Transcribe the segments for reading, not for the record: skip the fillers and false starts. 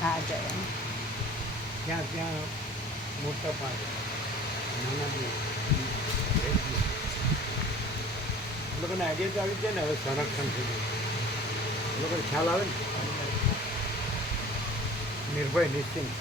હા જય ત્યાં ત્યાં મોટા પાંચ નાના બે લોકોને આઈડિયા તો આવી જાય ને હવે સંરક્ષણ થઈ ગયું લોકોને ખ્યાલ આવે ને નિર્ભય નિશ્ચિંત.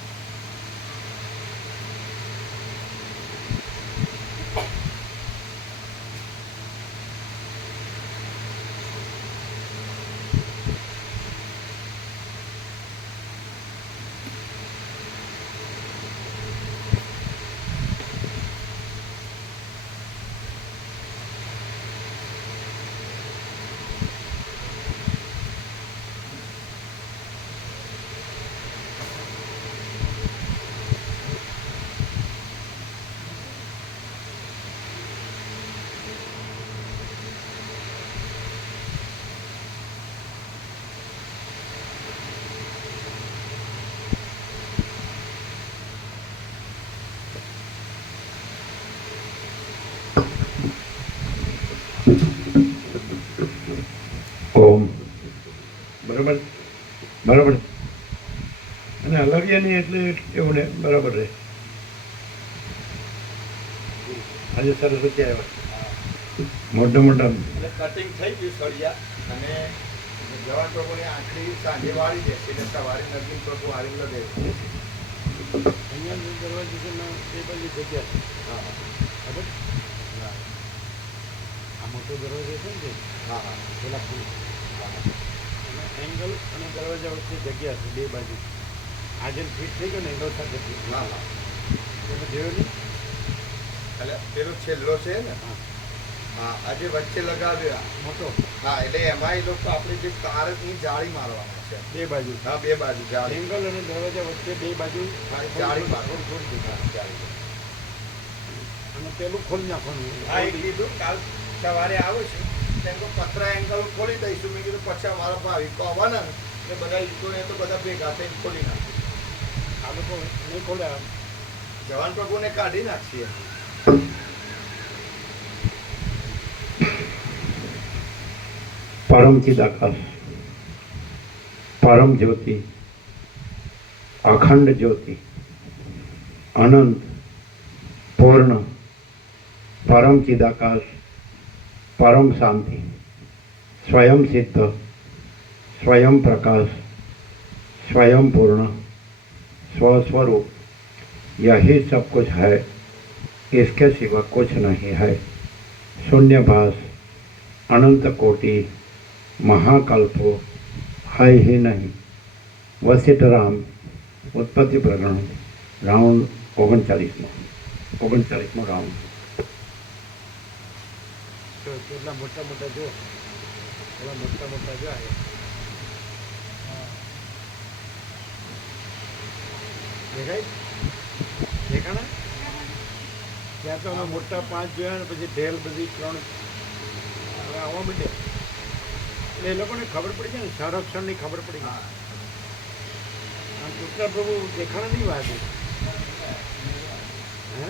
ઓમ બરાબર બરાબર અને હલાવીએ નહીં એટલે એવું ને બરાબર રહે. આજે સરસ્વતી આવ્યા મોટા મોટા એટલે કટિંગ થઈ ગયું સળિયા અને જવાન પ્રભુની આખરી સાંજે વાળી દેશે એટલે સવારે નદીમ પ્રભુ વાળી લગે. અહીંયા દરવાજે છે ને એ બાજુ જગ્યા છે. હા ખબર આ મોટો દરવાજો છે ને હા હા પેલા ફૂલ અને એંગલ અને દરવાજા વચ્ચે જગ્યા છે બે બાજુ. આજે ફિટ થઈ ગયો ને એંગલ સાથે ફિટ. હા હા તમે જોયો નહીં? એટલે પેલો છેલ્લો છે ને હા હા આજે વચ્ચે લગાવ્યા મોટો હા એટલે એમાં એ લોકો આપણે જે તારની જાળી મારવાના છે. બે બાજુ હા બે બાજુ જાળી એંગલ અને દરવાજા વચ્ચે બે બાજુ જાળી મારવાની. થોડી થોડી હા, જાળી. અને પેલું ખોલી નાખવાનું. હા એ કીધું કાલ સવારે આવે છે તેમ તો પતરા એંગલ ખોલી દઈશું. મેં કીધું પછી અમારા ભાવિકો આવવાના ને એટલે બધા ઈકો એ તો બધા ભેગા થઈને ખોલી નાખીએ. આ લોકો નહીં ખોલ્યા. જવાન પ્રભુને કાઢી નાખીએ. પરમ ચિદાકાશ પરમ જ્યોતિ અખંડ જ્યોતિ અનંત પૂર્ણ પરમ ચિદાકાશ परम शांति स्वयं सिद्ध स्वयं प्रकाश स्वयं पूर्ण स्वस्वरूप यही सब कुछ है. इसके सिवा कुछ नहीं है. शून्यभास अनंत कोटि महाकल्पो है ही नहीं. वशिष्ठ राम उत्पत्ति प्रकरण राउंड 39 राउंड. તો કેટલા મોટા મોટા જો એવા મોટા મોટા જો આવે. દેખાય દેખાણા ત્યાં તો અમે મોટા પાંચ જોયા ને પછી ઢેલ બધી ત્રણ હવે આવવા માંડે એટલે એ લોકોને ખબર પડી જાય ને સંરક્ષણની ખબર પડી ગઈ. આમ કૃષ્ણ પ્રભુ દેખાણા નહીં વાગે હે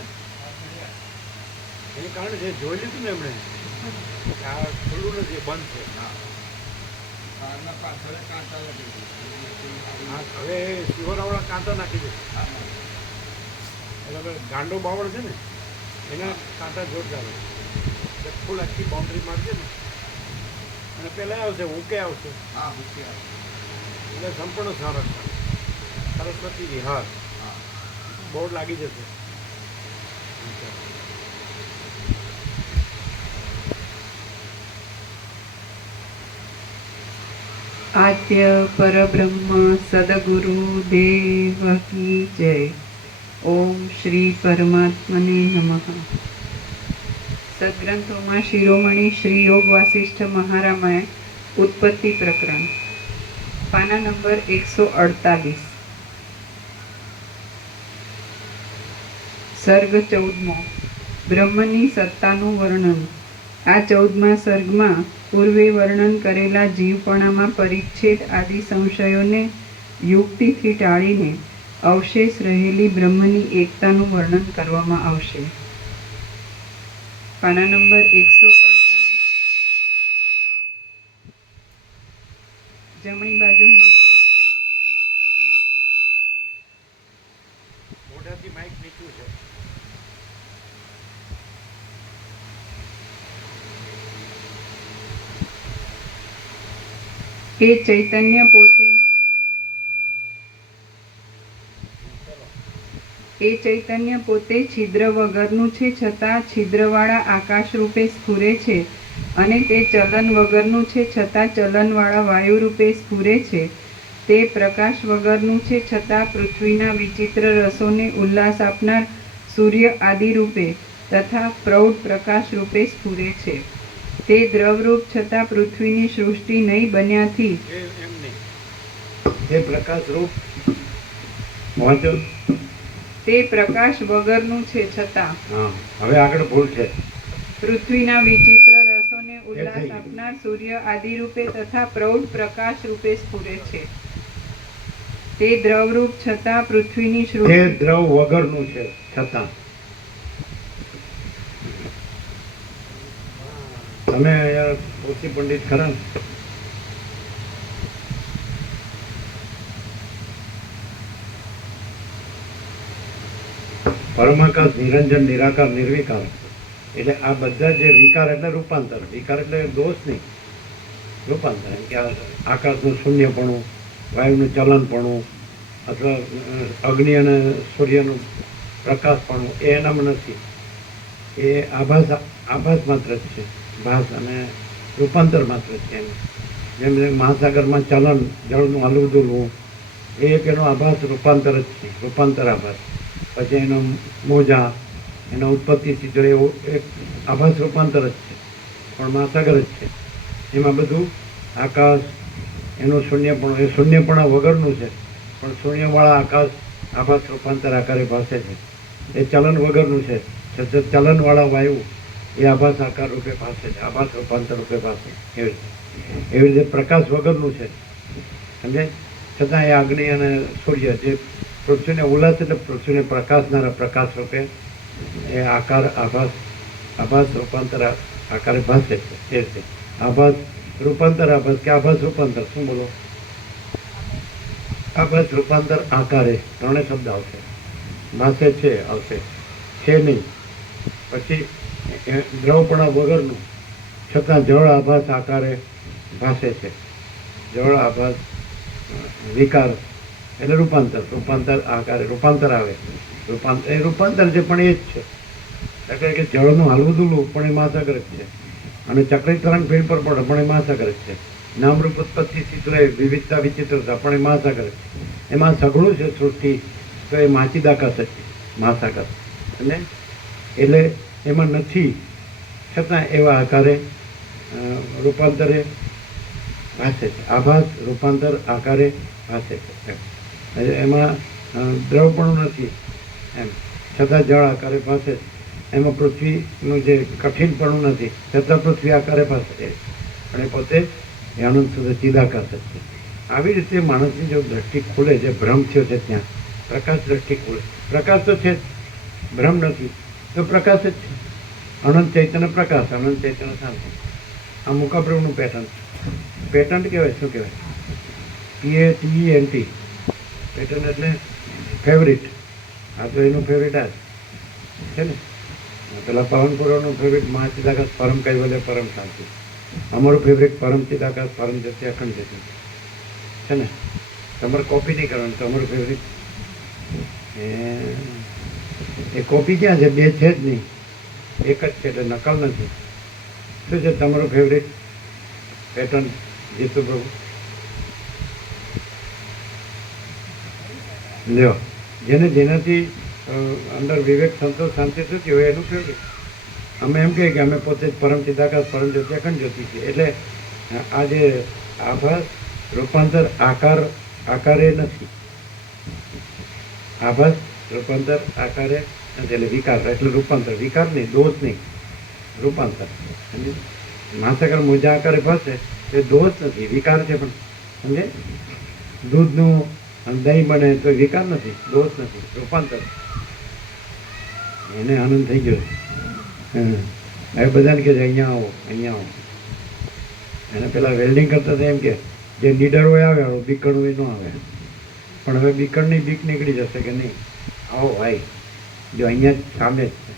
એને કારણે જે જોઈ લીધું ને એમણે આ ખુલ્લું નથી બંધ છે. હા હવે શિવરાવાળા કાંટા નાખી દે એટલે હવે ગાંડો બાવળ છે ને એના કાંટા જોરદાર એટલે ફૂલ આખી બાઉન્ડ્રી મારશે ને અને પહેલાં આવશે ઉકે આવશે હા હોશિયાર. એટલે સંપૂર્ણ સંરક્ષણ સરસ્વતી વિહાર બોર્ડ લાગી જશે. આદ્ય પરબ્રહ્મ સદગુરુ દેવ કી જય. ઓમ શ્રી પરમાત્મને નમઃ. સદગ્રંથોમાં શિરોમણી શ્રી યોગ વાસિષ્ઠ મહારામાયણ ઉત્પત્તિ પ્રકરણ પાના નંબર 148. સર્ગ 14. બ્રહ્મની સત્તાનું વર્ણન. આ 14મા સર્ગમાં પૂર્વે વર્ણન કરેલા જીવપણામાં પરિચ્છેદ આદિ સંશયોને યુક્તિથી ટાળીને અવશેષ રહેલી બ્રહ્મની એકતાનું વર્ણન કરવામાં આવશે. પાના નંબર 148 જમણી બાજુ નીચે. એ ચૈતન્ય પોતે છિદ્ર વગરનું છે, છતાં છિદ્રવાળા આકાશ રૂપે સ્ફુરે છે, અને તે ચલન વગરનું છે, છતાં ચલનવાળા વાયુ રૂપે સ્ફુરે છે. તે પ્રકાશ વગરનું છે, છતાં પૃથ્વીના વિચિત્ર રસોને ઉલ્લાસ આપનાર સૂર્ય આદિ રૂપે તથા પ્રૌઢ પ્રકાશ રૂપે સ્ફુરે છે. તે દ્રવરૂપ છતાં પૃથ્વીની સૃષ્ટિ નહીં બન્યાથી એમ નહીં. એ પ્રકાશ રૂપ વાંચો. તે પ્રકાશ વગરનું છે, છતાં હા, હવે આગળ ભૂલ છે. પૃથ્વીના વિચિત્ર રસોને ઉલ્લાસ આપનાર સૂર્ય આદિ રૂપે તથા પ્રૌઢ પ્રકાશ રૂપે સ્ફુરે છે. તે દ્રવરૂપ છતાં પૃથ્વીની તે સૃષ્ટિ દ્રવ વગરનું છે, છતાં. તમે યાર પોથી પંડિત ખરા ને? પરમાકાશ, નિરંજન, નિરાકાર, નિર્વિકાર, એટલે આ બધા જે વિકાર એટલે રૂપાંતર. વિકાર એટલે દોષ નહીં, રૂપાંતર. એમ કે આ આકાશનું શૂન્યપણું, વાયુનું ચલનપણું, અથવા અગ્નિ અને સૂર્યનું પ્રકાશપણું એ એનામાં નથી. એ આભાસ માત્ર જ છે. ભાસ અને રૂપાંતર માત્ર છે. એમ જેમ મહાસાગરમાં ચલન, જળનું હલવું દુલવું, એ એક એનો આભાસ રૂપાંતર જ છે, રૂપાંતર આભાસ. પછી એનો મોજા, એનો ઉત્પત્તિ ચિત્ર, એવું એક આભાસ રૂપાંતર જ છે, પણ મહાસાગર જ છે. એમાં બધું આકાશ, એનું શૂન્યપણું, એ શૂન્યપણા વગરનું છે, પણ શૂન્યવાળા આકાશ આભાસ રૂપાંતર આકારે ભાસે છે. એ ચલન વગરનું છે, છતાં ચલનવાળા વાયુ એ આભાસ આકાર રૂપે ભાસે છે, આભાસ રૂપાંતર રૂપે ભાસે. એવી રીતે પ્રકાશ વગરનું છે, સમજાય? છતાં એ અગ્નિ અને સૂર્ય જે પૃથ્વીને ઉલ્લાસ એટલે પૃથ્વીને પ્રકાશનારા પ્રકાશ રૂપે એ આકાર આભાસ રૂપાંતર આકારે ભાસે છે. એ રીતે આભાસ રૂપાંતર આભાસ કે આભાસ રૂપાંતર, શું બોલો? આભાસ રૂપાંતર આકારે ત્રણે શબ્દ આવશે. ભાસે છે આવશે, છે નહીં. પછી દ્રવપણા વગરનું, છતાં જળ આભાસ આકારે ભાસે છે. જળ આભાસ વિકાર એટલે રૂપાંતર આકારે રૂપાંતર આવે. એ રૂપાંતર છે, પણ એ જ છે. એટલે કે જળનું હાલવું દુલવું પણ એ મહાસાગર જ છે, અને ચક્રી તરંગ ફેર પર પડે પણ એ મહાસાગર જ છે. નામરૂપ ઉત્પત્તિ ચિત્ર, વિવિધતા વિચિત્રતા પણ એ મહાસાગર જ છે. એમાં સઘળું છે સૃષ્ટિ, તો એ માચિદાકાશ જ છે, મહાસાગર. એટલે એમાં નથી, છતાં એવા આકારે રૂપાંતરે ભાસે છે. આભાસ રૂપાંતર આકારે ભાસે છે. એમાં દ્રવપણું નથી, એમ છતાં જળ આકારે ભાસે છે. એમાં પૃથ્વીનું જે કઠિનપણું નથી, છતાં પૃથ્વી આકારે ભાસે છે. અને પોતે એ અનંત સુધી ચિદાકાશ જ છે. આવી રીતે માણસની જો દ્રષ્ટિ ખુલે, જે ભ્રમ થયો છે ત્યાં પ્રકાશ દ્રષ્ટિ ખુલે. પ્રકાશ તો છે જ, ભ્રમ નથી તો પ્રકાશ જ છે. અનંત ચૈતન્ય પ્રકાશ, અનંત ચૈતન્ય શાંતિ. આ મુકાપ્રભુનું પેટન્ટ કહેવાય. શું કહેવાય? PATENT. પેટન્ટ એટલે ફેવરિટ. આ તો એનું ફેવરિટ આ છે ને. પેલા પવનપુરોનું ફેવરિટ મહાચિદાકાશ પરમ કૈવલ્ય પરમ શાંતિ. અમારું ફેવરિટ પરમ ચિદાકાશ પરમ જ્યોતિ અખંડ જ્યોતિ છે ને. તમારે કોપી નહીં કરવાની, તમારું ફેવરિટ એ કોપી ક્યાં છે? બે છે જ નહીં, એક જ છે, એટલે નકલ નથી. શું છે તમારું ફેવરિટ પેટર્ન? જીતુ પ્રભુ લ્યો. જેનાથી અંદર વિવેક, સંતોષ, શાંતિ થતી હોય એનું ફેવરિટ. અમે એમ કહીએ કે અમે પોતે જ પરમ ચિદાકાશ પરમ જ્યોતિ અખંડ જ્યોતિ છીએ. એટલે આ જે આભાસ રૂપાંતર આકારે નથી. આભાસ રૂપાંતર આકારે નથી, એટલે વિકાર એટલે રૂપાંતર. વિકાર નહીં, દોષ નહીં, રૂપાંતર. મહાસાગર મોજા આકારે ભાસે એ દોષ નથી, વિકાર છે. પણ સમજે, દૂધનું દહીં બને તો વિકાર નથી, દોષ નથી, રૂપાંતર. એને આનંદ થઈ ગયો. હવે બધાને કહે છે અહીંયા આવો, અહીંયા આવો. એને પેલા વેલ્ડિંગ કરતા હતા એમ કે જે નીડર હોય આવે, બીકણ હોય ન આવે. પણ હવે બીકણની બીક નીકળી જશે કે નહીં, આવો ભાઈ, જો અહીંયા જ સામે જ છે,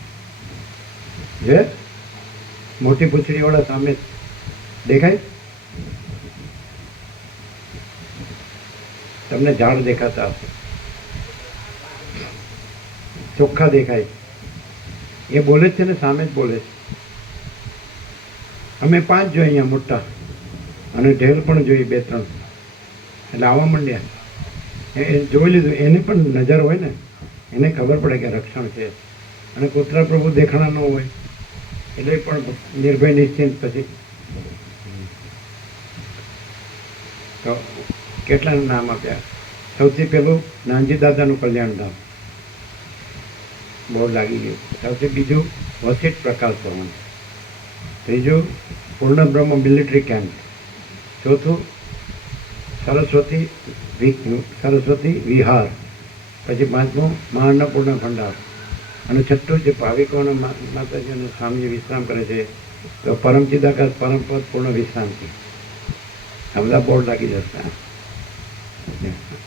જે મોટી પૂંછડીવાળા સામે જ દેખાય. તમને ઝાડ દેખાતા હશે, ચોખ્ખા દેખાય. એ બોલે જ છે ને, સામે જ બોલે છે. અમે 5 જોઈએ અહીંયા મોટા, અને ઢેલ પણ જોઈ 2-3, એટલે આવવા માંડ્યા. એ જોઈ લીધું. એને પણ નજર હોય ને, એને ખબર પડે કે રક્ષણ છે. અને કૂતરા પ્રભુ દેખાણા ન હોય એટલે પણ નિર્ભય નિશ્ચિંત. પછી તો કેટલાનું નામ આપ્યા. સૌથી પહેલું નાનજી દાદાનું કલ્યાણધામ, બહુ લાગી ગયું. સૌથી બીજું વસીઠ પ્રકાશ ભવન, ત્રીજું પૂર્ણ બ્રહ્મ મિલિટરી કેમ્પ, ચોથું સરસ્વતી વિહાર, પછી 5મું મહાઅન્નપૂર્ણા ભંડાર, અને 6થું જે ભાવિકોના માતાજી અને સ્વામીજી વિશ્રામ કરે છે તો પરમ ચિદાકાશ પરમપદ પૂર્ણ વિશ્રામથી. આ બધા બોર્ડ લાગી જશે.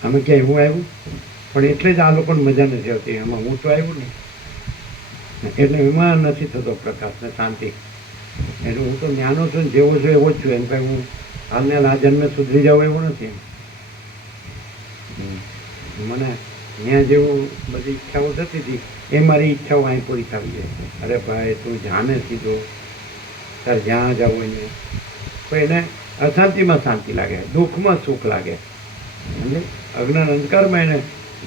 આમાં ક્યાંય હું આવ્યું પણ એટલે જ આ લોકોને મજા નથી આવતી. એમાં હું તો આવ્યું ને, એટલે એમાં નથી થતો પ્રકાશ ને શાંતિ. એટલે હું તો જ્ઞાનો છું ને, જેવો છું એવો જ છું. એમ કાંઈ હું હાલને આ જન્મે સુધરી જાઉં એવું નથી. મને ત્યાં જેવું બધી ઈચ્છાઓ થતી હતી એ મારી ઈચ્છાઓ અહીં પૂરી થવી છે. અરે ભાઈ તું જાને સીધો, તારે જ્યાં જવું હોય ને. તો એને અશાંતિમાં શાંતિ લાગે, દુઃખમાં સુખ લાગે, સમજે? અજ્ઞાન અંધકારમાં એને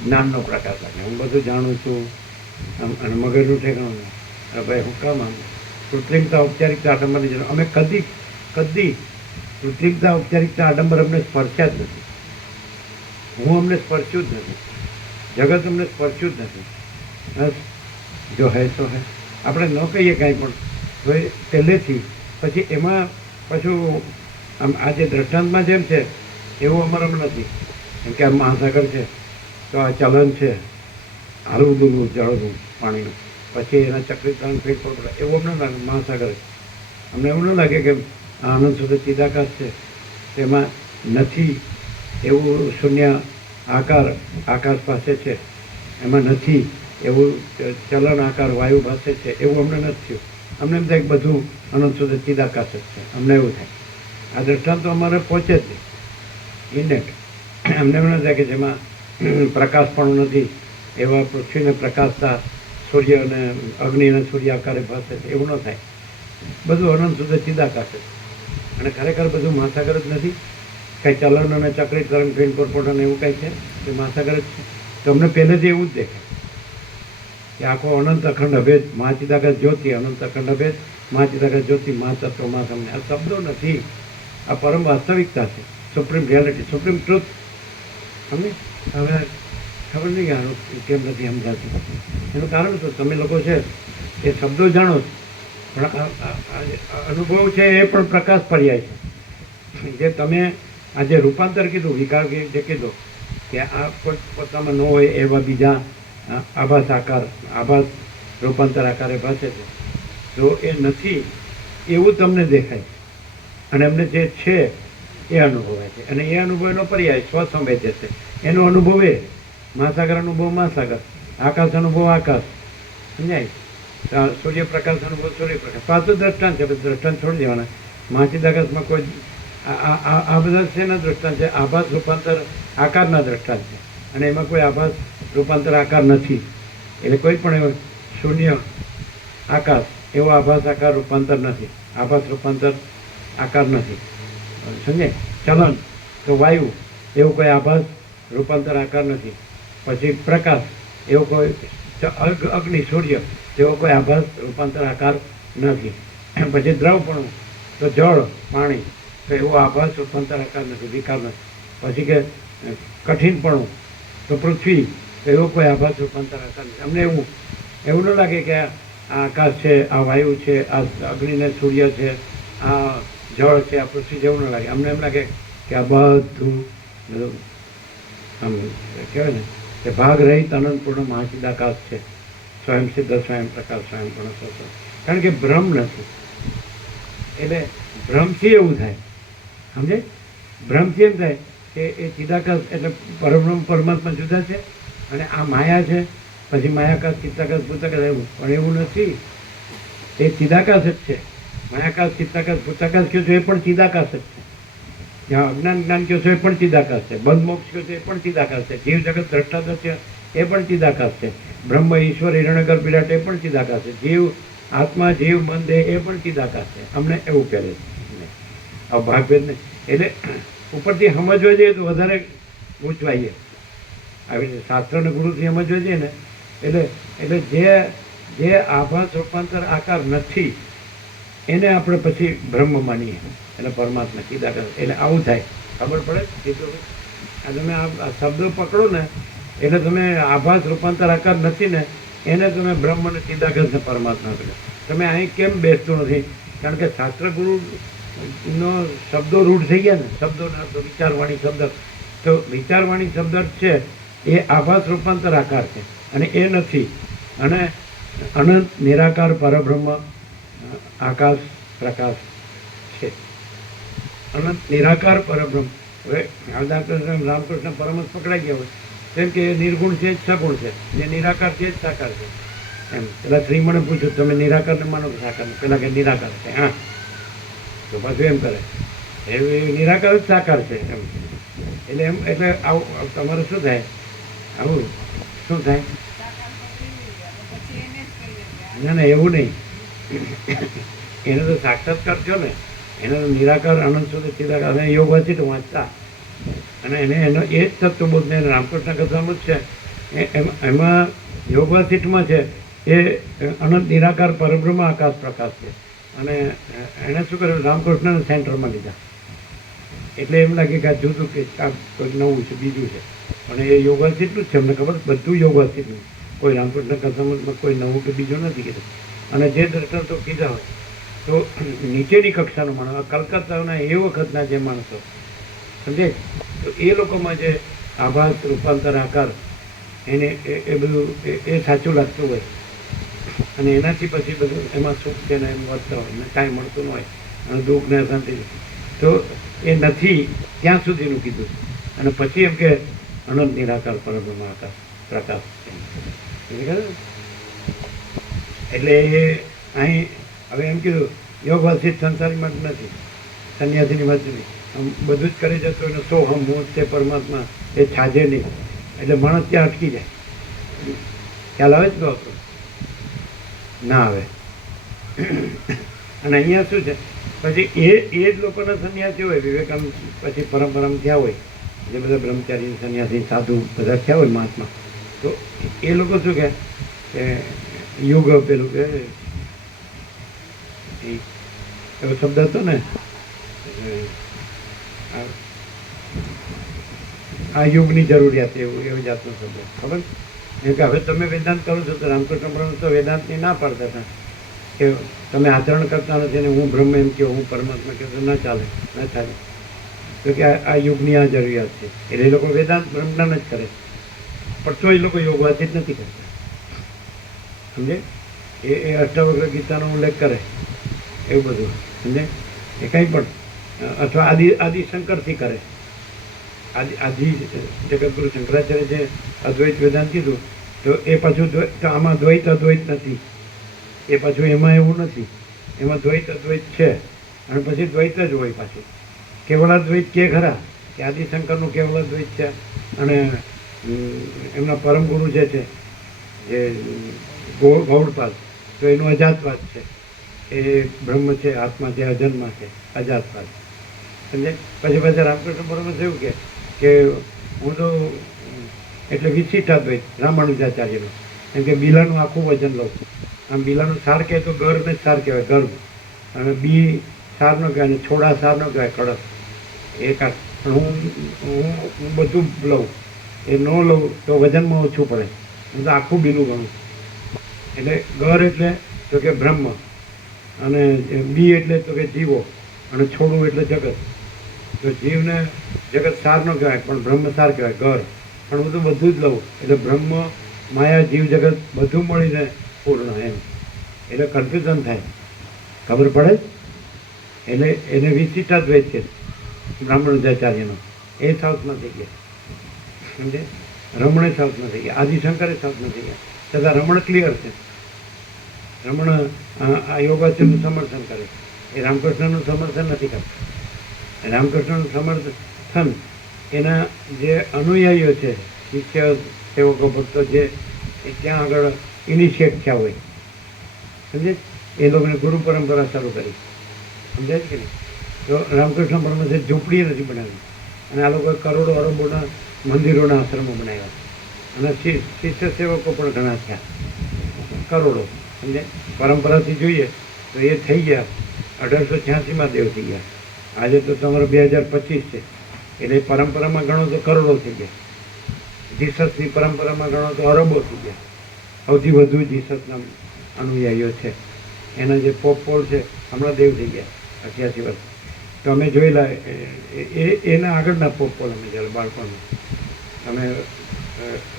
જ્ઞાનનો પ્રકાશ લાગે. હું બધું જાણું છું અને મગજનું ઠેકાણું. અરે ભાઈ હું કામ આમ કૃત્રિમતા ઔપચારિકતા આડંબરની જરૂર. અમે કદી કૃત્રિમતા ઔપચારિકતા આડંબર અમને સ્પર્શ્યા જ નથી. હું અમને સ્પર્શ્યું જ નથી, જગત અમને સ્પર્શ્યું જ નથી. બસ જો હે તો હે. આપણે ન કહીએ કાંઈ પણ તો એ પહેલેથી. પછી એમાં પાછું આમ આ જે દ્રષ્ટાંતમાં જેમ છે એવું અમારામાં નથી. કેમ કે આ મહાસાગર છે તો આ ચલન છે, હાલવું દૂરવું જળવું પાણીનું, પછી એના ચક્રીકરણ ફેરફાર પડે એવું અમને લાગે. મહાસાગર અમને એવું ન લાગે કે આ આનંદ સુધી ચિદાકાશ છે તેમાં નથી એવું શૂન્ય આકાશ પાસે છે, એમાં નથી એવું ચલન આકાર વાયુ પાસે છે એવું અમને નથી થયું. અમને એમ થાય કે બધું અનંત સુધી ચિદાકાશ જ છે. અમને એવું થાય. આ દ્રષ્ટાંત તો અમારે પહોંચે જ નહીં ઇનેટ. અમને એવું ન થાય કે જેમાં પ્રકાશ પણ નથી એવા પૃથ્વીને પ્રકાશતા સૂર્ય અને અગ્નિ અને સૂર્ય આકારે ભાસે છે એવું ન થાય. બધું અનંત સુધી ચિદાકાશ જ. અને ખરેખર બધું મહાસાગર જ નથી. કંઈ ચલન અને ચક્રીકરણ ફિલ્મ કોર્પોરેશન એવું કંઈ છે કે મહાસાગર જ છે. તો અમને પહેલેથી એવું જ દેખાય કે આખો અનંત અખંડ અભેદ મહાચિદાકાશ જ્યોતિ, અનંત અખંડ અભેદ મહાચિદાકાશ જ્યોતિ, મહાતત્વ મહાસમને. આ શબ્દો નથી, આ પરમ વાસ્તવિકતા છે. Supreme reality, supreme truth. સમજે? હવે ખબર નહીં આનું કેમ નથી સમજાતું. એનું કારણ શું? તમે લોકો છે એ શબ્દો જાણો છો પણ અનુભવ છે એ પણ પ્રકાશ પર્યાય છે. જે તમે આજે રૂપાંતર કીધું, વિકાર જે કીધો કે આ પોતામાં ન હોય એવા બીજા આભાસ આકાર, આભાસ રૂપાંતર આકારે ભાષે છે, જો એ નથી એવું તમને દેખાય અને એમને જે છે એ અનુભવાય છે. અને એ અનુભવનો પર્યાય સ્વસંવેદ્ય છે. એનો અનુભવ એ મહાસાગર અનુભવ મહાસાગર, આકાશ અનુભવ આકાશ. સમજાય? સૂર્યપ્રકાશ અનુભવ સૂર્યપ્રકાશ. પાછું દ્રષ્ટાંત છે, દ્રષ્ટાંત છોડી દેવાના. મહાચિદાકાશમાં કોઈ આ બધા છે ને દ્રષ્ટાંત છે, આભાસ રૂપાંતર આકારના દ્રષ્ટાંત છે. અને એમાં કોઈ આભાસ રૂપાંતર આકાર નથી. એટલે કોઈ પણ એવો શૂન્ય આકાશ એવો આભાસ આકાર રૂપાંતર નથી. આભાસ રૂપાંતર આકાર નથી. સમજે? ચલન તો વાયુ એવું કોઈ આભાસ રૂપાંતર આકાર નથી. પછી પ્રકાશ એવો કોઈ, અગ્નિ સૂર્ય એવો કોઈ આભાસ રૂપાંતર આકાર નથી. પછી દ્રવપણું તો જળ પાણી તો એવો આભાસ રૂપાંતર આકાર નથી, વિકાર નથી. પછી કે કઠિનપણું તો પૃથ્વી તો એવો કોઈ આભાસ રૂપાંતર આકાર નથી. અમને એવું ન લાગે કે આ આકાશ છે, આ વાયુ છે, આ અગ્નિને સૂર્ય છે, આ જળ છે, આ પૃથ્વી જેવું ન લાગે. અમને એમ લાગે કે આ બધું આમ કહેવાય ને કે ભાગ રહિત અનંતપૂર્ણ મહાચિદાકાશ છે. સ્વયં સિદ્ધ, સ્વયં પ્રકાશ, સ્વયં પૂર્ણ સ્વસ્વ. કારણ કે ભ્રમ નથી. એટલે ભ્રમથી એવું થાય. સમજે? ભ્રમથી એમ થાય કે એ ચિદાકાશ એટલે પરબ્રહ્મ પરમાત્મા જુદા છે અને આ માયા છે. પછી માયાકાશ, ચિત્તાકાશ, ભૂતાકાશ એવું. પણ એવું નથી. એ ચિદાકાશ જ છે. માયાકાશ, ચિત્તાકાશ, ભૂતાકાશ કહ્યું છે એ પણ ચિદાકાશ જ છે. જ્યાં અજ્ઞાન જ્ઞાન કહો છો એ પણ ચિદાકાશ છે, બંધ મોક્ષ કહો છો એ પણ ચિદાકાશ છે, જીવ જગત દ્રષ્ટા છે એ પણ ચિદાકાશ છે, બ્રહ્મ ઈશ્વર હિરણ્યગર્ભ વિરાટ એ પણ ચિદાકાશ છે, જીવ આત્મા જીવ મન દેહ એ પણ ચિદાકાશ છે. અમને એવું કહે છે આ ભાગભેદ ને એટલે ઉપરથી સમજવા જઈએ તો વધારે ગૂંચવાઈએ. આવી રીતે શાસ્ત્રને ગુરુથી સમજવા જઈએ ને એટલે જે આભાસ રૂપાંતર આકાર નથી એને આપણે પછી બ્રહ્મ માનીએ, એટલે પરમાત્મા ચિદાકાશ. એટલે આવું થાય, ખબર પડે કીધું. આ તમે આ શબ્દો પકડો ને એટલે તમે આભાસ રૂપાંતર આકાર નથી ને એને તમે બ્રહ્મ અને ચિદાકાશ ને પરમાત્મા કહો. તમે અહીં કેમ બેસતું નથી? કારણ કે શાસ્ત્ર ગુરુ નો શબ્દો રૂઢ થઈ ગયા ને, શબ્દોના અર્થ વિચારવાણી શબ્દ. તો વિચારવાણી શબ્દ છે એ આભાસ રૂપાંતર આકાર છે અને એ નથી. અને અનંત નિરાકાર પરબ્રહ્મ આકાશ પ્રકાશ છે. અનંત નિરાકાર પરબ્રહ્મ. હવે રામકૃષ્ણ પરમહંસ પકડાઈ ગયા હોય કેમ કે એ નિર્ગુણ છે જ સગુણ છે, જે નિરાકાર છે જ સાકાર છે. એમ પેલા શ્રીમણે પૂછ્યું તમે નિરાકારને માનો કે સાકારને? પેલા કે નિરાકાર છે. હા, તો પાછું એમ કરે એ નિરાકાર જ સાકાર છે એમ. એટલે એમ એટલે આવું તમારે શું થાય? આવું શું થાય? ના ના એવું નહીં. એને તો સાક્ષાત્કાર થયો ને, એને તો નિરાકાર અનંત સુધી ચિદાકાર અને યોગ વાંચી વાંચતા અને એને એનો એ જ તત્વબોધને રામકૃષ્ણ કથામાં જ છે એમાં યોગવાસિતમાં છે એ અનંત નિરાકાર પરબ્રહ્મ આકાશ પ્રકાશ છે. અને એણે શું કર્યું? રામકૃષ્ણને સેન્ટરમાં લીધા. એટલે એમ લાગે કે આ જુદું કે આ કંઈક નવું છે, બીજું છે. પણ એ યોગાસિતનું જ છે, અમને ખબર બધું યોગાસિતનું. કોઈ રામકૃષ્ણ કથામાં કોઈ નવું કે બીજું નથી કીધું. અને જે દ્રષ્ટાંતો કીધા હોય તો નીચેની કક્ષાનો માણસ, કલકત્તાના એ વખતના જે માણસો સમજે તો એ લોકોમાં જે આભાસ રૂપાંતર આકાર એને એ બધું એ સાચું લાગતું હોય અને એનાથી પછી બધું એમાં સુખ છે ને એમ વધતા હોય ને કાંઈ મળતું ન હોય અને દુઃખ ને શાંતિ, તો એ નથી ત્યાં સુધીનું કીધું. અને પછી એમ કે અનંત નિરાકાર પરબ્રહ્મ આકાશ પ્રકાશ. એટલે એ અહીં હવે એમ કીધું યોગવાસિત સંસારી મત નથી, સંન્યાસીની મત નથી. બધું જ કરી જતો એનો સો હમ હું તે પરમાત્મા એ છાજે નહીં. એટલે માણસ ત્યાં અટકી જાય. ખ્યાલ આવે જ તો ના આવે. અને અહીંયા શું છે પછી એ જ લોકોના સંન્યાસી હોય, વિવેકાનંદ પછી પરંપરામાં થયા હોય, જે બધા બ્રહ્મચારી સંન્યાસી સાધુ બધા થયા હોય મહાત્મા, તો એ લોકો શું કે યુગ પેલું કે એવો શબ્દ હતો ને આ યુગની જરૂરિયાત, એવું એવી જાતનો શબ્દ ખબર. એમ કે હવે તમે વેદાંત કરો છો તો રામકૃષ્ણ પરમહંસ તો વેદાંતની ના પાડતા હતા કે તમે આચરણ કરતા નથી અને હું બ્રહ્મ એમ કહો, હું પરમાત્મા કહો તો ના ચાલે, ના ચાલે. તો કે આ યુગની આ જરૂરિયાત છે. એટલે એ લોકો વેદાંત બ્રહ્મજ્ઞાન જ કરે, પણ તો એ લોકો યોગ વાંચિત નથી કરતા. સમજે? એ અષ્ટાવક્ર ગીતાનો ઉલ્લેખ કરે એવું બધું સમજે એ કંઈ પણ, અથવા આદિ શંકરથી કરે. આદિ જગતગુરુ શંકરાચાર્ય જે અદ્વૈત વેદાંત કીધું તો એ પાછું આમાં દ્વૈત અદ્વૈત નથી. એ પાછું એમાં એવું નથી, એમાં દ્વૈત અદ્વૈત છે અને પછી દ્વૈત જ હોય પાછું. કેવલાદ્વૈત કે ખરા કે આદિશંકરનું કેવલાદ્વૈત છે અને એમના પરમ ગુરુ જે છે જે ગૌડપાદ તો એનું અજાતવાદ છે. એ બ્રહ્મ છે, આત્મા છે, અજન્મા છે, અજાતવાદ. સમજે? પછી પાછા રામકૃષ્ણ પરમહંસ એવું કે હું તો એટલે વિશિષ્ટાદ્વૈત રામાનુજાચાર્યનું, એમ કે બીલાનું આખું વજન લઉં. આમ બીલાનું સાર કહે તો ગર્ભને જ સાર કહેવાય, ગર્ભ. અને બી સાર ન કહેવાય અને છોડા સાર ન કહેવાય, કડક. એ કાંક પણ હું બધું લઉં. એ ન લઉં તો વજનમાં ઓછું પડે. હું તો આખું બીલું ગણું. એટલે ગર એટલે તો કે બ્રહ્મ, અને બી એટલે તો કે જીવો, અને છોડવું એટલે જગત. તો જીવને જગત સાર ન કહેવાય પણ બ્રહ્મ સાર કહેવાય, ગર. પણ હું તો બધું જ લઉં એટલે બ્રહ્મ માયા જીવ જગત બધું મળીને પૂર્ણ એમ. એટલે કન્ફ્યુઝન થાય, ખબર પડે. એટલે એને વિશિષ્ટાદ્વૈત છે બ્રાહ્મણાચાર્યનો. એ સાઉથમાં થઈ ગયા સમજે. રમણે સાઉથમાં થઈ ગયા, આદિશંકરે સાઉથમાં થઈ ગયા. છતાં રમણ ક્લિયર છે. રમણ આ યોગાચાર્યનું સમર્થન કરે, એ રામકૃષ્ણનું સમર્થન નથી કરતા. રામકૃષ્ણ સમર્થન એના જે અનુયાયીઓ છે, શિષ્ય સેવકો ભક્તો જે ત્યાં આગળ ઇનિશિએટ થયા હોય, સમજે, એ લોકોને ગુરુ પરંપરા શરૂ કરી, સમજાય છે કે નહીં? તો રામકૃષ્ણ પરમહંસે ઝૂંપડી નથી બનાવી, અને આ લોકોએ કરોડો અરબોના મંદિરોના આશ્રમો બનાવ્યા, અને શિષ્ય સેવકો પણ ઘણા થયા, કરોડો, સમજે. પરંપરાથી જોઈએ તો એ થઈ ગયા 1886માં દેવ થઈ ગયા. આજે તો તમારો 2025 છે, એટલે પરંપરામાં ગણો તો કરોડો થઈ ગયા. જીસસની પરંપરામાં ગણો તો અરબો થઈ ગયા. સૌથી વધુ જીસસના અનુયાયીઓ છે. એના જે પોપ પોલ છે, હમણાં દેવ થઈ ગયા 88 વર્ષ. તો અમે જોયેલા એના આગળના પોપ પોલ અમે જ્યારે બાળકોને અમે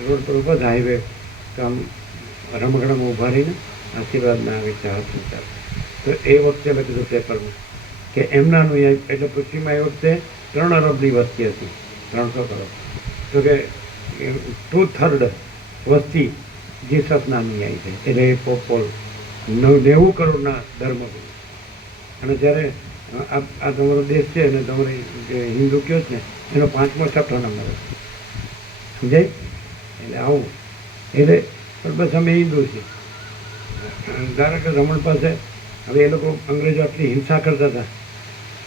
રોડ પર ઊભા હતા, હાઈવે, તો આમ રમકડામાં ઊભા રહીને આશીર્વાદના આવી હાથ વિચાર. તો એ વખતે લખ્યું પેપરમાં કે એમના અનુયાયી, એટલે પૃથ્વીમાં એ વખતે 3 અરબની વસ્તી હતી, 300 કરોડ. તો કે 2/3 વસ્તી જીસસના અનુયાયી છે, એટલે એ પોપ પોલ 90 કરોડના ધર્મગુરુ. અને જ્યારે આ તમારો દેશ છે અને તમારી જે હિન્દુ કયો છે ને, એનો 5મો 6ઠ્ઠો નંબર છે, સમજાય? એટલે આવું, એટલે પણ બસ અમે હિન્દુ છીએ. ધારો કે રમણ પાસે હવે એ લોકો અંગ્રેજો આટલી હિંસા કરતા હતા,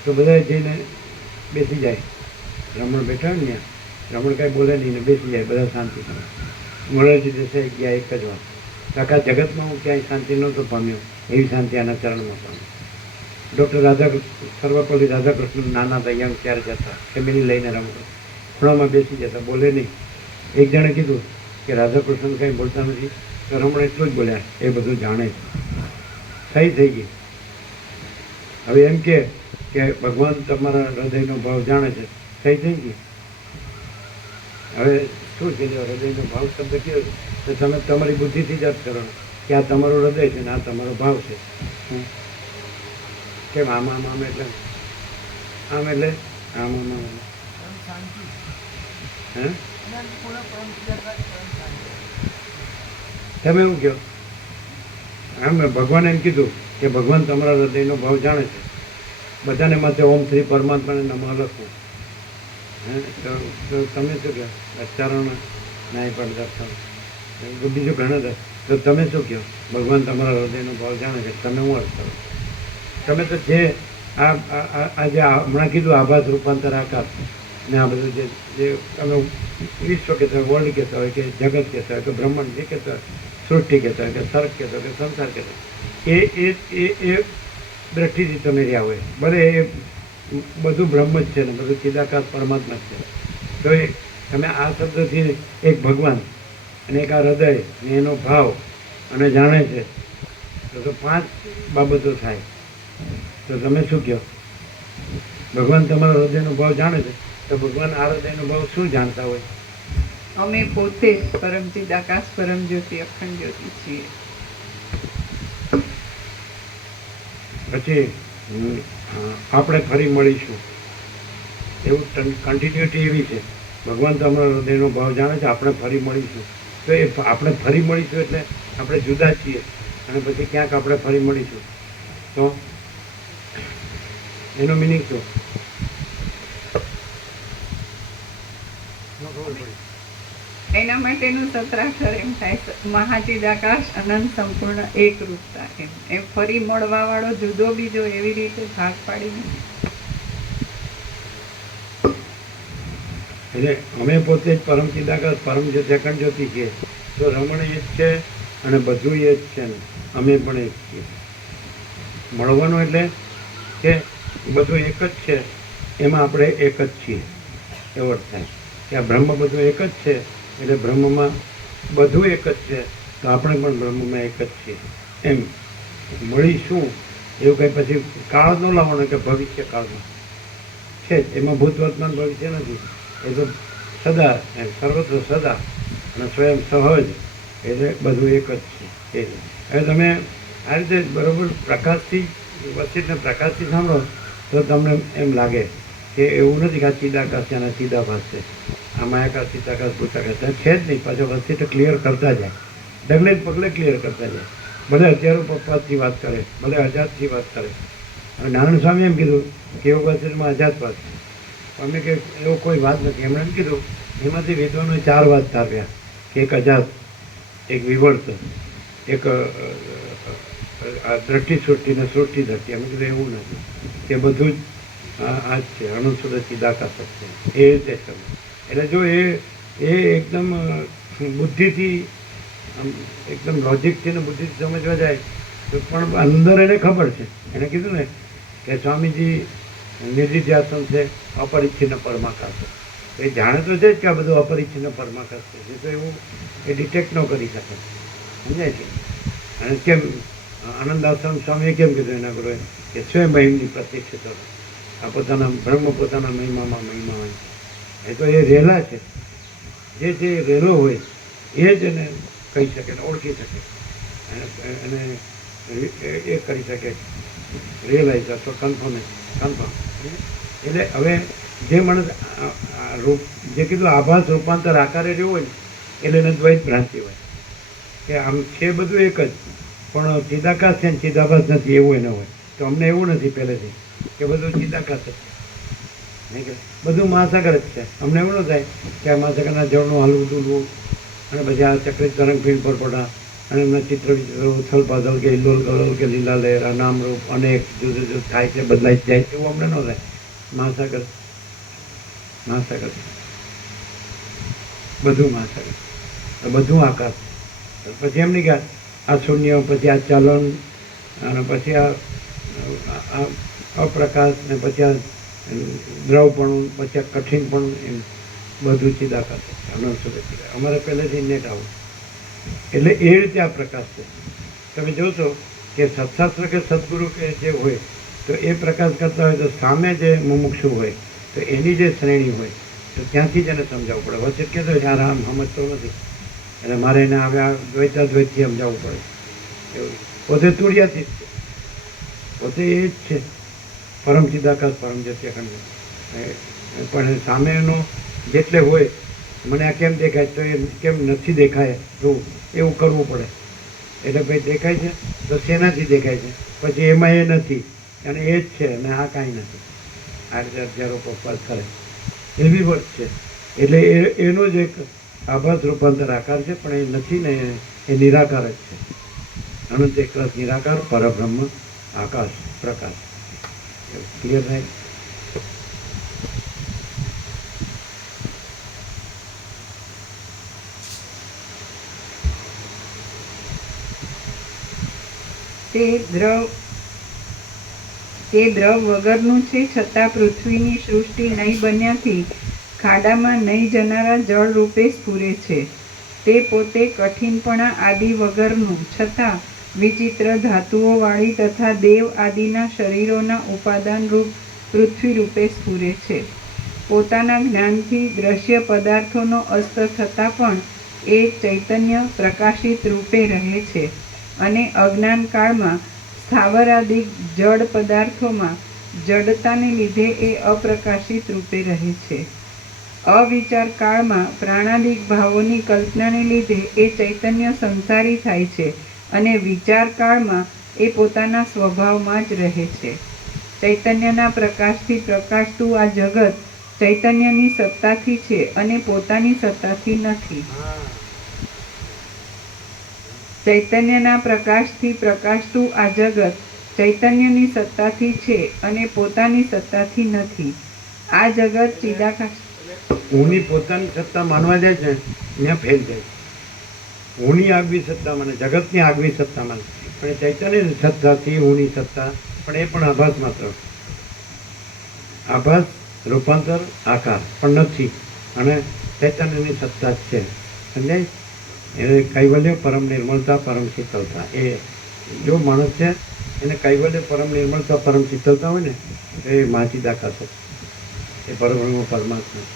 તો બધા જઈને બેસી જાય. રમણ બેઠા હોય ને ત્યાં, રમણ કાંઈ બોલે નહીં ને બેસી જાય, બધા શાંતિ કરે. મોરારજી દેસાઈ ગયા એક જ વાત, આખા જગતમાં હું ક્યાંય શાંતિ નહોતો પામ્યો એવી શાંતિ આના ચરણમાં પામ્યો. ડૉક્ટર સર્વપલ્લી રાધાકૃષ્ણન નાના હતા, યંગ, ત્યારે જતા ફેમિલી લઈને રમતો, ખૂણામાં બેસી જતા, બોલે નહીં. એક જણે કીધું કે રાધાકૃષ્ણન કંઈ બોલતા નથી, તો રમણ એટલું જ બોલ્યા, એ બધું જાણે છે. સહી થઈ ગઈ. હવે એમ કે ભગવાન તમારા હૃદયનો ભાવ જાણે છે, સહી થઈ ગઈ. હવે શું કીધું, હૃદયનો ભાવ શબ્દ કયો તો તમે તમારી બુદ્ધિથી જ અર્થ કરો કે આ તમારું હૃદય છે ને આ તમારો ભાવ છે. કેમ આમ એટલે આમ એટલે આમ હે તમે એવું કહો? આમ ભગવાને એમ કીધું કે ભગવાન તમારા હૃદયનો ભાવ જાણે છે. બધાને માથે ઓમ શ્રી પરમાત્માને નમઃ લખવું. હે તો તમે શું કહો? અચ્ચારણ નાય પણ દર્શન, બીજું ઘણા. તો તમે શું કહો? ભગવાન તમારા હૃદયનો ભાવ જાણે છે, તમે હું અર્થ કરો? તમે તો જે આ જે હમણાં કીધું આભાસ રૂપાંતર આકાર ને આ બધું જે અમે વિશ્વ કહેતા હોય, વર્લ્ડ કહેતા હોય, કે જગત કહેતા હોય, કે બ્રહ્માંડ જે કહેતા હોય, સૃષ્ટિ કહેતા હોય, કે સર્ગ કહેતા હોય, કે સંસાર કહેતા હોય, એ દ્રષ્ટિથી તમે રહ્યા હોય. ભલે એ બધું બ્રહ્મ જ છે ને બધું ચિદાકાશ પરમાત્મા જ છે. તો એ તમે આ શબ્દથી એક ભગવાન અને એક આ હૃદય ને એનો ભાવ અને જાણે છે, તો 5 બાબતો થાય. તો તમે શું કહો? ભગવાન તમારા હૃદયનો ભાવ જાણે છે, તો ભગવાન આ હૃદયનો ભાવ શું જાણતા હોય? અમે પોતે પરમ ચિદાકાશ પરમ જ્યોતિ અખંડ જ્યોતિ છીએ. પછી આપણે ફરી મળીશું, એવું કન્ટિન્યુટી એવી છે. ભગવાન તમારા હૃદયનો ભાવ જાણે છે, આપણે ફરી મળીશું. તો એ આપણે ફરી મળીશું એટલે આપણે જુદા છીએ, અને પછી ક્યાંક આપણે ફરી મળીશું, તો એનો મિનિંગ શું? એના માટેનું સત્રાક્ષર એમ થાય છે, મહાચિદાકાશ અનંત સંપૂર્ણ એક રૂપતા. એમ ફરી મળવા વાળો જુદો બીજો એવી રીતે ભાગ પાડી નથી. એટલે અમે પોતે જ પરમ ચિદાકાશ પરમ જ્યોતિ અખંડ જ્યોતિ છીએ. તો રમણ એ જ છે અને બધું એ જ છે ને અમે પણ એ જ છીએ. મળવાનું એટલે કે બધું એક જ છે, એમાં આપણે એક જ છીએ એવો અર્થ થાય. કે આ બ્રહ્મ બધું એક જ છે, એટલે બ્રહ્મમાં બધું એક જ છે, તો આપણે પણ બ્રહ્મમાં એક જ છીએ. એમ મળીશું એવું કંઈ પછી કાળ ન લાવવાનો કે ભવિષ્ય કાળમાં છે જ, એમાં ભૂત વર્તમાન ભવિષ્ય નથી. એ તો સદા એમ સર્વત્ર સદા અને સ્વયં સહજ, એટલે બધું એક જ છે. એ હવે તમે આ રીતે બરાબર પ્રકાશથી વચ્ચે પ્રકાશથી સાંભળો તો તમને એમ લાગે કે એવું નથી કે આ ચિદાકાશ છે અને ચિદાભાસ છે, આ માયાકાશ ચિદાકાશ ભૂતાકાશ છે જ નહીં. પાછો વચ્ચે તો ક્લિયર કરતા જાય, ડગલે પગલે ક્લિયર કરતા જાય. ભલે હજારો પપ્પાથી વાત કરે, ભલે હજારથી વાત કરે, હવે નારાયણ સ્વામી એમ કીધું કે યોગાશ્રમમાં અજાતવાદ છે. અમે કે એવો કોઈ વાત નથી. એમણે એમ કીધું એમાંથી વિદ્વાનોએ 4 વાત ધાર્યા કે એક અજાત, એક વિવર્ત, એક દ્રષ્ટિ સૃષ્ટિ ને સૃષ્ટિ દ્રષ્ટિ. અમે કીધું એવું નથી, કે બધું જ આ જ છે, અણુસુર ચિદાકાશ છે, એ રીતે છે. એટલે જો એ એકદમ બુદ્ધિથી એકદમ લોજિકથી ને બુદ્ધિથી સમજવા જાય તો પણ અંદર એને ખબર છે. એણે કીધું ને કે સ્વામીજી નિર્વિધ્યાસન છે, અપરિચ્છિન્ન પરમાકાશ છે. એ જાણે તો છે જ કે આ બધું અપરિચ્છિન્ન પરમાકાશ છે. એ તો એવું એ ડિટેક્ટ ન કરી શકે, સમજાય છે. અને કેમ આનંદાશ્રમ સ્વામીએ કેમ કીધું એના ગુરુએ કે સ્વયં મહિમની પ્રત્યક્ષ કરો. આ પોતાના બ્રહ્મ પોતાના મહિમામાં મહિમા હોય. એ તો એ રહેલા છે, જે રહેલો હોય એ જ એને કહી શકે ને ઓળખી શકે અને એ કરી શકે, રિયલાઇઝ અથવા કન્ફર્મ. એટલે હવે જે માણસ જે કીધું આભાસ રૂપાંતર આકારે રહ્યું હોય ને એટલે એને દ્વૈત ભ્રાંતિ હોય કે આમ છે બધું એક જ, પણ ચિદાકાશ છે ને ચિદાભાસ નથી એવું એને હોય. તો અમને એવું નથી પહેલેથી કે બધું ચિદાકાશ જ છે, નહીં કે બધું મહાસાગર જ છે. અમને એવું ન થાય કે આ મહાસાગરના જળનું હલવું ડૂલવું અને પછી આ ચક્રિત તરંગ ફીણ પર પડા અને એમના ચિત્ર વિચિત્ર ઉથલ પાથલ કે હિલ્લોલ કલોલ કે લીલા લહેર નામરૂપ અનેક જુદું જુદું થાય છે, બદલાઈ જ જાય એવું અમને ન થાય. મહાસાગર મહાસાગર બધું મહાસાગર, બધું આકાશ. પછી એમ નહીં કે આ શૂન્ય, પછી આ ચલન અને પછી આ અપ્રકાશ ને પછી આ દ્રવપણું, પછી આ કઠિનપણું, એમ બધું ચિદાકાશ છે. અમારે પહેલેથી નેટ આવું એટલે એ રીતે આ પ્રકાશ છે. તમે જોશો કે સત્શાસ્ત્ર કે સદગુરુ કે જે હોય તો એ પ્રકાશ કરતા હોય તો સામે જે મુમુક્ષુ હોય તો એની જે શ્રેણી હોય તો ત્યાંથી જ એને સમજાવવું પડે. વચ્ચે કહેતો યાર આમ સમજતો નથી એટલે મારે એને હવે આ દ્વૈતાદ્વૈતથી સમજાવવું પડે. એવું પોતે તુર્યાથી જ છે, પોતે એ જ છે, પરમ ચિદાકાશ પરમ જત્યખંડ. પણ સામે એનો જેટલે હોય મને આ કેમ દેખાય તો એ કેમ નથી દેખાય એવું કરવું પડે. એટલે ભાઈ દેખાય છે તો શેનાથી દેખાય છે, પછી એમાં એ નથી અને એ જ છે અને આ કાંઈ નથી. આ રીતે હજારો પપ્પાસ કરે એવી વર્ત છે. એટલે એનો જ એક આભાસ રૂપાંતર આકાર છે, પણ એ નથી ને એ નિરાકાર જ છે. અનંત એકરસ નિરાકાર પરબ્રહ્મ આકાશ પ્રકાશ. ક્લિયર થાય? તે દ્રવ વગરનું છે, છતાં પૃથ્વીની સૃષ્ટિ નહીં બન્યાથી ખાડામાં નહીં જનારા જળ રૂપે સ્ફુરે છે. તે પોતે કઠિનપણા આદિ વગરનું, છતાં વિચિત્ર ધાતુઓવાળી તથા દેવ આદિના શરીરોના ઉપાદાન રૂપ પૃથ્વી રૂપે સ્ફુરે છે. પોતાના જ્ઞાનથી દ્રશ્ય પદાર્થોનો અસ્ત થતાં પણ એ ચૈતન્ય પ્રકાશિત રૂપે રહે છે અને અજ્ઞાન કાળમાં સ્થાવરાદિક જડ પદાર્થોમાં જડતાને લીધે એ અપ્રકાશિત રૂપે રહે છે. અવિચાર કાળમાં પ્રાણાદિક ભાવોની કલ્પનાને લીધે એ ચૈતન્ય સંસારી થાય છે અને વિચાર કાળમાં એ પોતાના સ્વભાવમાં જ રહે છે. ચૈતન્યના પ્રકાશથી પ્રકાશતું આ જગત ચૈતન્યની સત્તાથી છે અને પોતાની સત્તાથી નથી. ચૈતન્યના પ્રકાશથી પ્રકાશતું આ જગત ચૈતન્યની સત્તાથી છે અને પોતાની સત્તાથી નથી. આ જગત ચિદાકાશ. હુંની પોતાની સત્તા માનવા જાય છે ત્યાં ફેલ જાય. હુંની આગવી સત્તા માને, જગતની આગવી સત્તા માને, પણ એ ચૈતન્યની સત્તાથી હુંની સત્તા, પણ એ પણ આભાસ માત્ર. આભાસ રૂપાંતર આકાર પણ નથી અને ચૈતન્યની સત્તા જ છે. સમજાય? એને કૈવલ્ય પરમ નિર્મળતા પરમ શીતળતા. એ જો માણસ છે એને કૈવલ્ય પરમ નિર્મળતા પરમ શીતળતા હોય ને તો એ માચિદાકાશ છે, એ પરબ્રહ્મ પરમાત્મા.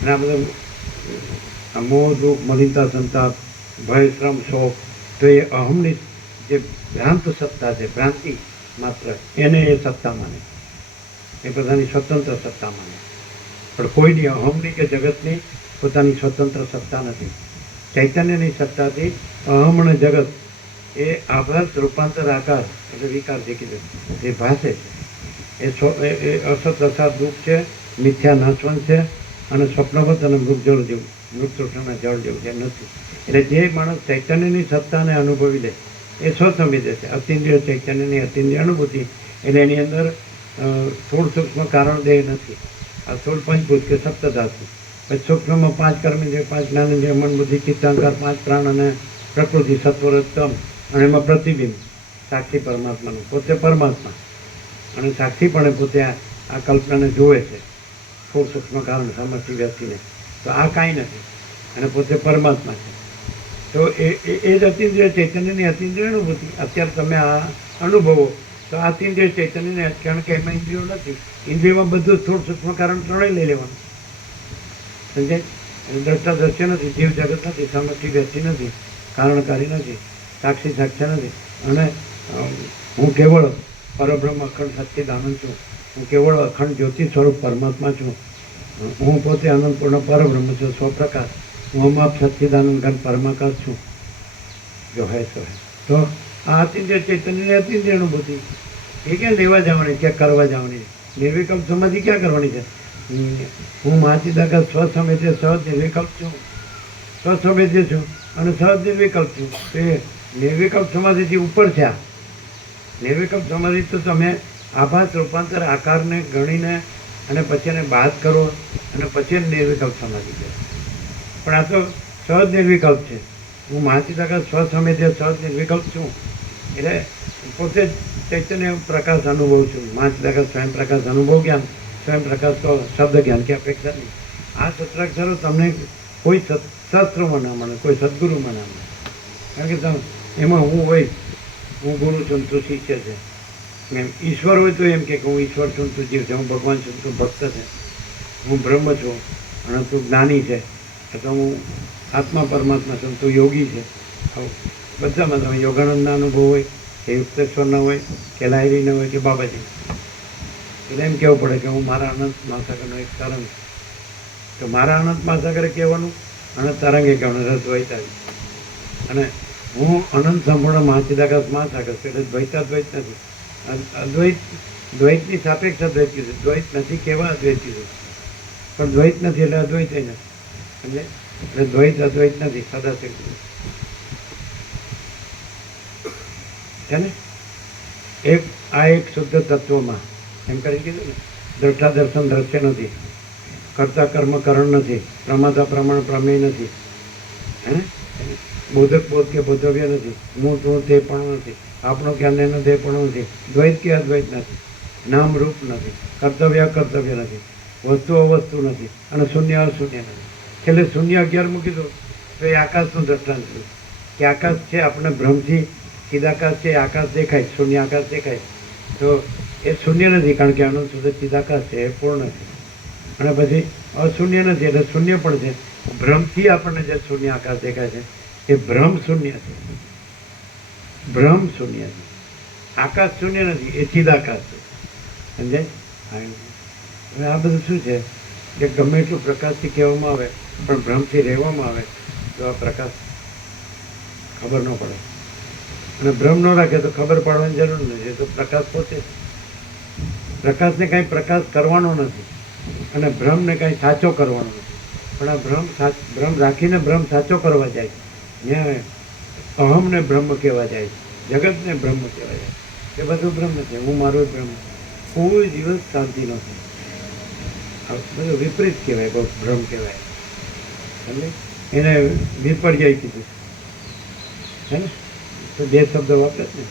અને આ બધા મોહ દુઃખ મલિનતા સંતાપ ભય શ્રમ શોક તો એ અહમની જે ભ્રાંત સત્તા છે, ભ્રાંતિ માત્ર, એને એ સત્તા માને, એ પોતાની સ્વતંત્ર સત્તા માને. પણ કોઈની અહમની કે જગતની પોતાની સ્વતંત્ર સત્તા નથી. ચૈતન્યની સત્તાથી અહમ અને જગત એ આભાસ રૂપાંતર આકાર એટલે વિકાર જે કીધું એ ભાષે છે. એ અસત અસાત દુઃખ છે, મિથ્યા નાશવંત છે, અને સ્વપ્નવત અને મૃગજળ જેવું, મૃગતૃષ્ણના જળ જેવું છે, નથી. એટલે જે માણસ ચૈતન્યની સત્તાને અનુભવી લે એ સ્વસંવેદે છે. અતિન્દ્રિય ચૈતન્યની અતિન્દ્રિય અનુભૂતિ એટલે એની અંદર સ્થૂળ સૂક્ષ્મ કારણ દેહ નથી. આ સ્થૂળ પંચભૂત કે સપ્તધાતુ, પછી સૂક્ષ્મમાં 5 કર્મેન્દ્રિય, 5 જ્ઞાનેન્દ્રિય, મન બુદ્ધિ ચિત્તાંકાર, 5 પ્રાણ અને પ્રકૃતિ, સત્વરજતમ, અને એમાં પ્રતિબિંબ સાક્ષી પરમાત્માનું, પોતે પરમાત્મા અને સાક્ષીપણે પોતે આ કલ્પનાને જુએ છે, સ્થૂળ સૂક્ષ્મ કારણ સામર્થ્ય વ્યક્તિને. તો આ કાંઈ નથી અને પોતે પરમાત્મા છે. તો એ જ અતિન્દ્રિય ચૈતન્યની અતિન્દ્રિય અનુભૂતિ. અત્યારે તમે આ અનુભવો તો આ અતિન્દ્રિય ચૈતન્યને, કારણ કે એમાં ઇન્દ્રિયો નથી, ઇન્દ્રિયોમાં બધું સ્થૂળ સૂક્ષ્મ કારણ ત્રણેય લઈ લેવાનું. સમજાય? દ્રષ્ટા દ્રશ્ય નથી, જીવ જગત નથી, સામર્થ્ય વ્યક્તિ નથી, કારણકારી નથી, સાક્ષી સાક્ષ્ય નથી. અને હું કેવળ પરબ્રહ્મ અખંડ સચ્ચિદાનંદ છું. હું કેવળ અખંડ જ્યોતિ સ્વરૂપ પરમાત્મા છું. હું પોતે અનંતપૂર્ણ પરબ્રહ્મ છું, સ્વપ્રકાશ. હું અમાપ સચ્ચિદાનંદ ઘન પરમાકાશ છું. જો હે સો હે. તો આ અતિન્દ્રિય ચૈતન્યની અતિન્દ્રિય અનુભૂતિ એ ક્યાં લેવા જવાની, ક્યાં કરવા જવાની? નિર્વિકલ્પ સમાધિ ક્યાં કરવાની છે? હું મહાચિદાકાશ સ્વસંવેદ્ય સહજ નિર્વિકલ્પ છું, સ્વસંવેદ્ય છું અને સહજ નિર્વિકલ્પ છું. તો એ નિર્વિકલ્પ સમાધિથી ઉપર છે. આ નિર્વિકલ્પ સમાધિ તો તમે આભાસ રૂપાંતર આકારને ગણીને અને પછી એને બાદ કરો અને પછી એને નિર્વિકલ્પ સમાધિ છે. પણ આ તો સહજ નિર્વિકલ્પ છે. હું મહાચિદાકાશ સ્વસંવેદ્ય સહજ નિર્વિકલ્પ છું એટલે પોતે જ ચૈતન્ય પ્રકાશ અનુભવ છું. મહાચિદાકાશ સ્વયં પ્રકાશ અનુભવ જ્ઞાન, સ્વયં પ્રકાશ તો શબ્દ જ્ઞાન કે અપેક્ષા નહીં. આ સત્રાક્ષરો તમને કોઈ શાસ્ત્રોમાં ના મળે, કોઈ સદગુરુમાં ના મળે. કારણ કે એમાં હું હોય, હું ગુરુ છું, તું શિષ્ય છે. એમ ઈશ્વર હોય તો એમ કે હું ઈશ્વર છું, તું જીવ છે. હું ભગવાન છું, તું ભક્ત છે. હું બ્રહ્મ છું અને તું જ્ઞાની છે. અથવા હું આત્મા પરમાત્મા છું, તું યોગી છે. આવું બધામાં તમે યોગાનંદના અનુભવ હોય કે યુક્તેશ્વરના હોય કે લાહિરીના હોય કે બાબાજી. એટલે એમ કહેવું પડે કે હું મારા અનંત મહાસાગરનો એક તરંગ છું. તો મારા અનંત મહાસાગરે કહેવાનું અને તરંગે કહેવાનું, રસ દ્વૈતાવી. અને હું અનંત સંપૂર્ણ મહાચિદાકાશ મહાસાગર છું એટલે દ્વૈતાદ્વૈત નથી. અદ્વૈત, દ્વૈતની સાપેક્ષ અદ્વૈત કીધું. દ્વૈત નથી કેવા અદ્વૈત કીધું, પણ દ્વૈત નથી એટલે અદ્વૈત નથી. એટલે દ્વૈત અદ્વૈત નથી, સદાશિવ છે ને. આ એક શુદ્ધ તત્વમાં એમ કરી કીધું ને, દ્રષ્ટા દર્શન દ્રશ્ય નથી, કર્તા કર્મ કરણ નથી, પ્રમાતા પ્રમાણ પ્રમેય નથી, હે બોધક બોધ કે બોધવ્ય નથી, હું તું તે પણ નથી, આપણો ક્યાં એનો તે પણ નથી, દ્વૈત કે અદ્વૈત નથી, નામ રૂપ નથી, કર્તવ્ય અકર્તવ્ય નથી, વસ્તુ અવસ્તુ નથી અને શૂન્ય અશૂન્ય નથી. છેલ્લે શૂન્ય 11 મૂકી દો તો એ આકાશનું દ્રષ્ટાંત છે કે આકાશ છે, આપણે ભ્રમથી ચિદાકાશ છે, આકાશ દેખાય, શૂન્ય આકાશ દેખાય. તો એ શૂન્ય નથી કારણ કે અનંત સુધી ચિદાકાશ છે, એ પૂર્ણ છે. અને પછી અશૂન્ય નથી એટલે શૂન્ય પણ છે. ભ્રમથી આપણને જે શૂન્ય આકાશ દેખાય છે એ ભ્રમ શૂન્ય છે. ભ્રમ શૂન્ય છે, આકાશ શૂન્ય નથી, એ ચિદાકાશ છે. સમજાય? હવે આ બધું શું છે કે ગમે એટલું પ્રકાશથી કહેવામાં આવે પણ ભ્રમથી રહેવામાં આવે તો આ પ્રકાશ ખબર ન પડે. અને ભ્રમ ન રાખે તો ખબર પડવાની જરૂર નથી. તો પ્રકાશ પોતે છે. પ્રકાશને કાંઈ પ્રકાશ કરવાનો નથી અને ભ્રમને કાંઈ સાચો કરવાનો નથી. પણ આ ભ્રમ રાખીને ભ્રમ સાચો કરવા જાય છે. ત્યાં અહમને બ્રહ્મ કહેવા જાય છે, જગતને બ્રહ્મ કહેવા જાય છે. એ બધું બ્રહ્મ છે. હું મારો બ્રહ્મ. કોઈ દિવસ શાંતિ નથી. બધું વિપરીત કહેવાય, બહુ ભ્રમ કહેવાય. એટલે એને વિપર્યાય કીધું હે ને. તો 2 શબ્દ વાપરે ને,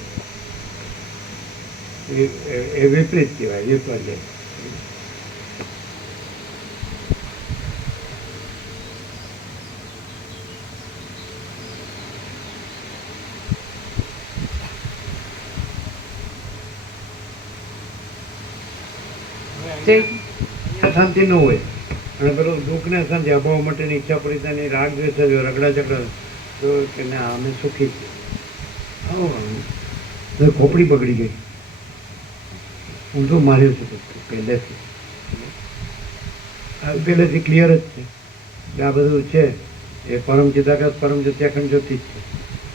એ વિપરીત કહેવાય, વિપર્યાય. શાંતિ ન હોય અને પેલું દુઃખને શાંતિ, અભાવ માટેની ઈચ્છા પૂરી થાય, રાગ દ્વેષ રગડા ઝઘડા તો કે ના અમે સુખી છીએ. ખોપડી બગડી ગઈ. ઊંધો માર્યો છે પહેલેથી ક્લિયર જ છે કે આ બધું છે એ પરમ ચિદાકાશ પરમ જ્યોતિ અખંડ જ્યોતિ જ છે.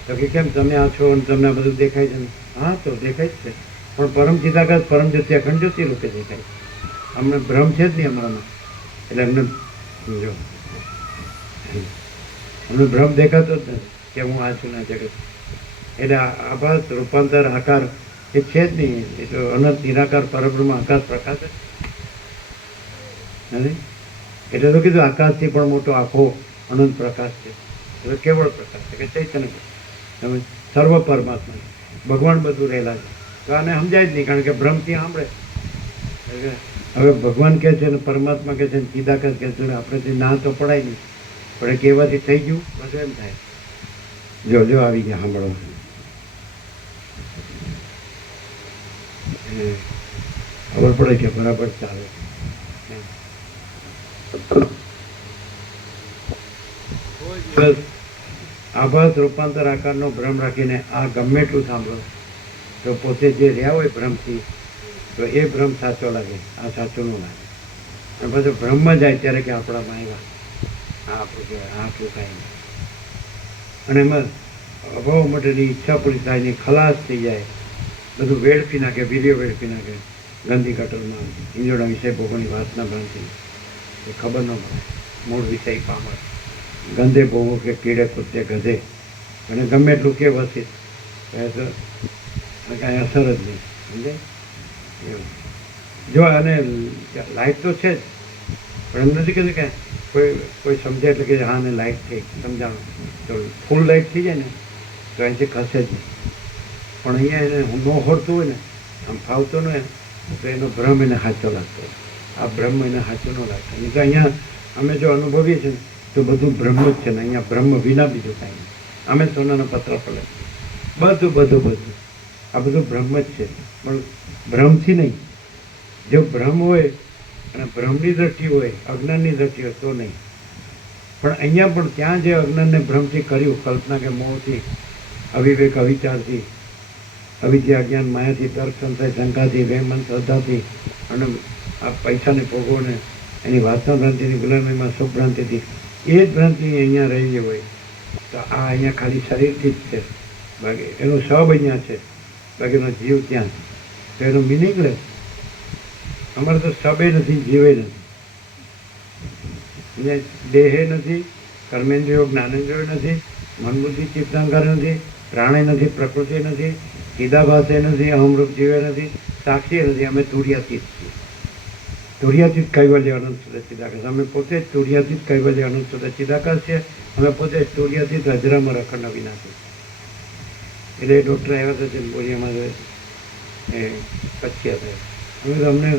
તો કે કેમ તમે આ છો અને તમને આ બધું દેખાય છે? હા તો દેખાય જ છે. પણ પરમ ચિદાકાશ પરમ જ્યોતિ અખંડ જ્યોતિ રૂપે દેખાય. અમને ભ્રમ છે જ નહીં અમારામાં, એટલે અમને જો અમને ભ્રમ દેખાતો જ નથી કે હું આ છું ના જગત. એટલે આભાસ રૂપાંતર આકાર એ છે જ નહીં. એ તો અનંત નિરાકાર પરબ્રહ્મ આકાશ પ્રકાશ જ નથી. એટલે તો કીધું આકાશથી પણ મોટો આખો અનંત પ્રકાશ છે. એટલે કેવળ પ્રકાશ છે કે ચૈતન્ય તમે સર્વ પરમાત્મા ભગવાન બધું રહેલા છે. તો આને સમજાય જ નહીં, કારણ કે ભ્રમથી સાંભળે. એટલે હવે ભગવાન કહે છે ને પરમાત્મા કહે છે ને ચિદાકાશ કહે છે, આપણેથી ના તો પડાય નહીં, પણ એ કહેવાથી થઈ ગયું બધું એમ થાય. જો આવી ગયા સાંભળવા. ખબર પડે કે બરાબર ચાલે. બસ આભાસ રૂપાંતર આકારનો ભ્રમ રાખીને આ ગમે એટલું સાંભળો તો પોતે જે રહ્યા હોય ભ્રમથી, તો એ ભ્રમ સાચો લાગે, આ સાચો ન લાગે. અને પછી ભ્રમમાં જાય ત્યારે કે આપણામાં આવ્યા આ આપણું કહેવાય, આ આપણું કાંઈ નહીં. અને એમાં અભાવ માટેની ઈચ્છા પૂરી થાય નહીં, ખલાસ થઈ જાય, બધું વેડફી નાખે, વીર્ય વેડફી નાખે. ગંદી ગટરમાં ઈંજોડા વિષય ભોગોની વાસના ભ્રાંતિ એ ખબર ન પડે. મૂળ વિષય પામર ગંધે ભોગો કે કીડે કૂદે ગધે, અને ગમે એટલું કે વસે તો કાંઈ અસર જ નહીં. સમજાય એવું. જો અને લાઈટ તો છે જ, પણ એમ નથી કીધું કે કોઈ સમજે એટલે કે હા ને લાઈટ થઈ સમજાણું, તો ફૂલ લાઈટ થઈ જાય ને તો અહીંથી ખસે જ નહીં. પણ અહીંયા એને ન હોડતું હોય ને, આમ ફાવતો ન હોય તો એનો ભ્રમ એને સાચો લાગતો હોય. આ બ્રહ્મ એને સાચો ન લાગતો. નહીં તો અહીંયા અમે જો અનુભવીએ છીએ ને તો બધું બ્રહ્મ જ છે ને. અહીંયા બ્રહ્મ વિના બીજું કાંઈ નહીં. અમે સોનાના પત્ર પડે બધું આ બધું બ્રહ્મ જ છે, પણ ભ્રમથી નહીં. જો ભ્રમ હોય અને ભ્રમની દ્રષ્ટિ હોય, અજ્ઞાનની દ્રષ્ટિ હોય તો નહીં. પણ અહીંયા પણ ત્યાં જે અજ્ઞાનને ભ્રમથી કર્યું, કલ્પના કે મોહથી, અવિવેક અવિચારથી, અવિદ્યા અજ્ઞાન માયાથી, તર્ક સંશય શંકાથી, વહેમન શ્રદ્ધાથી, અને આ પૈસાને ભોગવોને એની વાસના ભ્રાંતિની ગુલામીમાં શુભ ભ્રાંતિથી, એ જ ભ્રાંતિ અહીંયા રહેલી હોય તો આ અહીંયા ખાલી શરીરથી જ છે. બાકી એનું સબ અહીંયા છે, બાકીનો જીવ ત્યાં છે. તો એનું મિનિંગલેસ. અમારે તો સબે નથી, જીવે નથી, દેહે નથી, કર્મેન્દ્રિયો જ્ઞાનેન્દ્રિયો નથી, મન બુદ્ધિ ચિત્તાંકાર નથી, પ્રાણે નથી, પ્રકૃતિ નથી, ચિદાભાસે નથી, અહમરૂપ જીવે નથી, સાક્ષી નથી. અમે તુર્યાતીત છીએ. તુર્યાતીત કૈવલ્ય અનંત સુધ ચિદાકાશ. અમે પોતે જ તુર્યાતીત કૈવલ્ય અનંત સુધ ચિદાકાશ છે. અમે પોતે જ તુર્યાતીત હજરામાં અખંડ અવિનાશી. એટલે ડૉક્ટર આવ્યા હતા તેમ બોલી અમારે એ પછી હતા. અમે તો અમને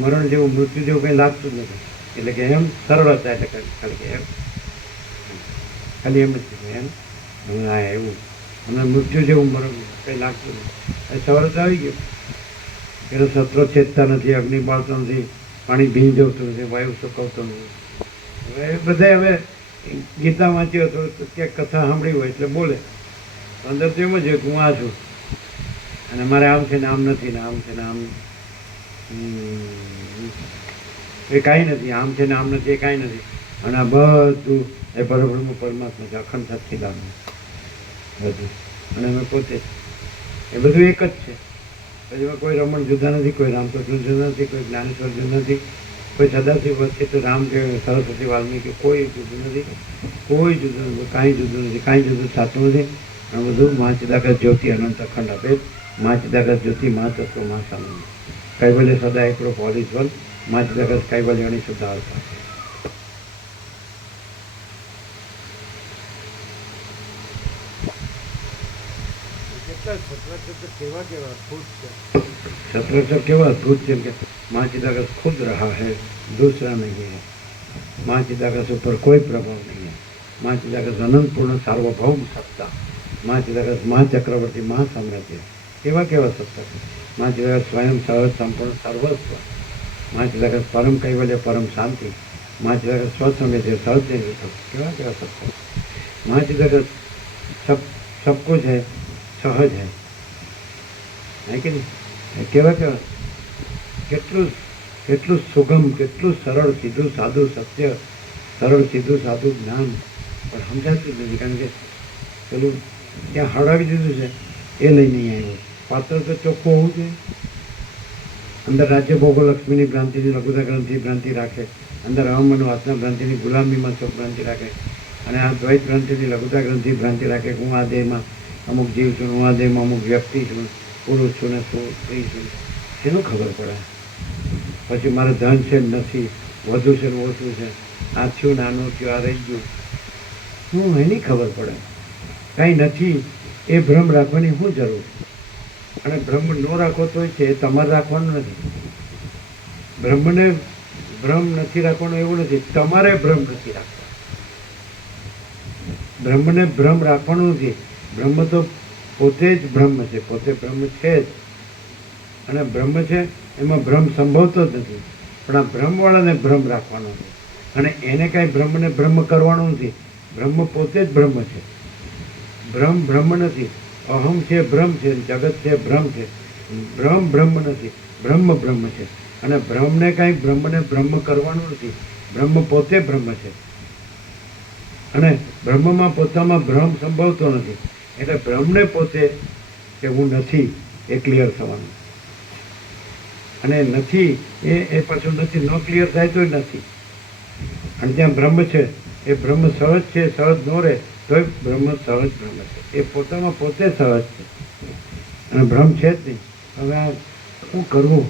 મરણ જેવું મૃત્યુ જેવું કંઈ લાગતું જ નથી. એટલે કે એમ સરળ હતા, એટલે ખાલી કે એમ ખાલી એમ જ એમ હા એવું અમને મૃત્યુ જેવું મરણ કંઈ લાગતું નથી. સવારે તો આવી ગયું. એનો સત્રો છેદતા નથી, અગ્નિ બાળતો નથી, પાણી ભીંજ જતું નથી, વાયુ સુકવતો નથી. હવે એ બધા હવે ગીતા વાંચ્યો હતો, ક્યાંક કથા સાંભળી હોય એટલે બોલે. અંદર તો એમ જ હોય કે હું આ છું અને મારે આમ છે ને આમ નથી ને આમ છે ને આમ એ કાંઈ નથી, આમ છે ને આમ નથી એ કાંઈ નથી. અને આ બધું એ પરબ્રહ્મ પરમાત્મા છે, અખંડ સચ્ચિદાનંદ બધું. અને અમે પોતે એ બધું એક જ છે. પછી એમાં કોઈ રમણ જુદા નથી, કોઈ રામકૃષ્ણ જુદા નથી, કોઈ જ્ઞાનેશ્વર જુદા નથી, કોઈ સદાશિવ વચ્ચે તો રામદેવ સરસ્વતી વાલ્મીકી કોઈ જુદું નથી, કોઈ જુદું નથી, કાંઈ જુદું નથી, કાંઈ જુદું થતું નથી. આ બધું મા ચિદાકાશ જ્યોતિ અનંત અખંડ આપે. મા ચિદાકાશ જ્યોતિ મા તત્વ મા સામાન્ય કૈવલ્ય સદા એકડો પોલીસ વન મા ચિદાકાશ કૈવલ્યની શુદ્ધ અવસ્થા. सतरक्षर केवल अद्भुत है कि माँ चिदाकाश खुद रहा है, दूसरा नहीं है. माँ चिदाकाश ऊपर कोई प्रभाव नहीं है. माँ चिदाकाश अनंत पूर्ण सार्वभौम सत्ता. माँ चिदाकाश माँ चक्रवर्ती माँ साम्राज्य केवा केवा सत्ता. माँ चिदाकाश स्वयं सहज संपूर्ण सर्वस्व. माँ चिदाकाश परम कैवल्य परम शांति. माँ चिदाकाश स्वसमय सहज केवा केवा सत्ता. माँ चिदाकाश सब कुछ है, सहज है कि नहीं. કેવા કેવા કેટલું સુગમ, કેટલું સરળ, સીધું સાદું સત્ય, સરળ સીધું સાદું જ્ઞાન પણ સમજાતું જ નથી. કારણ કે પેલું ત્યાં હળાવી દીધું છે એ લઈને નહીં આવ્યો. પાત્ર તો ચોખ્ખું હોવું જોઈએ. અંદર રાજ્ય ભોગો લક્ષ્મીની ભ્રાંતિની લઘુતા ગ્રંથિ ભ્રાંતિ રાખે, અંદર અહમ અને વાસના ભ્રાંતિની ગુલામીમાં ચોક ભ્રાંતિ રાખે, અને આ દ્વૈત ભ્રાંતિની લઘુતા ગ્રંથિ ભ્રાંતિ રાખે. હું આ દેહમાં અમુક જીવ છું, હું આ દેહમાં અમુક વ્યક્તિ છું, પુરુષ છું ને સ્ત્રી છું. એનું ખબર પડે. પછી મારે ધન છે ને નથી, વધુ છે ને ઓછું છે, આ થયું ને આનું થયું, આ રહી ગયું, હું એની ખબર પડે. કાંઈ નથી એ ભ્રમ રાખવાની શું જરૂર? અને ભ્રમ ન રાખો તો છે એ તમારે રાખવાનું નથી. બ્રહ્મને ભ્રમ નથી રાખવાનો એવું નથી, તમારે ભ્રમ નથી રાખવાનો. બ્રહ્મને ભ્રમ રાખવાનું નથી. બ્રહ્મ તો પોતે જ બ્રહ્મ છે, પોતે બ્રહ્મ છે જ. અને બ્રહ્મ છે એમાં ભ્રમ સંભવતો જ નથી. પણ આ ભ્રમવાળાને ભ્રમ રાખવાનો છે, અને એને કાંઈ બ્રહ્મને બ્રહ્મ કરવાનું નથી. બ્રહ્મ પોતે જ બ્રહ્મ છે. બ્રહ્મ બ્રહ્મ નથી. અહમ છે ભ્રમ છે, જગત છે ભ્રમ છે. બ્રહ્મ નથી, બ્રહ્મ બ્રહ્મ છે. અને બ્રહ્મને કાંઈ બ્રહ્મને બ્રહ્મ કરવાનું નથી. બ્રહ્મ પોતે બ્રહ્મ છે, અને બ્રહ્મમાં પોતામાં ભ્રમ સંભવતો નથી. એટલે બ્રહ્મને પોતે કે હું નથી એ ક્લિયર થવાનું. અને નથી એ પાછું નથી ન ક્લિયર થાય તો નથી. અને ત્યાં બ્રહ્મ છે એ બ્રહ્મ સહજ છે, સહજ ન રહે તોય બ્રહ્મ સહજ બ્રહ્મ છે. એ પોતામાં પોતે સહજ છે, અને ભ્રમ છે જ નહીં. હવે આ શું કરવું?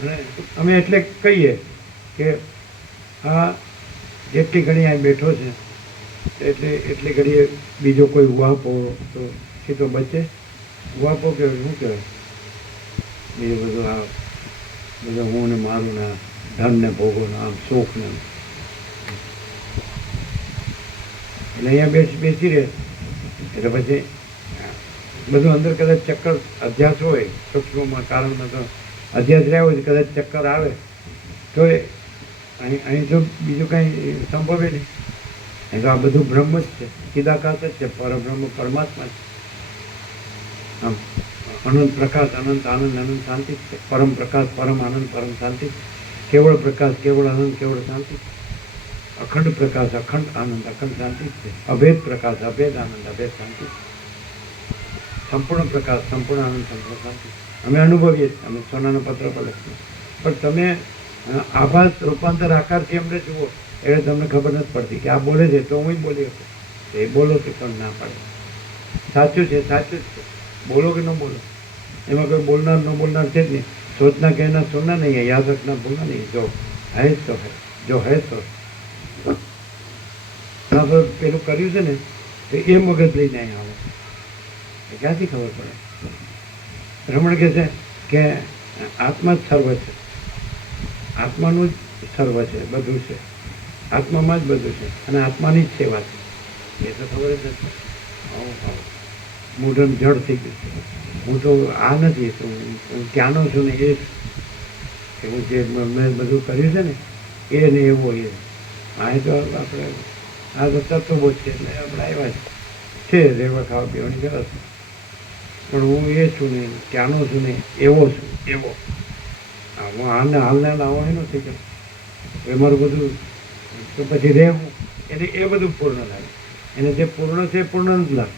અને અમે એટલે કહીએ કે આ જેટલી ઘડી અહીં બેઠો છે એટલી ઘડીએ બીજો કોઈ ઉહાપો તો સીધો બચે. ઉહાપો કહેવાય, શું કહેવાય? બીજું બધું આ બધું હું ને મારું ને ધન ને ભોગો ને આમ સુખ ને, એટલે અહીંયા બેસી રહે એટલે પછી બધું અંદર કદાચ ચક્કર અધ્યાસ હોય સૂક્ષ્મમાં કારણમાં તો અધ્યાસ રહ્યા હોય કદાચ ચક્કર આવે તો અહીં તો બીજું કાંઈ સંભવે નહીં. અહીં તો આ બધું બ્રહ્મ જ છે, ચિદાકાશ જ છે, પરબ્રહ્મ પરમાત્મા છે. આમ અનંત પ્રકાશ, અનંત આનંદ, અનંત શાંતિ છે. પરમ પ્રકાશ, પરમ આનંદ, પરમ શાંતિ. કેવળ પ્રકાશ, કેવળ આનંદ, કેવળ શાંતિ. અખંડ પ્રકાશ, અખંડ આનંદ, અખંડ શાંતિ છે. અભેદ પ્રકાશ, અભેદ આનંદ, અભેદ શાંતિ. સંપૂર્ણ પ્રકાશ, સંપૂર્ણ આનંદ, સંપૂર્ણ શાંતિ. અમે અનુભવીએ છીએ, અમે સોનાનો પત્ર પર લખીએ. પણ તમે આભાસ રૂપાંતર આકારથી અમને જુઓ એટલે તમને ખબર નથી પડતી કે આ બોલે છે તો હું બોલી શકું. એ બોલો તો પણ ના પાડે. સાચું છે, સાચું જ છે. બોલો કે ન બોલો એમાં કોઈ બોલનાર ન બોલનાર છે જ નહીં. સોચના કહેના સુનના નહીં है, યાદ रखना भूलना नहीं. जो है तो है, जो है तो પેલું કર્યું છે ને તો એ મગજ લઈને અહીં આવે. ક્યાંથી ખબર પડે? રમણ કહે છે કે આત્મા જ સર્વ છે, આત્માનું જ સર્વ છે, બધું છે, આત્મામાં જ બધું છે, અને આત્માની જ સેવા છે. એ તો ખબર જ નથી. મૂઢમ જડ થઈ ગયું છે. હું તો આ નથી, હું ત્યાંનો છું ને એ હું જે મેં બધું કર્યું છે ને એ ને એવો એ. આ તો આપણે આ તો તત્વો જ છે એટલે આપણે આવ્યા છે રહેવા ખાવા પીવાની વ્યવસ્થા. પણ હું એ છું ને ત્યાંનો છું ને એવો છું, એવો. હું હાલના આવો એનો થઈ ગયો એ મારું બધું. તો પછી રહેવું એટલે એ બધું પૂર્ણ લાગે. એને જે પૂર્ણ છે એ પૂર્ણ જ લાગે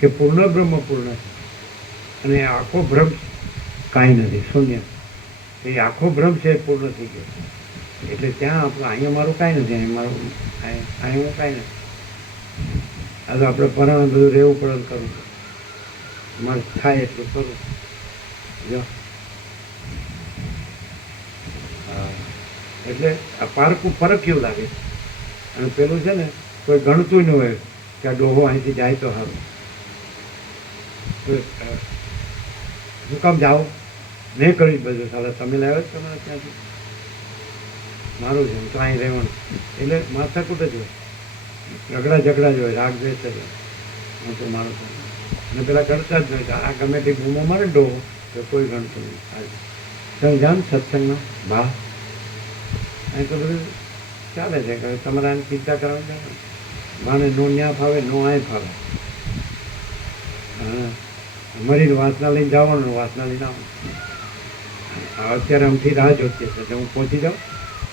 કે પૂર્ણ બ્રહ્મ પૂર્ણ છે. અને આખો ભ્રમ કાંઈ નથી, શૂન્ય. એ આખો ભ્રમ છે એ પૂર્ણ થઈ ગયો. એટલે ત્યાં આપણું અહીંયા મારું કાંઈ નથી, અહીં મારું અહીં હું કાંઈ નથી. આ તો આપણે પરાણે બધું રહેવું પડે કરવું, મારે થાય એટલું કરવું. જો એટલે આ પારકું ફરક કેવું લાગે. અને પેલું છે ને કોઈ ગણતું ન હોય કે આ ડોહો અહીંથી જાય તો સારું. શું કામ જાઓ? મેં કર્યું બધું. સાલા તમે લાવ્યો જ તમારે ત્યાંથી, મારું છે તો અહીં રહેવાનું. એટલે માથાકૂટ જ હોય, ઝઘડા જ હોય, રાગ દ્વેષ જ હોય. હું તો મારું છું અને પેલા ગણતા જ હોય. આ ગમે તે બૂમો મારે ડોહો તો કોઈ ગણતું નહીં. તમે જાણ સત્સંગમાં બા અહીં તો બધું ચાલે છે કે તમારે આની ચિંતા કરવાની ચાલે. માને નો ન્યા ફાવે, નો આય ફાવે. હા, મરીને વાસના લઈને જવાનું, વાસના લઈને આવવાનું. અત્યારે આમથી રાહ જોતી હશે એટલે હું પહોંચી જાઉં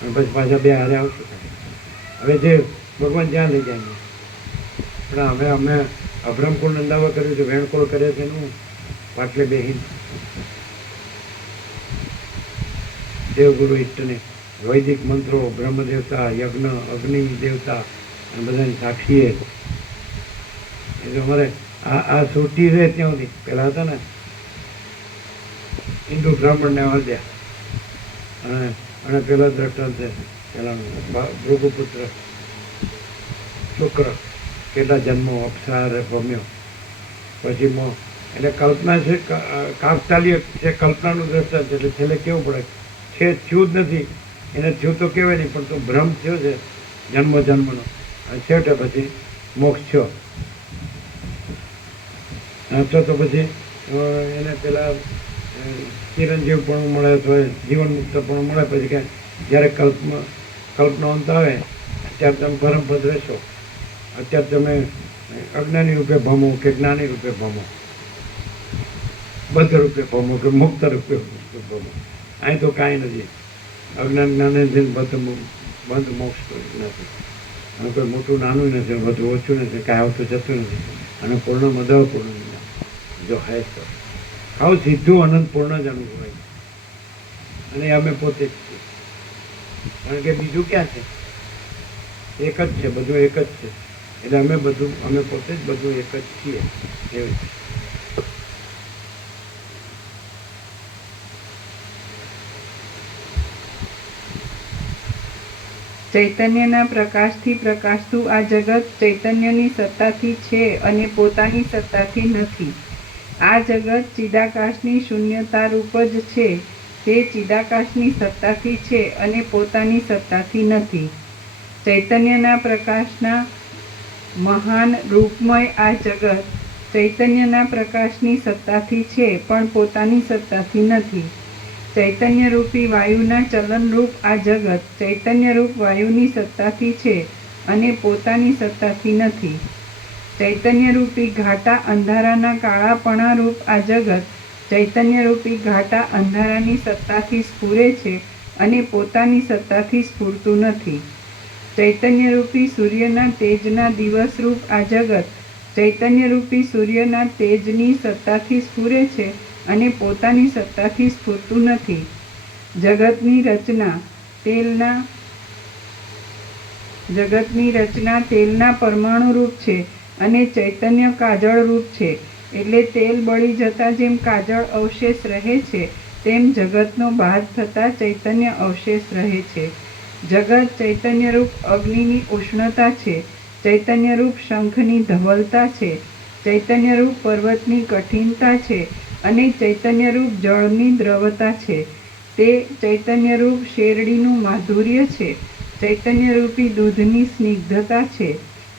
અને પછી પાછા બે હારે આવશું. હવે જે ભગવાન જ્યાં લઈ જાય પણ હવે અમે અભ્રમકુળ નંદાવા કર્યું છે, વેણકોળ કરે છે એનું પાટલે બેહીન દેવગુરુ ઈષ્ટને વૈદિક મંત્રો, બ્રહ્મ દેવતા, યજ્ઞ, અગ્નિ દેવતા અને બધાની સાક્ષીએ એટલે અમારે આ સુટી રહે ત્યાં સુધી પેલા હતા ને હિન્દુ બ્રાહ્મણને વધ્યા અને પેલા દ્રષ્ટાંત છે પેલાનું ભૃગુપુત્ર શુક્ર કેટલા જન્મો અપસાર પામ્યો પછી એટલે કલ્પના છે, કાકતાલીય છે, કલ્પનાનું દ્રષ્ટાંત છે. એટલે છેલ્લે કેવું પડે છે થયું જ નથી એને થયું તો કહેવાય નહીં, પણ તો ભ્રમ થયો છે જન્મનો અને છેવટે પછી મોક્ષ થયો. અથવા તો પછી એને પેલા ચિરંજીવ પણ મળે તો જીવન મુક્ત પણ મળે. પછી કે જ્યારે કલ્પનો અંત આવે ત્યારે તમે પરમપદ રહેશો. અત્યારે તમે અજ્ઞાની રૂપે ભમો કે જ્ઞાની રૂપે ભમો, બદ્ધ રૂપે ભમો કે મુક્ત રૂપે ભમો. અહીં તો કાંઈ નથી. અજ્ઞાન જ્ઞાને બંધ મોક્ષ નથી. અને કોઈ મોટું નાનું નથી, બધું ઓછું નથી, કાંઈ આવતું જતું નથી. અને પૂર્ણ મદ પૂર્ણ જો હે તો આવું સીધું અનંત પૂર્ણ જ અનુભવાય. અને અમે પોતે જ છીએ, કારણ કે બીજું ક્યાં છે? એક જ છે, બધું એક જ છે. એટલે અમે પોતે જ બધું એક જ છીએ. એવી ચૈતન્યના પ્રકાશથી પ્રકાશતું આ જગત ચૈતન્યની સત્તાથી છે અને પોતાની સત્તાથી નથી. આ જગત ચિદાકાશની શૂન્યતા રૂપ જ છે. તે ચિદાકાશની સત્તાથી છે અને પોતાની સત્તાથી નથી. ચૈતન્યના પ્રકાશના મહાન રૂપમય આ જગત ચૈતન્યના પ્રકાશની સત્તાથી છે પણ પોતાની સત્તાથી નથી. ચૈતન્યરૂપી વાયુના ચલનરૂપ આ જગત ચૈતન્યરૂપ વાયુની સત્તાથી છે અને પોતાની સત્તાથી નથી. ચૈતન્યરૂપી ઘાટા અંધારાના કાળાપણારૂપ આ જગત ચૈતન્યરૂપી ઘાટા અંધારાની સત્તાથી સ્ફુરે છે અને પોતાની સત્તાથી સ્ફુરતું નથી. ચૈતન્યરૂપી સૂર્યના તેજના દિવસરૂપ આ જગત ચૈતન્યરૂપી સૂર્યના તેજની સત્તાથી સ્ફુરે છે અને પોતાની સત્તાથી સ્ફુરતું નથી. જગતની રચના તેલના પરમાણુ રૂપ છે અને ચૈતન્ય કાજળ રૂપ છે. એટલે તેલ બળી જતાં જેમ કાજળ અવશેષ રહે છે તેમ જગતનો બાદ થતાં ચૈતન્ય અવશેષ રહે છે. જગત ચૈતન્યરૂપ અગ્નિની ઉષ્ણતા છે, ચૈતન્યરૂપ શંખની ધવલતા છે, ચૈતન્યરૂપ પર્વતની કઠિનતા છે અને ચૈતન્યરૂપ જળની દ્રવતા છે. તે ચૈતન્યરૂપ શેરડીનું માધુર્ય છે, ચૈતન્યરૂપી દૂધની સ્નિગ્ધતા છે,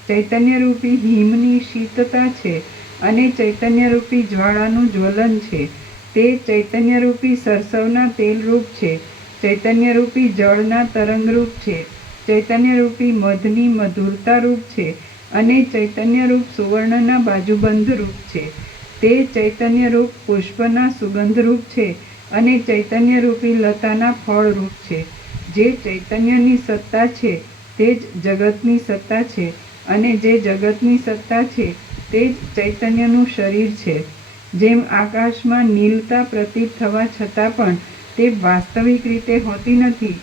ચૈતન્યરૂપી હિમની શીતતા છે અને ચૈતન્યરૂપી જ્વાળાનું જ્વલન છે. તે ચૈતન્યરૂપી સરસવના તેલરૂપ છે, ચૈતન્યરૂપી જળના તરંગરૂપ છે, ચૈતન્યરૂપી મધની મધુરતારૂપ છે અને ચૈતન્યરૂપ સુવર્ણના બાજુબંધરૂપ છે. તે ચૈતન્યરૂપ પુષ્પના સુગંધરૂપ છે અને ચૈતન્યરૂપી લતાના ફળરૂપ છે. જે ચૈતન્યની સત્તા છે તે જ જગતની સત્તા છે અને જે જગતની સત્તા છે તે જ ચૈતન્યનું શરીર છે. જેમ આકાશમાં નીલતા પ્રતીત થવા છતાં પણ તે વાસ્તવિક રીતે હોતી નથી,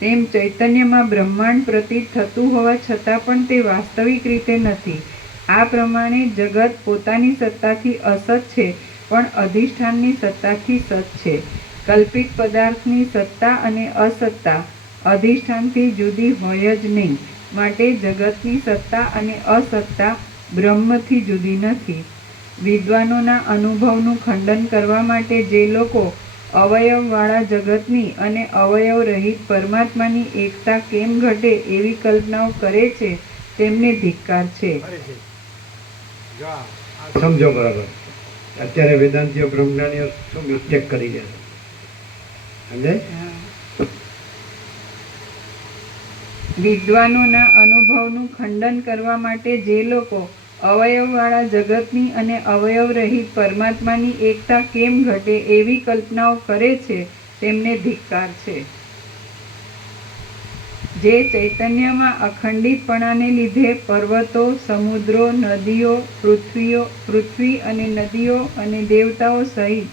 તેમ ચૈતન્યમાં બ્રહ્માંડ પ્રતીત થતું હોવા છતાં પણ તે વાસ્તવિક રીતે નથી. આ પ્રમાણે જગત પોતાની સત્તાથી અસત છે પણ અધિષ્ઠાનની સત્તાથી સત છે. કલ્પિત પદાર્થની સત્તા અને અસત્તા અધિષ્ઠાનથી જુદી હોય જ નહીં. માટે જગતની સત્તા અને અસત્તા બ્રહ્મથી જુદી નથી. વિદ્વાનોના અનુભવનું ખંડન કરવા માટે જે લોકો અવયવવાળા જગતની અને અવયવ રહિત પરમાત્માની એકતા કેમ ઘટે એવી કલ્પનાઓ કરે છે તેમને ધિક્કાર છે. સમજો બરાબર. અત્યારે વેદાંતિઓ બ્રહ્મજ્ઞાનીઓ શું મિસ્ટેક કરી ગયા છે? વિદ્વાનોના અનુભવનું ખંડન કરવા માટે જે લોકો અવયવવાળા જગતની અને અવયવ રહિત પરમાત્માની એકતા કેમ ઘટે એવી કલ્પનાઓ કરે છે તેમને ધિક્કાર છે. જે ચૈતન્યમાં અખંડિતપણાને લીધે પર્વતો, સમુદ્રો, નદીઓ, પૃથ્વી અને નદીઓ અને દેવતાઓ સહિત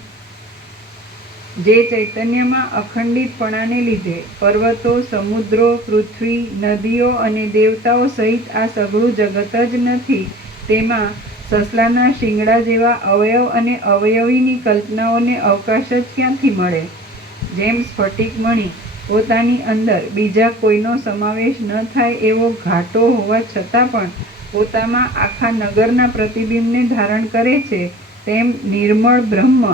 જે ચૈતન્યમાં અખંડિતપણાને લીધે પર્વતો, સમુદ્રો, પૃથ્વી, નદીઓ અને દેવતાઓ સહિત આ સઘળું જગત જ નથી, તેમાં સસલાના શિંગડા જેવા અવયવ અને અવયવીની કલ્પનાઓને અવકાશ જ ક્યાંથી મળે? જેમ સ્ફટિક મણિ પોતાની અંદર બીજા કોઈનો સમાવેશ ન થાય એવો ઘાટો હોવા છતાં પણ પોતામાં આખા નગરના પ્રતિબિંબને ધારણ કરે છે, તેમ નિર્મળ બ્રહ્મ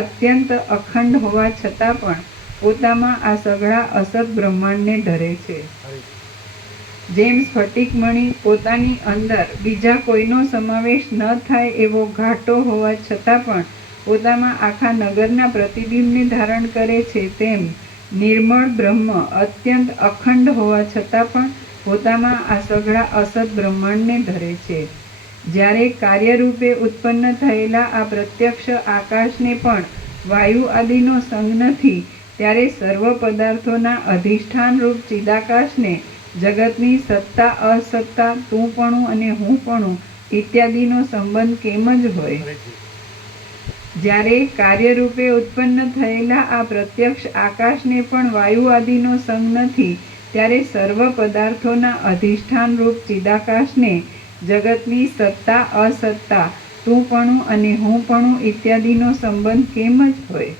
અત્યંત અખંડ હોવા છતાં પણ પોતામાં આ સઘળા અસત બ્રહ્માંડને ધરે છે. જેમ સ્ફટિક મણિ પોતાની અંદર બીજા કોઈનો સમાવેશ ન થાય એવો ઘાટો હોવા છતાં પણ પોતામાં આખા નગરના પ્રતિબિંબને ધારણ કરે છે, તેમ નિર્મળ બ્રહ્મ અત્યંત અખંડ હોવા છતાં પણ પોતામાં આ સઘળા અસત બ્રહ્માંડને ધરે છે. જ્યારે કાર્યરૂપે ઉત્પન્ન થયેલા આ પ્રત્યક્ષ આકાશને પણ વાયુ આદિનો સંગ નથી, ત્યારે સર્વ પદાર્થોના અધિષ્ઠાનરૂપ ચિદાકાશને જગતની સત્તા, અસત્તા, તુંપણું અને હુંપણું ઇત્યાદિનો સંબંધ કેમ જ હોય? જ્યારે કાર્યરૂપે ઉત્પન્ન થયેલા આ પ્રત્યક્ષ આકાશને પણ વાયુ આદિનો સંગ નથી, ત્યારે સર્વ પદાર્થોના અધિષ્ઠાનરૂપ ચિદાકાશને જગતની સત્તા, અસત્તા, તુંપણું અને હુંપણું ઇત્યાદિનો સંબંધ કેમ જ હોય?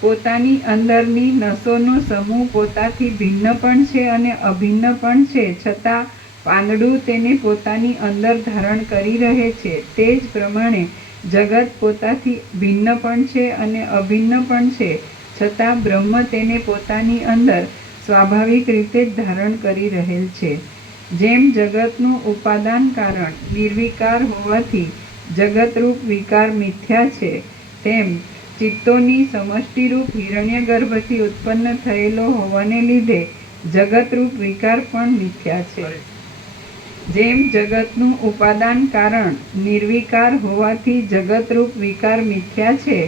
પોતાની અંદરની નસોનો સમૂહ પોતાથી ભિન્ન પણ છે અને અભિન્ન પણ છે, છતાં પાંદડું તેને પોતાની અંદર ધારણ કરી રહે છે. તે જ પ્રમાણે જગત પોતાથી ભિન્ન પણ છે અને અભિન્ન પણ છે, છતાં બ્રહ્મ તેને પોતાની અંદર સ્વાભાવિક રીતે જ ધારણ કરી રહેલ છે. જેમ જગતનું ઉપાદાન કારણ નિર્વિકાર હોવાથી જગતરૂપ વિકાર મિથ્યા છે, તેમ ચિત્તોની સમષ્ટિરૂપ હિરણ્યગર્ભથી ઉત્પન્ન થયેલો હોવાને લીધે જગતરૂપ વિકાર પણ મિથ્યા છે. જેમ જગતનું ઉપાદાન કારણ નિર્વિકાર હોવાથી જગતરૂપ વિકાર મિથ્યા છે,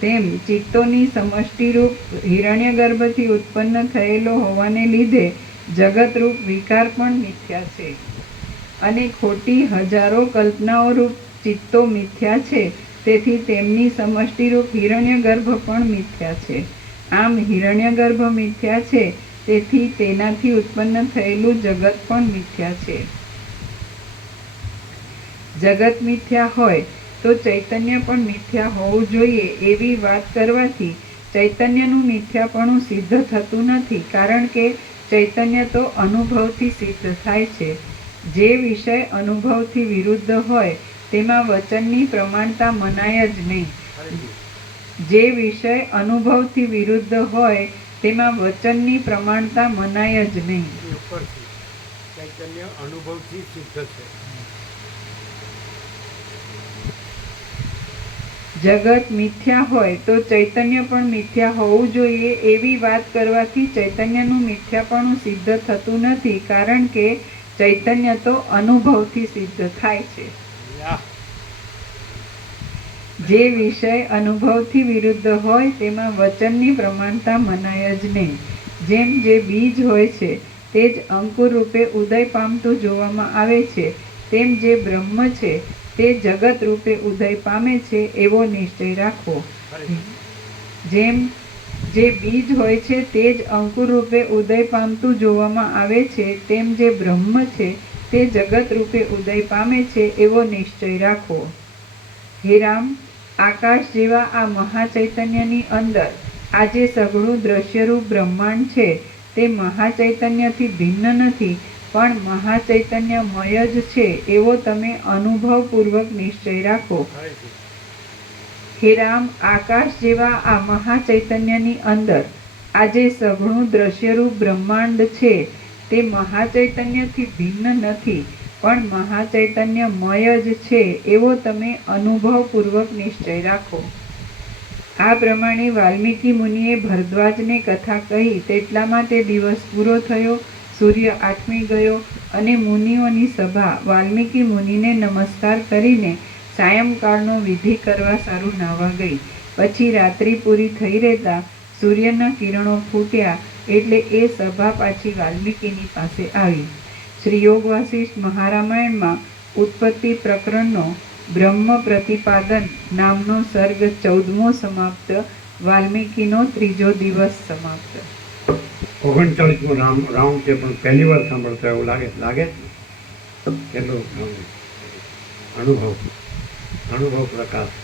તેમ ચિત્તોની સમષ્ટિરૂપ હિરણ્યગર્ભથી ઉત્પન્ન થયેલો હોવાને લીધે જગતરૂપ વિકાર પણ મિથ્યા છે. અને ખોટી હજારો કલ્પનાઓરૂપ ચિત્તો મિથ્યા છે, તેથી તેમની સમષ્ટિરૂપ હિરણ્યગર્ભ પણ મિથ્યા છે. આમ હિરણ્યગર્ભ મિથ્યા છે, તેથી તેનાથી ઉત્પન્ન થયેલું જગત પણ મિથ્યા છે. જગત મિથ્યા હોય તો ચૈતન્ય પણ મિથ્યા હોવું જોઈએ એવી વાત કરવાથી ચૈતન્યનું મિથ્યાપણું સિદ્ધ થતું નથી, કારણ કે ચૈતન્ય તો અનુભવથી સિદ્ધ થાય છે. જે વિષય અનુભવથી વિરુદ્ધ હોય તેમાં વચનની પ્રમાણતા મનાય જ નહીં. જે વિષય અનુભવથી વિરુદ્ધ હોય તેમાં વચનની પ્રમાણતા મનાય જ નહીં. ઉપરથી ચૈતન્ય અનુભવથી સિદ્ધ છે. જગત મિથ્યા હોય તો ચૈતન્ય પણ મિથ્યા હોવું જોઈએ એવી વાત કરવાથી ચૈતન્યનું મિથ્યાપણું સિદ્ધ થતું નથી, કારણ કે ચૈતન્ય તો અનુભવથી સિદ્ધ થાય છે. જે વિષય અનુભવથી વિરુદ્ધ હોય તેમાં વચનની પ્રમાણતા મનાય જ નહીં. જેમ જે બીજ હોય છે તે જ અંકુર રૂપે ઉદય પામતું જોવામાં આવે છે, તેમ જે બ્રહ્મ છે તે જગત રૂપે ઉદય પામે છે એવો નિશ્ચય રાખો. જેમ જે બીજ હોય છે તે જ અંકુર રૂપે ઉદય પામતું જોવામાં આવે છે, તેમ જે બ્રહ્મ છે તે જગત રૂપે ઉદય પામે છે એવો નિશ્ચય રાખો. હે રામ, આકાશ જેવા આ મહાચૈતન્યની અંદર આ જે સઘળું દ્રશ્યરૂપ બ્રહ્માંડ છે તે મહાચૈતન્યથી ભિન્ન નથી, પણ મહાચૈતન્યમય જ છે એવો તમે અનુભવપૂર્વક નિશ્ચય રાખો. હે રામ, આકાશ જેવા આ મહાચૈતન્યની અંદર આ જે સઘળું દ્રશ્યરૂપ બ્રહ્માંડ છે તે મહાચૈતન્યથી ભિન્ન નથી, પણ મહાચૈતન્યમય જ છે એવો તમે અનુભવપૂર્વક નિશ્ચય રાખો. આ પ્રમાણે વાલ્મીકી મુનિએ ભરદ્વાજને કથા કહી તેટલામાં તે દિવસ પૂરો થયો. સૂર્ય આઠમી ગયો અને મુનિઓની સભા વાલ્મીકી મુનિને નમસ્કાર કરીને સાયંકાળનો વિધિ કરવા સારું નાહવા ગઈ. પછી રાત્રિ પૂરી થઈ રહેતા સૂર્યના કિરણો ફૂટ્યા એટલે એ સભા પાછી વાલ્મીકીની પાસે આવી. શ્રી યોગ વાસિષ્ઠ મહારામાયણમાં ઉત્પત્તિ પ્રકરણનો બ્રહ્મ પ્રતિપાદન નામનો સર્ગ 14મો સમાપ્ત. વાલ્મીકીનો 3જો દિવસ સમાપ્ત. 39મો રાઉન્ડ છે, પણ પહેલી વાર સાંભળતા એવું લાગે કેટલો અનુભવ પ્રકાશ.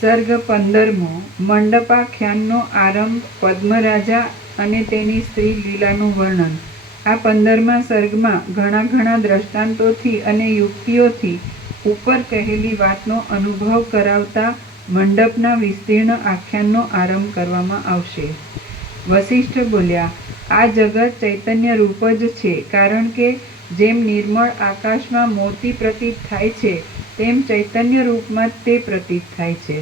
સર્ગ 15મો. મંડપાખ્યાનનો આરંભ. પદ્મરાજા અને તેની સ્ત્રી લીલાનું વર્ણન. આ 15મા સર્ગમાં ઘણા દ્રષ્ટાંતોથી અને યુક્તિઓથી ઉપર કહેલી વાતનો અનુભવ કરાવતા મંડપના વિસ્તીર્ણ આખ્યાનનો આરંભ કરવામાં આવશે. વસિષ્ઠ બોલ્યા, આ જગત ચૈતન્ય રૂપ જ છે, કારણ કે જેમ નિર્મળ આકાશમાં મોતી પ્રતીત થાય છે તેમ ચૈતન્ય રૂપમાં તે પ્રતીત થાય છે.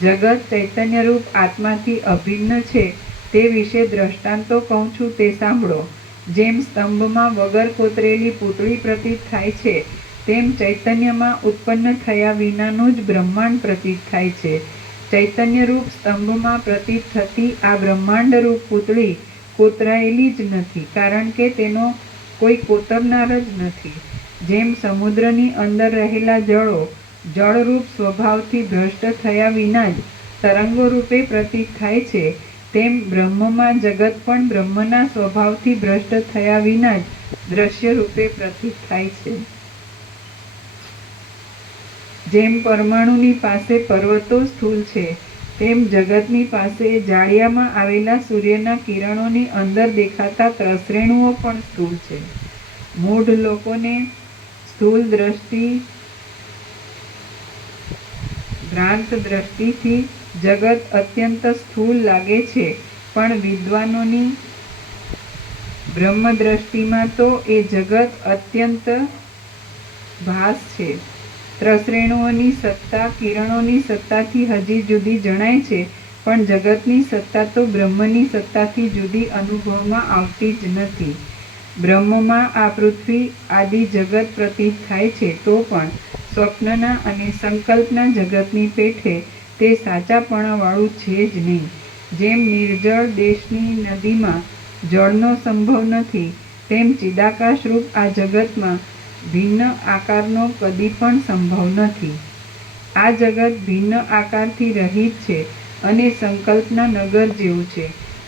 જગત ચૈતન્ય રૂપ આત્માથી અભિન્ન છે તે વિશે દ્રષ્ટાંતો કહું છું તે સાંભળો. જેમ સ્તંભમાં વગર કોતરેલી પૂતળી પ્રતીત થાય છે તેમ ચૈતન્યમાં ઉત્પન્ન થયા વિનાનું જ બ્રહ્માંડ પ્રતીત થાય છે. ચૈતન્ય રૂપ સ્તંભમાં પ્રતીત થતી આ બ્રહ્માંડ રૂપ પૂતળી કોતરાયેલી જ નથી, કારણ કે તેનો કોઈ કોતરનાર જ નથી. જેમ સમુદ્રની અંદર રહેલા જળો જળરૂપ સ્વભાવથી ભ્રષ્ટ થયા વિના જ તરંગો રૂપે પ્રતીત થાય છે, તેમ બ્રહ્મમાં જગત પણ બ્રહ્મના સ્વભાવથી ભ્રષ્ટ થયા વિના જ દ્રશ્ય રૂપે પ્રતીત થાય છે. જેમ પરમાણુની પાસે પર્વતો સ્થૂળ છે, તેમ જગતની પાસે જાળિયામાં આવેલા સૂર્યના કિરણોની અંદર દેખાતા ત્રસરેણુઓ પણ સ્થૂળ છે. મૂઢ લોકોને સ્થૂળ દ્રષ્ટિ ભ્રાંત દ્રષ્ટિથી જગત અત્યંત સ્થૂળ લાગે છે, પણ વિદ્વાનોની બ્રહ્મ દ્રષ્ટિમાં તો એ જગત અત્યંત ભાસ છે. ત્રસરેણુઓની સત્તા કિરણોની સત્તાથી હજી જુદી જણાય છે, પણ જગતની સત્તા તો બ્રહ્મની સત્તાથી જુદી અનુભવમાં આવતી જ નથી. બ્રહ્મમાં આ પૃથ્વી આદિ જગત પ્રતીત થાય છે, તો પણ સ્વપ્નના અને સંકલ્પના જગતની પેઠે તે સાચાપણાવાળું છે જ નહીં. જેમ નિર્જળ દેશની નદીમાં જળનો સંભવ નથી, તેમ ચિદાકાશરૂપ આ જગતમાં ભિન્ન આકારનો કદી પણ સંભવ નથી. આ જગત ભિન્ન આકારથી રહિત છે અને સંકલ્પના નગર જેવું છે.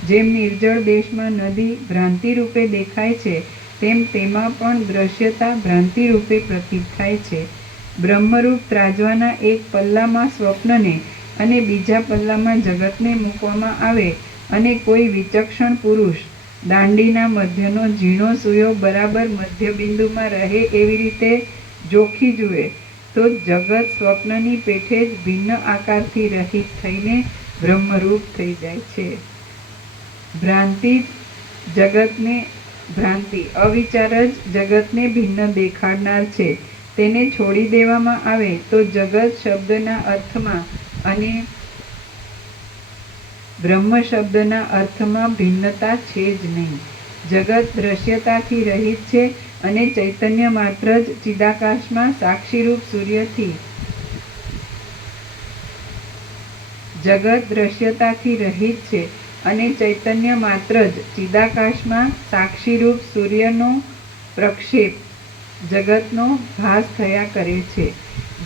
જેમ નિર્જળ દેશમાં નદી ભ્રાંતિ રૂપે દેખાય છે, તેમ તેમાં પણ દ્રશ્યતા ભ્રાંતિ રૂપે પ્રતીત થાય છે. બ્રહ્મરૂપ ત્રાજવાના એક પલ્લામાં સ્વપ્નને અને બીજા પલ્લામાં જગતને મૂકવામાં આવે અને કોઈ વિચક્ષણ પુરુષ દાંડીના મધ્યનો ઝીણો સૂયો બરાબર મધ્યબિંદુમાં રહે એવી રીતે જોખી જુએ તો જગત સ્વપ્નની પેઠે જ ભિન્ન આકારથી રહિત થઈને બ્રહ્મરૂપ થઈ જાય છે. ભ્રાંતિ અવિચાર જ જગતને ભિન્ન દેખાડનાર છે. તેને છોડી દેવામાં આવે તો જગત શબ્દના અર્થમાં અને બ્રહ્મ શબ્દના અર્થમાં ભિન્નતા છે જ નહીં. જગત દ્રશ્યતાથી રહિત છે અને ચૈતન્ય માત્ર જ ચિદાકાશમાં સાક્ષીરૂપ સૂર્યથી જગત દ્રશ્યતાથી રહિત છે અને ચૈતન્ય માત્ર જ ચિદાકાશમાં સાક્ષીરૂપ સૂર્યનો પ્રક્ષેપ જગતનો ભાસ થયા કરે છે.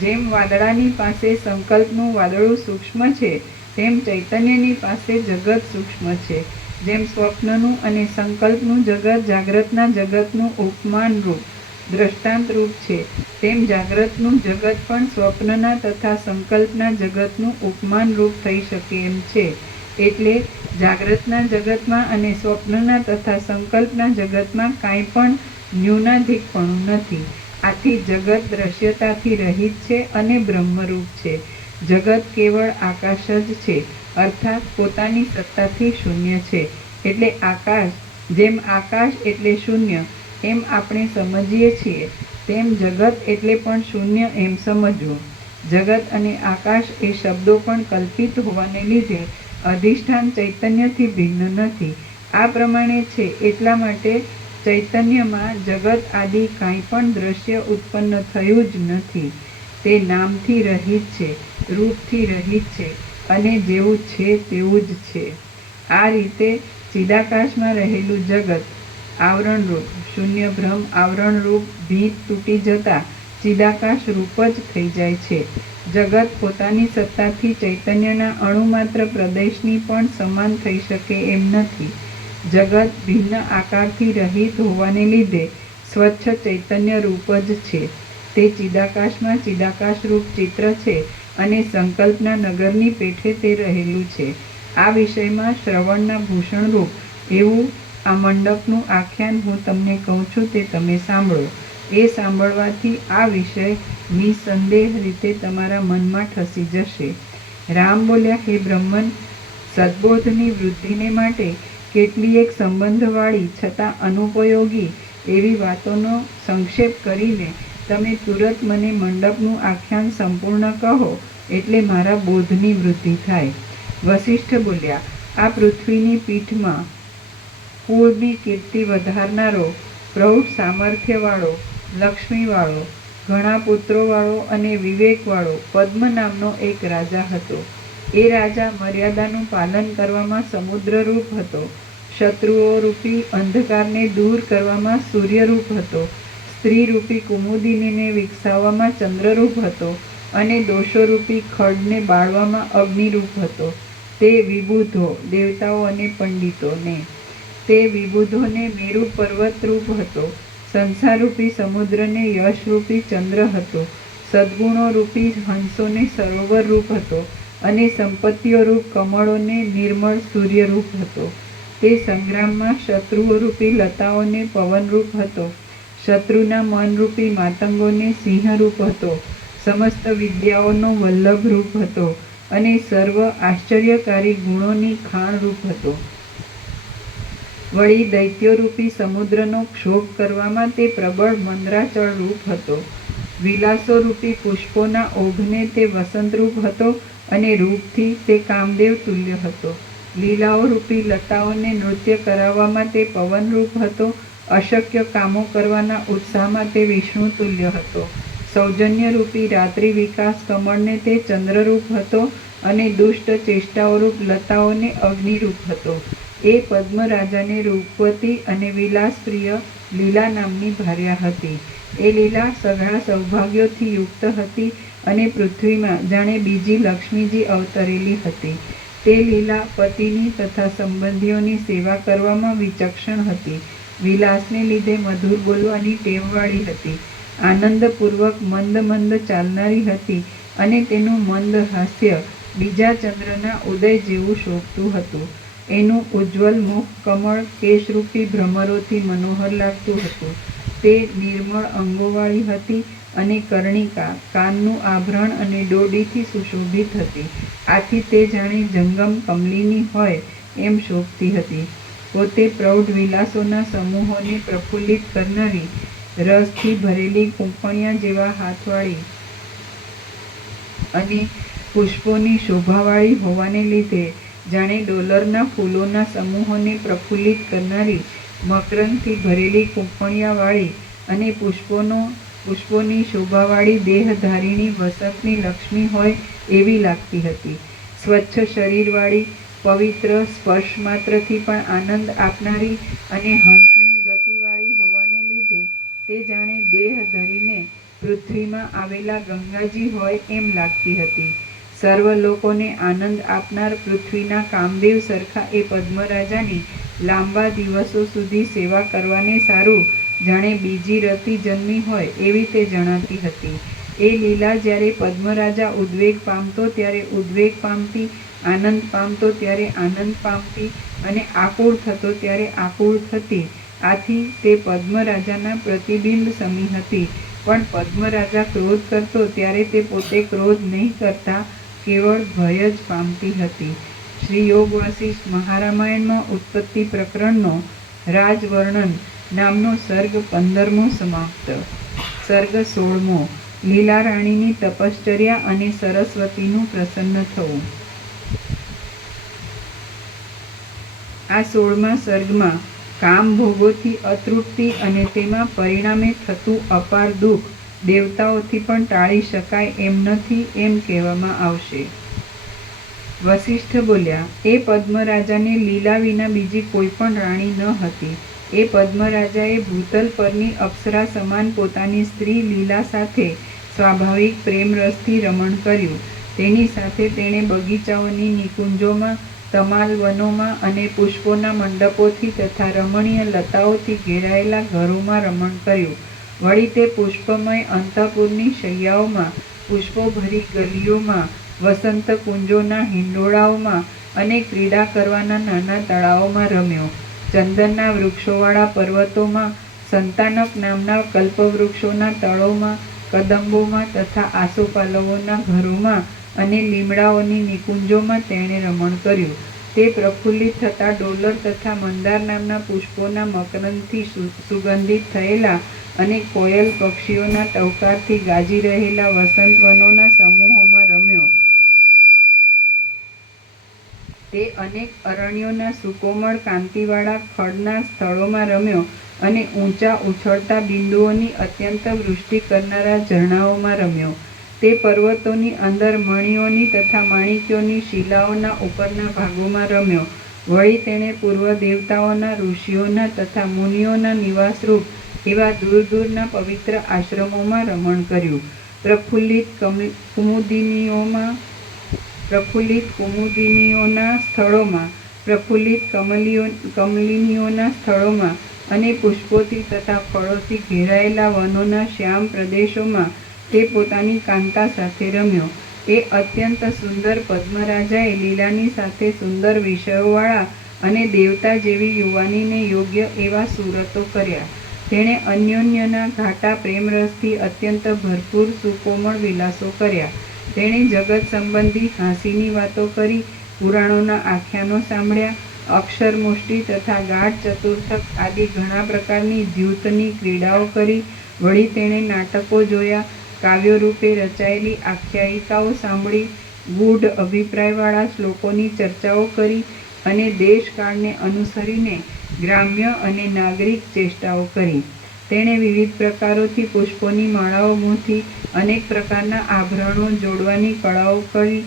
જેમ વાદળાની પાસે સંકલ્પનું વાદળું સૂક્ષ્મ છે, તેમ ચૈતન્યની પાસે જગત સૂક્ષ્મ છે. જેમ સ્વપ્નનું અને સંકલ્પનું જગત જાગ્રતના જગતનું ઉપમાન રૂપ દ્રષ્ટાંત રૂપ છે, તેમ જાગ્રતનું જગત પણ સ્વપ્નના તથા સંકલ્પના જગતનું ઉપમાન રૂપ થઈ શકે એમ છે. એટલે જાગ્રતના જગતમાં અને સ્વપ્નના તથા સંકલ્પના જગતમાં કાંઈ પણ ન્યૂનાધિકપણું નથી. આથી જગત દ્રશ્યતાથી રહિત છે અને બ્રહ્મરૂપ છે. જગત કેવળ આકાશ જ છે, અર્થાત પોતાની સત્તાથી શૂન્ય છે. એટલે આકાશ, જેમ આકાશ એટલે શૂન્ય એમ આપણે સમજીએ છીએ, તેમ જગત એટલે પણ શૂન્ય એમ સમજવું. જગત અને આકાશ એ શબ્દો પણ કલ્પિત હોવાને લીધે અધિષ્ઠાન ચૈતન્યથી ભિન્ન નથી. આ પ્રમાણે છે એટલા માટે ચૈતન્યમાં જગત આદિ કાંઈ પણ દ્રશ્ય ઉત્પન્ન થયું જ નથી. તે નામથી રહિત છે, રૂપથી રહિત છે અને જેવું છે તેવું જ છે. આ રીતે ચિદાકાશમાં રહેલું જગત આવરણરૂપ, શૂન્ય બ્રહ્મ આવરણરૂપ ભીત તૂટી જતાં ચિદાકાશ રૂપ જ થઈ જાય છે. જગત પોતાની સત્તાથી ચૈતન્યના અણુમાત્ર પ્રદેશની પણ સમાન થઈ શકે એમ નથી. જગત ભિન્ન આકારથી રહિત હોવાને લીધે સ્વચ્છ ચૈતન્ય રૂપ જ છે. તે ચિદાકાશમાં ચિદાકાશરૂપ ચિત્ર છે અને સંકલ્પના નગરની પેઠે તે રહેલું છે. આ વિષયમાં શ્રવણના ભૂષણરૂપ એવું આ મંડપનું આખ્યાન હું તમને કહું છું તે તમે સાંભળો. એ સાંભળવાથી આ વિષય નિસંદેહ રીતે તમારા મનમાં ઠસી જશે. રામ બોલ્યા, હે બ્રહ્મન, સદબોધની વૃદ્ધિને માટે કેટલીક સંબંધવાળી છતાં અનુપયોગી એવી વાતોનો સંક્ષેપ કરીને તમે તુરત મને મંડપનું આખ્યાન સંપૂર્ણ કહો એટલે મારા બોધની વૃદ્ધિ થાય. વસિષ્ઠ બોલ્યા, આ પૃથ્વીની પીઠમાં કુળની કીર્તિ વધારનારો, પ્રૌઢ સામર્થ્યવાળો, લક્ષ્મીવાળો, ઘણા પુત્રોવાળો અને વિવેકવાળો પદ્મ નામનો એક રાજા હતો. એ રાજા મર્યાદાનું પાલન કરવામાં સમુદ્રરૂપ હતો, શત્રુઓ રૂપી અંધકારને દૂર કરવામાં સૂર્યરૂપ હતો, સ્ત્રીરૂપી કુમુદિનીને વિકસાવવામાં ચંદ્રરૂપ હતો અને દોષોરૂપી ખડને બાળવામાં અગ્નિરૂપ હતો. તે વિબુધો, દેવતાઓ અને પંડિતોને, તે વિબુધોને મેરુ પર્વતરૂપ હતો. સંસારરૂપી સમુદ્રને યશરૂપી ચંદ્ર હતો. સદ્ગુણોરૂપી હંસોને સરોવરરૂપ હતો અને સંપત્તિઓરૂપ કમળોને નિર્મળ સૂર્યરૂપ હતો. તે સંગ્રામમાં શત્રુઓરૂપી લતાઓને પવનરૂપ હતો. શત્રુના મનરૂપી માતંગોને સિંહરૂપ હતો. સમસ્ત વિદ્યાઓનો વલ્લભ રૂપ હતો અને સર્વ આશ્ચર્યકારી ગુણોની ખાણરૂપ હતો. વળી દૈત્યોરૂપી સમુદ્રનો ક્ષોભ કરવામાં તે પ્રબળ મંદ્રાચળ રૂપ હતો. વિલાસોરૂપી પુષ્પોના ઓઘને તે વસંતરૂપ હતો અને રૂપથી તે કામદેવ તુલ્ય હતો. લીલાઓરૂપી લતાઓને નૃત્ય કરાવવામાં તે પવનરૂપ હતો. અશક્ય કામો કરવાના ઉત્સાહમાં તે વિષ્ણુ તુલ્ય હતો. સૌજન્યરૂપી રાત્રિ વિકાસ કમળને તે ચંદ્રરૂપ હતો અને દુષ્ટ ચેષ્ટાઓરૂપ લતાઓને અગ્નિરૂપ હતો. એ પદ્મરાજાને રૂપવતી અને વિલાસપ્રિય લીલા નામની ભાર્યા હતી. એ લીલા સઘળા સૌભાગ્યોથી યુક્ત હતી અને પૃથ્વીમાં જાણે બીજી લક્ષ્મીજી અવતરેલી હતી. તે લીલા પતિની તથા સંબંધીઓની સેવા કરવામાં વિચક્ષણ હતી. વિલાસને લીધે મધુર બોલવાની ટેવવાળી હતી. આનંદપૂર્વક મંદ મંદ ચાલનારી હતી અને તેનું મંદ હાસ્ય બીજા ચંદ્રના ઉદય જેવું શોભતું હતું. એનું ઉજ્જવલ મુખ કમળ કેશરૂપી ભ્રમરોથી મનોહર લાગતું હતું. તે નિર્મળ અંગોવાળી હતી અને કર્ણિકા, કાનનું આભરણ અને ડોડીથી સુશોભિત હતી. આથી તે જાણે જંગમ કમલિની હોય એમ શોભતી હતી. પોતે પ્રૌઢ વિલાસોના સમૂહોને પ્રફુલ્લિત કરનારી, રસથી ભરેલી કૂંપણિયા જેવા હાથવાળી અને પુષ્પોની શોભાવાળી હોવાને લીધે જાણે ડોલરના ફૂલોના સમૂહોને પ્રફુલ્લિત કરનારી, મકરંદથી ભરેલી કૂંપણિયાવાળી અને પુષ્પોની શોભાવાળી દેહધારીણી વસંતની લક્ષ્મી હોય એવી લાગતી હતી. સ્વચ્છ શરીરવાળી, પવિત્ર, સ્પર્શ માત્રથી પણ આનંદ આપનારી અને હંસની ગતિવાળી હોવાને લીધે તે જાણે દેહ ધરીને પૃથ્વીમાં આવેલા ગંગાજી હોય એમ લાગતી હતી. સર્વ લોકોને આનંદ આપનાર પૃથ્વીના કામદેવ સરખા એ પદ્મરાજાની લાંબા દિવસો સુધી સેવા કરવાને સારું જાણે બીજી રતિ જન્મી હોય એવી તે જણાતી હતી. એ લીલા જ્યારે પદ્મરાજા ઉદ્વેગ પામતો ત્યારે ઉદ્વેગ પામતી, આનંદ પામતો ત્યારે આનંદ પામતી અને આકુળ થતો ત્યારે આકુળ થતી. આથી તે પદ્મરાજાના પ્રતિબિંબ સમી હતી. પણ પદ્મરાજા ક્રોધ કરતો ત્યારે તે પોતે ક્રોધ નહીં કરતા, કેવળ ભય જ પામતી હતી. શ્રી યોગ વસિષ્ઠ મહારામાયણમાં ઉત્પત્તિ પ્રકરણનો રાજવર્ણન નામનો સર્ગ 15મો સમાપ્ત. સર્ગ 16મો લીલા રાણીની તપશ્ચર્યા અને સરસ્વતીનું પ્રસન્ન થવું. આ 16મા સર્ગમાં કામ ભોગોથી અતૃપ્તિ અને તેમાં પરિણામે થતું અપાર દુઃખ દેવતાઓથી પણ ટાળી શકાય એમ નથી એમ કહેવામાં આવશે. વસિષ્ઠ બોલ્યા, એ પદ્મરાજાને લીલા વિના બીજી કોઈ પણ રાણી ન હતી. એ પદ્મરાજાએ ભૂતલ પરની અપ્સરા સમાન પોતાની સ્ત્રી લીલા સાથે સ્વાભાવિક પ્રેમરસથી રમણ કર્યું. તેની સાથે તેણે બગીચાઓની નિકુંજોમાં, તમાલ વનોમાં અને પુષ્પોના મંડપોથી તથા રમણીય લતાઓથી ઘેરાયેલા ઘરોમાં રમણ કર્યું. વળી તે પુષ્પમય અંતઃપુરની શૈયાઓમાં, પુષ્પોભરી ગલીઓમાં, વસંત કુંજોના હિંડોળાઓમાં અને ક્રીડા કરવાના નાના તળાવોમાં રમ્યો. ચંદનના વૃક્ષોવાળા પર્વતોમાં, સંતાનક નામના કલ્પવૃક્ષોના તળોમાં, કદંબોમાં તથા આસોપાલવોના ઘરોમાં અને લીમડાઓની નિકુંજોમાં તેણે રમણ કર્યું. તે પ્રફુલ્લિત થતા ડોલર તથા મંદાર નામના પુષ્પોના મકરંદથી સુગંધિત થયેલા અને કોયલ પક્ષીઓના ટહુકારથી ગાજી રહેલા વસંત વનોના સમૂહોમાં રમ્યો. તે અનેક અરણ્યોના સુકોમળ કાંતિવાળા ખડના સ્થળોમાં રમ્યો અને ઊંચા ઉછળતા બિંદુઓની અત્યંત વૃષ્ટિ કરનારા ઝરણાઓમાં રમ્યો. તે પર્વતોની અંદર મણિઓની તથા માણિક્યોની શિલાઓના ઉપરના ભાગોમાં રમ્યો. વળી તેણે પૂર્વ દેવતાઓના, ઋષિઓના તથા મુનિઓના નિવાસરૂપ એવા દૂર દૂરના પવિત્ર આશ્રમોમાં રમણ કર્યું. પ્રફુલ્લિત કુમુદિનીઓના સ્થળોમાં, પ્રફુલ્લિત કમલિનીઓના સ્થળોમાં અને પુષ્પોથી તથા ફળોથી ઘેરાયેલા વનોના શ્યામ પ્રદેશોમાં તે પોતાની કાંતા સાથે રમ્યો. એ અત્યંત સુંદર પદ્મરાજાએ લીલાની સાથે સુંદર વિષયોવાળા અને દેવતા જેવી યુવાનીને યોગ્ય એવા સુરતો કર્યા. તેણે અન્યોન્યના ઘાટા પ્રેમરસથી અત્યંત ભરપૂર સુકોમળ વિલાસો કર્યા. તેણે જગત સંબંધી હાંસીની વાતો કરી, પુરાણોના આખ્યાનો સાંભળ્યા, અક્ષરમુષ્ટિ તથા ગાઢ ચતુર્થક આદિ ઘણા પ્રકારની દ્યુતની ક્રીડાઓ કરી. વળી તેણે નાટકો જોયા, કાવ્યો રૂપે રચાયેલી આખ્યાયિકાઓ સાંભળી, ગૂઢ અભિપ્રાયવાળા શ્લોકોની ચર્ચાઓ કરી અને દેશકાળને અનુસરીને ગ્રામ્ય અને નાગરિક ચેષ્ટાઓ કરી. તેણે વિવિધ પ્રકારોથી પુષ્પોની માળાઓ ગૂંથી, અનેક પ્રકારના આભરણો જોડવાની કળાઓ કરી,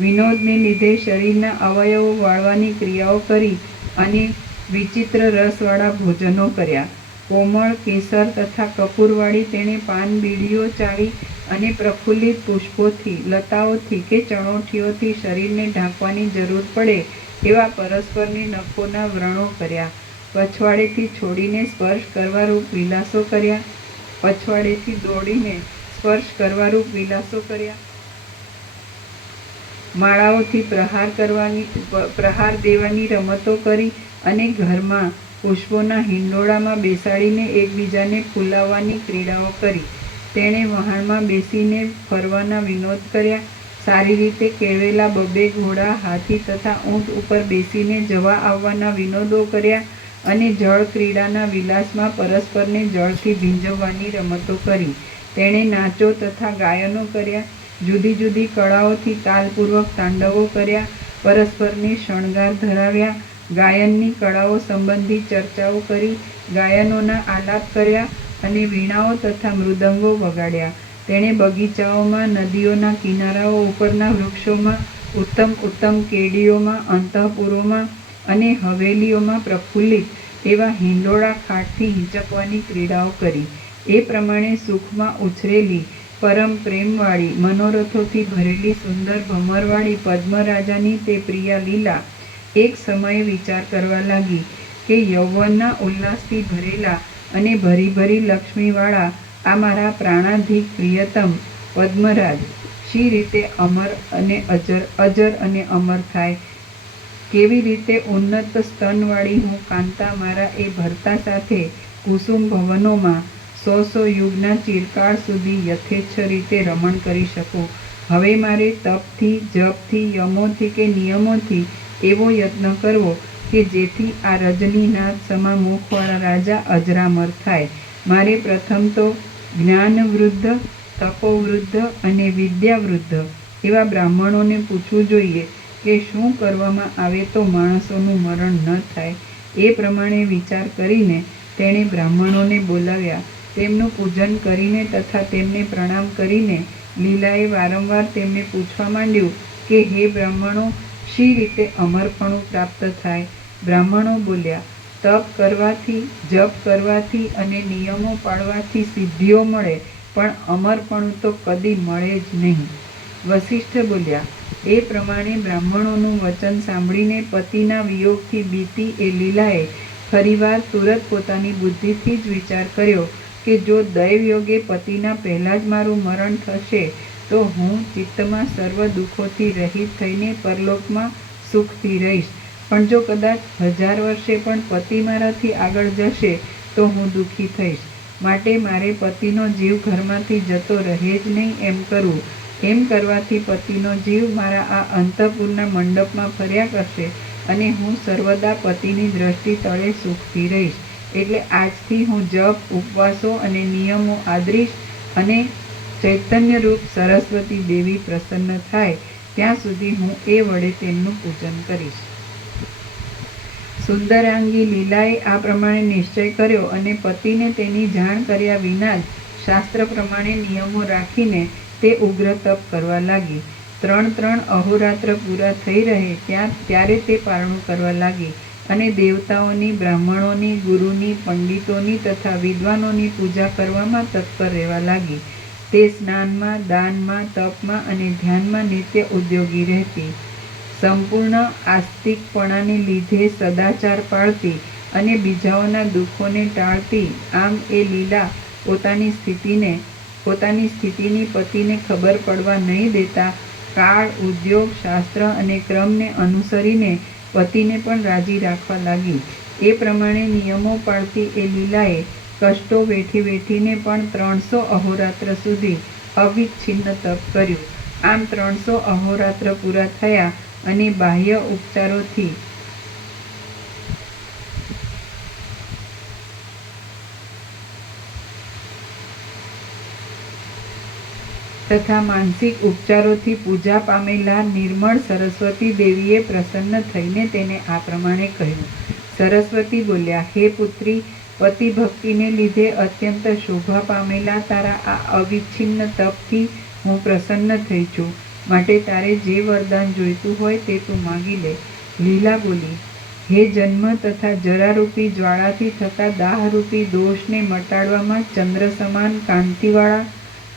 વિનોદને લીધે શરીરના અવયવો વાળવાની ક્રિયાઓ કરી અને વિચિત્ર રસવાળા ભોજનો કર્યા. કોમળ કેસર તથા કપૂરવાળી તેણે પાન બીડીઓ ચાવી અને પ્રફુલ્લિત પુષ્પોથી, લતાઓથી કે ચણોઠીઓથી શરીરને ઢાંકવાની જરૂર પડે એવા પરસ્પરની નખોના વ્રણો કર્યા. પછવાડેથી છોડીને સ્પર્શ કરવારૂપ વિલાસો કર્યા. પછવાડેથી દોડીને સ્પર્શ કરવારૂપ વિલાસો કર્યા. માળાઓથી પ્રહાર દેવાની રમતો કરી અને ઘરમાં પુષ્પોના હિંડોળામાં બેસાડીને એકબીજાને ફૂલાવવાની ક્રીડાઓ કરી. તેણે વહાણમાં બેસીને ફરવાના વિનોદ કર્યા. સારી રીતે કેળવેલા બબે ઘોડા, હાથી તથા ઊંટ ઉપર બેસીને જવા આવવાના વિનોદો કર્યા અને જળ ક્રીડાના વિલાસમાં પરસ્પરને જળથી ભીંજવવાની રમતો કરી. તેણે નાચો તથા ગાયનો કર્યા. જુદી જુદી કળાઓથી તાલપૂર્વક તાંડવો કર્યા. પરસ્પરને શણગાર ધરાવ્યા. ગાયનની કળાઓ સંબંધી ચર્ચાઓ કરી. ગાયનોના આલાપ કર્યા અને વીણાઓ તથા મૃદંગો વગાડ્યા. તેણે બગીચાઓમાં, નદીઓના કિનારાઓ ઉપરના વૃક્ષોમાં, ઉત્તમ ઉત્તમ કેડીઓમાં, અંતઃપુરોમાં અને હવેલીઓમાં પ્રફુલ્લિત એવા હિંડોળા ખાટથી હિંચકવાની ક્રીડાઓ કરી. એ પ્રમાણે સુખમાં ઉછરેલી, પરમ પ્રેમવાળી, મનોરથોથી ભરેલી સુંદર ભમરવાળી પદ્મરાજાની તે પ્રિયા લીલા એક સમયે વિચાર કરવા લાગી કે યૌવનના ઉલ્લાસથી ભરેલા અને ભરી ભરી લક્ષ્મીવાળા આ મારા પ્રાણાધિક પ્રિયતમ પદ્મરાજ શી રીતે અમર અને અજર અને અમર થાય? કેવી રીતે ઉન્નત સ્તનવાળી હું કાંતા મારા એ ભરતા સાથે કુસુમ ભવનોમાં 100 યુગના ચિરકાળ સુધી યથેચ્છ રીતે રમણ કરી શકું? હવે મારે તપથી, જપથી, યમોથી કે નિયમોથી એવો યત્ન કરવો કે જેથી આ રજનીનાથ સમા મુખવાળા રાજા અજરામર થાય. મારે પ્રથમ તો જ્ઞાનવૃદ્ધ, તપોવૃદ્ધ અને વિદ્યાવૃદ્ધ એવા બ્રાહ્મણોને પૂછવું જોઈએ કે શું કરવામાં આવે તો માણસોનું મરણ ન થાય. એ પ્રમાણે વિચાર કરીને તેણે બ્રાહ્મણોને બોલાવ્યા તેમનું પૂજન કરીને તથા તેમને પ્રણામ કરીને લીલાએ વારંવાર તેમને પૂછવા માંડ્યું કે હે બ્રાહ્મણો, શી રીતે અમરપણું પ્રાપ્ત થાય? બ્રાહ્મણો બોલ્યા, તપ કરવાથી, જપ કરવાથી અને નિયમો પાળવાથી સિદ્ધિઓ મળે, પણ અમરપણું તો કદી મળે જ નહીં. વસિષ્ઠ બોલ્યા, એ પ્રમાણે બ્રાહ્મણોનું વચન સાંભળીને પતિના વિયોગથી બીતી એ લીલાએ ફરીવાર તુરત પોતાની બુદ્ધિથી જ વિચાર કર્યો કે જો દૈવયોગે પતિના પહેલાં જ મારું મરણ થશે તો હું ચિત્તમાં સર્વ દુઃખોથી રહિત થઈને પરલોકમાં સુખથી રહીશ. પણ જો કદાચ 1000 વર્ષે પણ પતિ મારાથી આગળ જશે તો હું દુઃખી થઈશ. માટે મારે પતિનો જીવ ઘરમાંથી જતો રહે જ નહીં એમ કરવું. એમ કરવાથી પતિનો જીવ મારા આ અંતઃપુરના મંડપમાં ફર્યા કરશે અને હું સર્વદા પતિની દ્રષ્ટિ તળે સુખથી રહીશ. એટલે આજથી હું જપ, ઉપવાસો અને નિયમો આદરીશ અને ચૈતન્યરૂપ સરસ્વતી દેવી પ્રસન્ન થાય ત્યાં સુધી હું એ વડે તેમનું પૂજન કરીશ. સુંદરાંગી લીલાએ આ પ્રમાણે નિશ્ચય કર્યો અને પતિને તેની જાણ કર્યા વિના જ શાસ્ત્ર પ્રમાણે નિયમો રાખીને તે ઉગ્ર તપ કરવા લાગી. 3 અહોરાત્ર પૂરા થઈ રહે ત્યારે તે પારણું કરવા લાગી અને દેવતાઓની, બ્રાહ્મણોની, ગુરુની, પંડિતોની તથા વિદ્વાનોની પૂજા કરવામાં તત્પર રહેવા લાગી. તે સ્નાનમાં, દાનમાં, તપમાં અને ધ્યાનમાં નિત્ય ઉદ્યોગી રહેતી. સંપૂર્ણ આસ્તિકપણાને લીધે સદાચાર પાળતી અને બીજાઓના દુઃખોને ટાળતી. આમ એ લીલા પોતાની સ્થિતિની પતિને ખબર પડવા નહીં દેતા કાળ, ઉદ્યોગ, શાસ્ત્ર અને ક્રમને અનુસરીને પતિને પણ રાજી રાખવા લાગી. એ પ્રમાણે નિયમો પાળતી એ લીલાએ કષ્ટો વેઠીને પણ 300 અહોરાત્ર સુધી અવિચ્છિન્ન તપ કર્યું. આમ 300 અહોરાત્ર પૂરા થયા અને બાહ્ય ઉપચારોથી તથા માનસિક ઉપચારોથી પૂજા પામેલા નિર્મળ સરસ્વતી દેવીએ પ્રસન્ન થઈને તેને આ પ્રમાણે કહ્યું. સરસ્વતી બોલ્યા, હે પુત્રી, પતિ ભક્તિને લીધે અત્યંત શોભા પામેલા તારા આ અવિચ્છિન્ન તપથી હું પ્રસન્ન થઈ છું. માટે તારે જે વરદાન જોઈતું હોય તે તું માગી લે. લીલા બોલી, હે જન્મ તથા જરારૂપી જ્વાળાથી થતા દાહરૂપી દોષને મટાડવામાં ચંદ્ર સમાન કાંતિવાળા,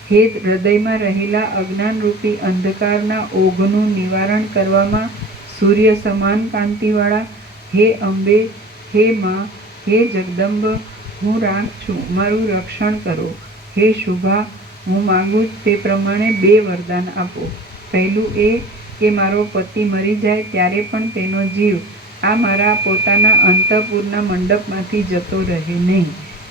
હે હૃદયમાં રહેલા અજ્ઞાનરૂપી અંધકારના ઓઘનું નિવારણ કરવામાં સૂર્ય સમાન કાંતિવાળા, હે અંબે, હે મા, હે જગદંબ, હું રાખ છું, મારું રક્ષણ કરો. હે શુભા, હું માગું તે પ્રમાણે 2 વરદાન આપો. પહેલું એ કે મારો પતિ મરી જાય ત્યારે પણ તેનો જીવ આ મારા પોતાના અંતઃપુરના મંડપમાંથી જતો રહે નહીં.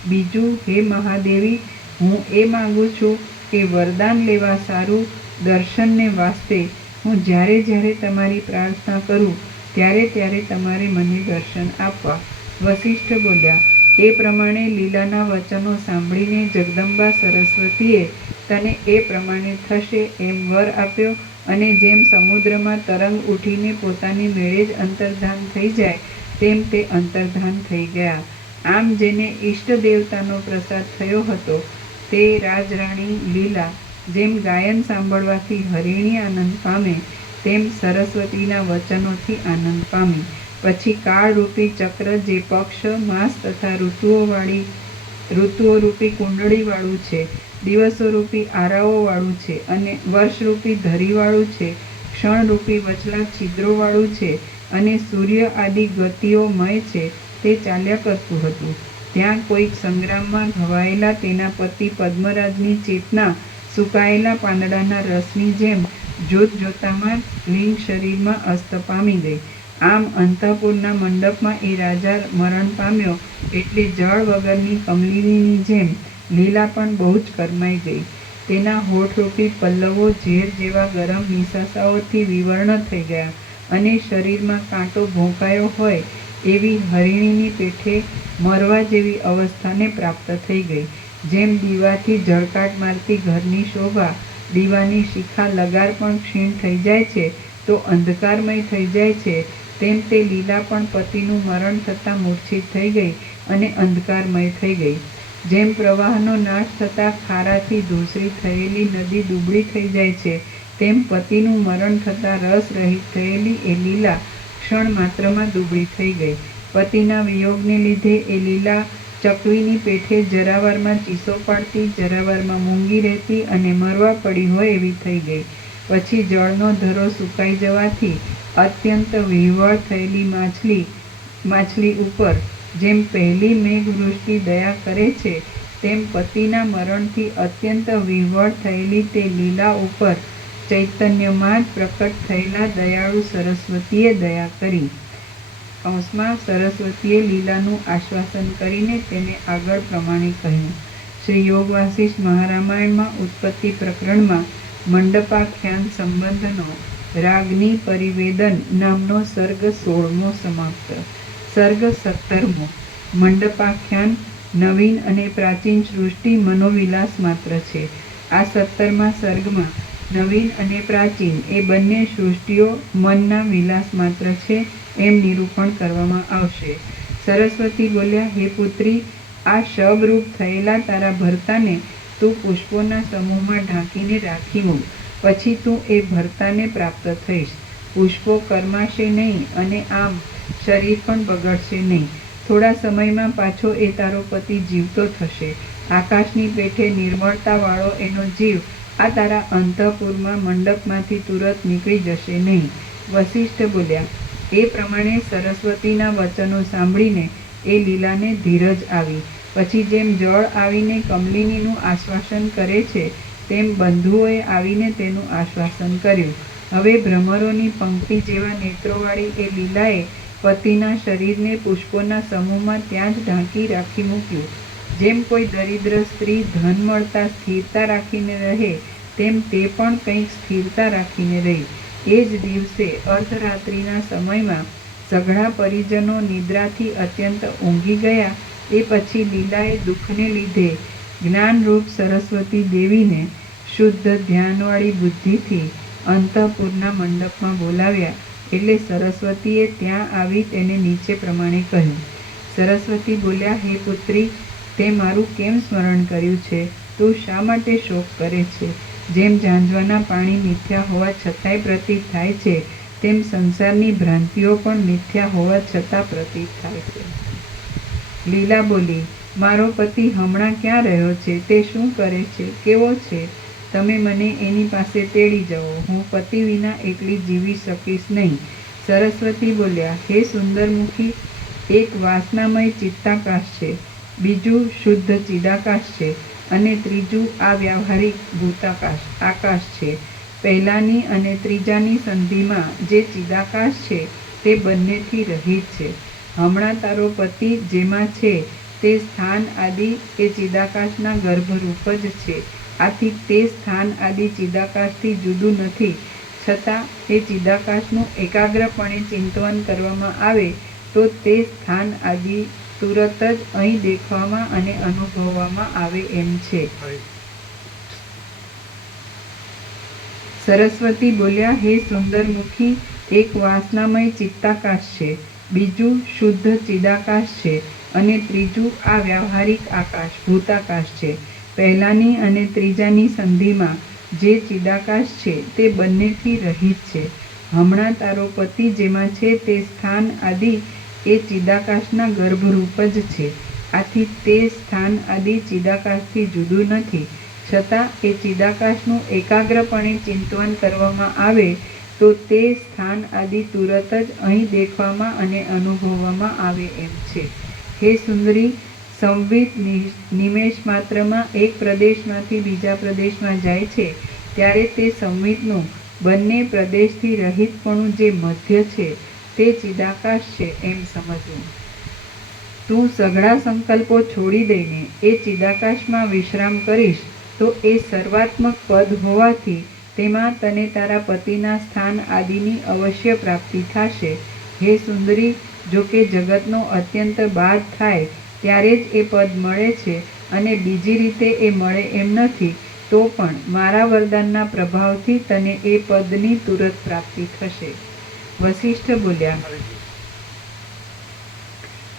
બીજું, હે મહાદેવી, હું એ માગું છું કે વરદાન લેવા સારું દર્શનને વાસ્તે હું જ્યારે તમારી પ્રાર્થના કરું ત્યારે તમારે મને દર્શન આપવા. વસિષ્ઠ બોલ્યા, એ પ્રમાણે લીલાના વચનો સાંભળીને જગદંબા સરસ્વતીએ તને એ પ્રમાણે થશે એમ વર આપ્યો અને જેમ સમુદ્રમાં તરંગ ઉઠીને પોતાની મેળે જ અંતર્ધાન થઈ જાય તેમ તે અંતર્ધાન થઈ ગયા. આમ જેને ઈષ્ટ દેવતાનો પ્રસાદ થયો હતો તે રાજરાણી લીલા જેમ ગાયન સાંભળવાથી હરિણી આનંદ પામે તેમ સરસ્વતીના વચનોથી આનંદ પામી. પછી કાળરૂપી ચક્ર જે પક્ષ, માસ તથા ઋતુઓ રૂપી કુંડળીવાળું છે, દિવસોરૂપી આરાઓવાળું છે અને વર્ષરૂપી ધરીવાળું છે, ક્ષણરૂપી વચલા છિદ્રોવાળું છે અને સૂર્ય આદિ ગતિઓમય છે તે ચાલ્યા કરતું હતું. ત્યાં કોઈક સંગ્રામમાં ઘવાયેલા તેના પતિ પદ્મરાજની ચેતના સુકાયેલા પાંદડાના રસની જેમ જોતજોતામાં લિંગ શરીરમાં અસ્ત પામી ગઈ. આમ અંતઃપુરના મંડપમાં એ રાજા મરણ પામ્યો એટલે જળ વગરની કમલિનીની જેમ લીલા પણ બહુ જ કરમાઈ ગઈ. તેના હોઠરૂપી પલ્લવો ઝેર જેવા ગરમ નિશાસાઓથી વિવર્ણ થઈ ગયા અને શરીરમાં કાંટો ભોંકાયો હોય એવી હરિણીની પેઠે મરવા જેવી અવસ્થાને પ્રાપ્ત થઈ ગઈ. જેમ દીવાથી ઝળકાટ મારતી ઘરની શોભા, દીવાની શિખા લગાર પણ ક્ષીણ થઈ જાય છે તો અંધકારમય થઈ જાય છે, તેમ તે લીલા પણ પતિનું મરણ થતાં મૂર્છિત થઈ ગઈ અને અંધકારમય થઈ ગઈ. જેમ પ્રવાહનો નાશ થતાં ખારાથી ધૂસરી થયેલી નદી દુબળી થઈ જાય છે, તેમ પતિનું મરણ થતાં રસ રહિત થયેલી એ લીલા ક્ષણ માત્રમાં દુબળી થઈ ગઈ. પતિના વિયોગને લીધે એ લીલા ચકવીની પેઠે જરાવારમાં ચીસો પાડતી, જરાવારમાં મૂંગી રહેતી અને મરવા પડી હોય એવી થઈ ગઈ. પછી જળનો ધરો સુકાઈ જવાથી અત્યંત વિહ્વળ થયેલી માછલી ઉપર જેમ પહેલી મેઘવૃષ્ટિ દયા કરે છે, તેમ પતિના મરણથી અત્યંત વિહ્વળ થયેલી તે લીલા ઉપર ચૈતન્યમાં જ પ્રકટ થયેલા દયાળુ સરસ્વતીએ દયા કરી. કૌંસમાં સરસ્વતીએ લીલાનું આશ્વાસન કરીને તેને આગળ પ્રમાણે કહ્યું. શ્રી યોગ વાસિષ્ઠ મહારામાયણમાં ઉત્પત્તિ પ્રકરણમાં મંડપાખ્યાન સંબંધનો રાગની પરિવેદન નામનો સર્ગ 16મો સમાપ્ત. સર્ગ 17મો. મંડપાખ્યાન નવીન અને પ્રાચીન સૃષ્ટિ મનોવિલાસ માત્ર છે. આ 17મા સર્ગમાં નવીન અને પ્રાચીન એ બંને સૃષ્ટિઓ મનના વિલાસ માત્ર છે એમ નિરૂપણ કરવામાં આવશે. સરસ્વતી બોલ્યા, હે પુત્રી, આ શબરૂપ થયેલા તારા ભર્તાને તું પુષ્પોના સમૂહમાં ઢાંકીને રાખી મૂક. પછી તું એ ભર્તાને પ્રાપ્ત થઈશ. પુષ્પો કરમાશે નહીં અને આમ શરીર પણ બગડશે નહીં. થોડા સમયમાં પાછો એ તારો પતિ જીવતો થશે. આકાશની પેઠે નિર્મળતાવાળો એનો જીવ આ તારા અંતઃપુરમાં મંડપમાંથી તુરત નીકળી જશે નહીં. વસિષ્ઠ બોલ્યા, એ પ્રમાણે સરસ્વતીના વચનો સાંભળીને એ લીલાને ધીરજ આવી. પછી જેમ જળ આવીને કમલિનીનું આશ્વાસન કરે છે, તેમ બંધુઓએ આવીને તેનું આશ્વાસન કર્યું. હવે ભ્રમરોની પંક્તિ જેવા નેત્રોવાળી એ લીલાએ પતિના શરીરને પુષ્પોના સમૂહમાં ત્યાં જ ઢાંકી રાખી મૂક્યું. જેમ કોઈ દરિદ્ર સ્ત્રી ધન મળતા સ્થિરતા રાખીને રહે, તેમ તે પણ કંઈક સ્થિરતા રાખીને રહી. એ જ દિવસે અર્ધરાત્રિના સમયમાં સઘળા પરિજનો નિદ્રાથી અત્યંત ઊંઘી ગયા. એ પછી લીલાએ દુઃખને લીધે જ્ઞાનરૂપ સરસ્વતી દેવીને શુદ્ધ ધ્યાનવાળી બુદ્ધિથી અંતઃપુરના મંડપમાં બોલાવ્યા. એટલે સરસ્વતીએ ત્યાં આવી તેને નીચે પ્રમાણે કહ્યું. સરસ્વતી બોલ્યા, હે પુત્રી, તે મારું કેમ સ્મરણ કર્યું છે? તું શા માટે શોક કરે છે? જેમ ઝાંઝવાના પાણી મિથ્યા હોવા છતાંય પ્રતીત થાય છે, તેમ સંસારની ભ્રાંતિઓ પણ મિથ્યા હોવા છતાં પ્રતીત થાય છે. લીલા બોલી, મારો પતિ હમણાં ક્યાં રહ્યો છે? તે શું કરે છે? કેવો છે? તમે મને એની પાસે તેડી જાઓ. હું પતિ વિના એકલી જીવી શકીશ નહીં. સરસ્વતી બોલ્યા, હે સુંદરમુખી, એક વાસનામય ચિત્તાકાશ છે, બીજું શુદ્ધ ચિદાકાશ છે અને ત્રીજું આ વ્યવહારિક ભૂતાકાશ આકાશ છે. પહેલાની અને ત્રીજાની સંધિમાં જે ચિદાકાશ છે તે બંનેથી રહિત છે. હમણાં તારો પતિ જેમાં છે તે સ્થાન આદિ એ ચિદાકાશના ગર્ભરૂપ જ છે. આથી તે સ્થાન આદિ ચિદાકાશથી જુદું નથી. છતાં તે ચિદાકાશનું એકાગ્રપણે ચિંતન કરવામાં આવે તો તે સ્થાન આદિ તુરત જ અહીં દેખવામાં અને અનુભવવામાં આવે એમ છે. સરસ્વતી બોલ્યા, હે સુંદરમુખી, એક વાસનામય ચિત્તાકાશ છે, બીજું શુદ્ધ ચિદાકાશ છે અને ત્રીજું આ વ્યવહારિક આકાશ ભૂતાકાશ છે. પહેલાની અને ત્રીજાની સંધિમાં જે ચિદાકાશ છે તે બંનેથી રહિત છે. હમણાં તારો પતિ જેમાં છે તે સ્થાન આદિ એ ચિદાકાશના ગર્ભરૂપ જ છે. આથી તે સ્થાન આદિ ચિદાકાશથી જુદું નથી. છતાં એ ચિદાકાશનું એકાગ્રપણે ચિંતન કરવામાં આવે તો તે સ્થાન આદિ તુરત જ અહીં દેખવામાં અને અનુભવવામાં આવે એમ છે. હે સુંદરી, સંવિત નિમેષ માત્રમાં એક પ્રદેશમાંથી બીજા પ્રદેશમાં જાય છે ત્યારે તે સંવિતનું બંને પ્રદેશથી રહિતપણું જે મધ્ય છે તે ચિદાકાશ છે એમ સમજવું. તું સઘળા સંકલ્પો છોડી દઈને એ ચિદાકાશમાં વિશ્રામ કરીશ તો એ સર્વાત્મક પદ હોવાથી તેમાં તને તારા પતિના સ્થાન આદિની અવશ્ય પ્રાપ્તિ થશે. હે સુંદરી, જો કે જગતનો અત્યંત બાદ થાય ત્યારે જ એ પદ મળે છે અને બીજી રીતે એ મળે એમ નથી, તો પણ મારા વરદાનના પ્રભાવથી તને એ પદની તુરત પ્રાપ્તિ થશે. વસિષ્ઠ બોલ્યા,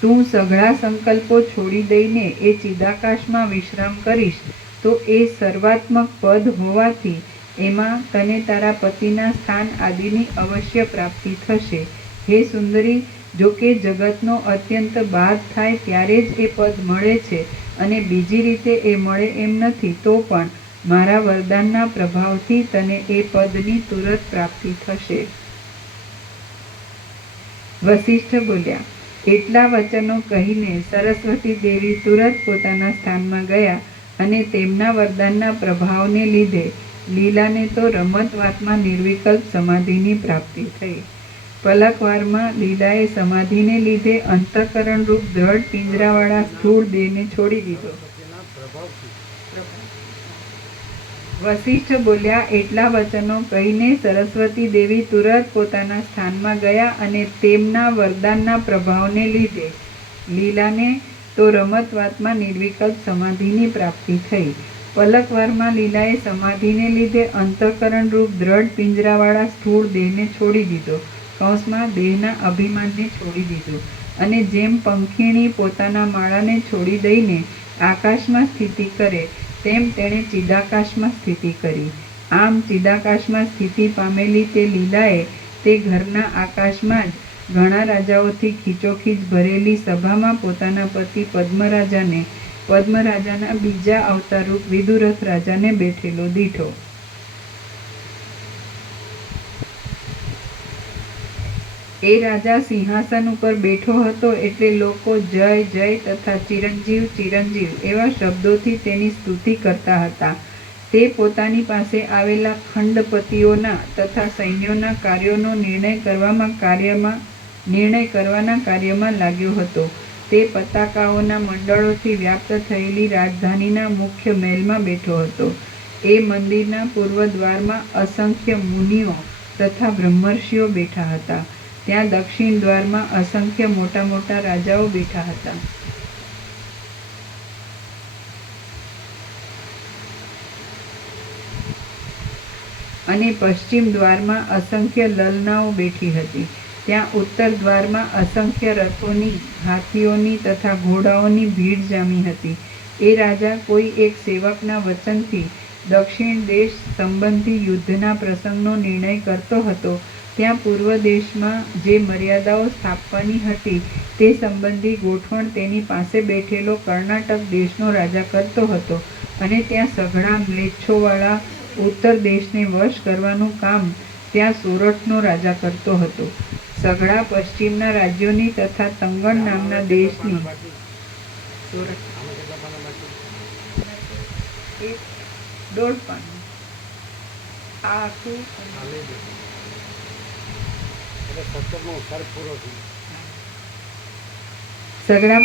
તું સઘળા સંકલ્પો છોડી દઈને એ ચિદાકાશમાં વિશ્રામ કરીશ તો એ સર્વાત્મક પદ હોવાથી એમાં તને તારા પતિના સ્થાન આદિની અવશ્ય પ્રાપ્તિ થશે. હે સુંદરી, જો કે જગતનો અત્યંત બાદ થાય ત્યારે જ એ પદ મળે છે અને બીજી રીતે એ મળે એમ નથી, તો પણ મારા વરદાનના પ્રભાવથી તને એ પદની તુરત પ્રાપ્તિ થશે. વસિષ્ઠ બોલ્યા, એટલા વચનો કહીને સરસ્વતી દેવી તુરત પોતાના સ્થાનમાં ગયા અને તેમના વરદાનના પ્રભાવને લીધે લીલાને તો રમતવાતમાં નિર્વિકલ્પ સમાધિની પ્રાપ્તિ થઈ. પલકવારમાં લીલાએ સમાધિને લીધે અંતઃકરણ રૂપ દ્રઢ પિંજરાવાળા સ્થૂળ દેહને છોડી દીધો. પછીના પ્રભાવથી વસિષ્ઠ બોલ્યા, એટલા વચનો કહીને સરસ્વતી દેવી તુરત પોતાના સ્થાનમાં ગયા અને તેમના વરદાનના પ્રભાવને લીધે લીલાને તો રમતવાતમાં નિર્વિકલ્પ સમાધિની પ્રાપ્તિ થઈ. પલકવારમાં લીલાએ સમાધિને લીધે અંતઃકરણ રૂપ દ્રઢ પિંજરાવાળા સ્થૂળ દેહને છોડી દીધો, કૌંસમાં દેહના અભિમાનને છોડી દીધું, અને જેમ પંખીણી પોતાના માળાને છોડી દઈને આકાશમાં સ્થિતિ કરે તેમ તેણે ચિદાકાશમાં સ્થિતિ કરી. આમ ચિદાકાશમાં સ્થિતિ પામેલી તે લીલાએ તે ઘરના આકાશમાં જ ઘણા રાજાઓથી ખીચોખીચ ભરેલી સભામાં પોતાના પતિ પદ્મરાજાના બીજા અવતારરૂપ વિદુરથ રાજાને બેઠેલો દીઠો. એ રાજા સિંહાસન ઉપર બેઠો હતો એટલે લોકો જય જય તથા ચિરંજીવ ચિરંજીવ એવા શબ્દોથી તેની સ્તુતિ કરતા હતા. તે પોતાની પાસે આવેલા ખંડપતિઓના તથા સૈન્યોના કાર્યોનો નિર્ણય કરવાના કાર્યમાં લાગ્યો હતો. તે પતાકાઓના મંડળોથી વ્યાપ્ત થયેલી રાજધાનીના મુખ્ય મહેલમાં બેઠો હતો. એ મંદિરના પૂર્વ દ્વારમાં અસંખ્ય મુનિઓ તથા બ્રહ્મર્ષિઓ બેઠા હતા. ત્યાં દક્ષિણ દ્વારમાં અસંખ્ય મોટા મોટા રાજાઓ બેઠા હતા. અને પશ્ચિમ દ્વારમાં અસંખ્ય લલનાઓ બેઠી હતી. ત્યાં ઉત્તર દ્વારમાં અસંખ્ય રથોની, હાથીઓની તથા ઘોડાઓની ભીડ જામી હતી. એ રાજા કોઈ એક સેવકના વચનથી દક્ષિણ દેશ સંબંધી યુદ્ધના પ્રસંગનો નિર્ણય કરતો હતો. ત્યાં પૂર્વ દેશમાં જે મર્યાદાઓ સ્થાપવાની હતી તે સંબંધી ગોઠવણ તેની પાસે બેઠેલો કર્ણાટક દેશનો રાજા કરતો હતો, અને ત્યાં સઘળા મ્લેચ્છોવાળા ઉત્તર દેશને વશ કરવાનું કામ ત્યાં સોરઠનો રાજા કરતો હતો. સઘળા પશ્ચિમના રાજ્યોની તથા તંગણ નામના દેશની સોરઠ દોઢ પાનું આ આખું સઘળા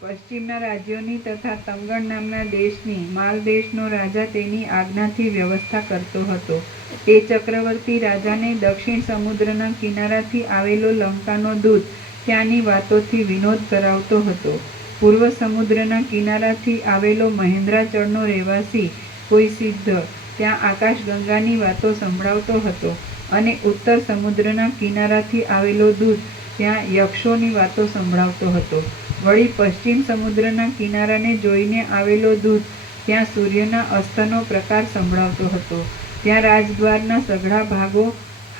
પશ્ચિમના રાજ્યોની તથા તંગણ નામના દેશની માલદેશનો રાજા તેની આજ્ઞાથી વ્યવસ્થા કરતો હતો. એ ચક્રવર્તી રાજાને દક્ષિણ સમુદ્રના કિનારાથી આવેલો લંકાનો દૂત ત્યાંની વાતોથી વિનોદ કરાવતો હતો. પૂર્વ સમુદ્રના કિનારાથી આવેલો મહેન્દ્રાચળનો રહેવાસી કોઈ સિદ્ધ ત્યાં આકાશગંગાની વાતો સંભળાવતો હતો, અને ઉત્તર સમુદ્રના કિનારાથી આવેલો દૂત ત્યાં યક્ષોની વાતો સંભળાવતો હતો. વળી પશ્ચિમ સમુદ્રના કિનારાને જોઈને આવેલો દૂત ત્યાં સૂર્યના અસ્તનો પ્રકાર સંભળાવતો હતો. ત્યાં રાજદ્વારના સઘળા ભાગો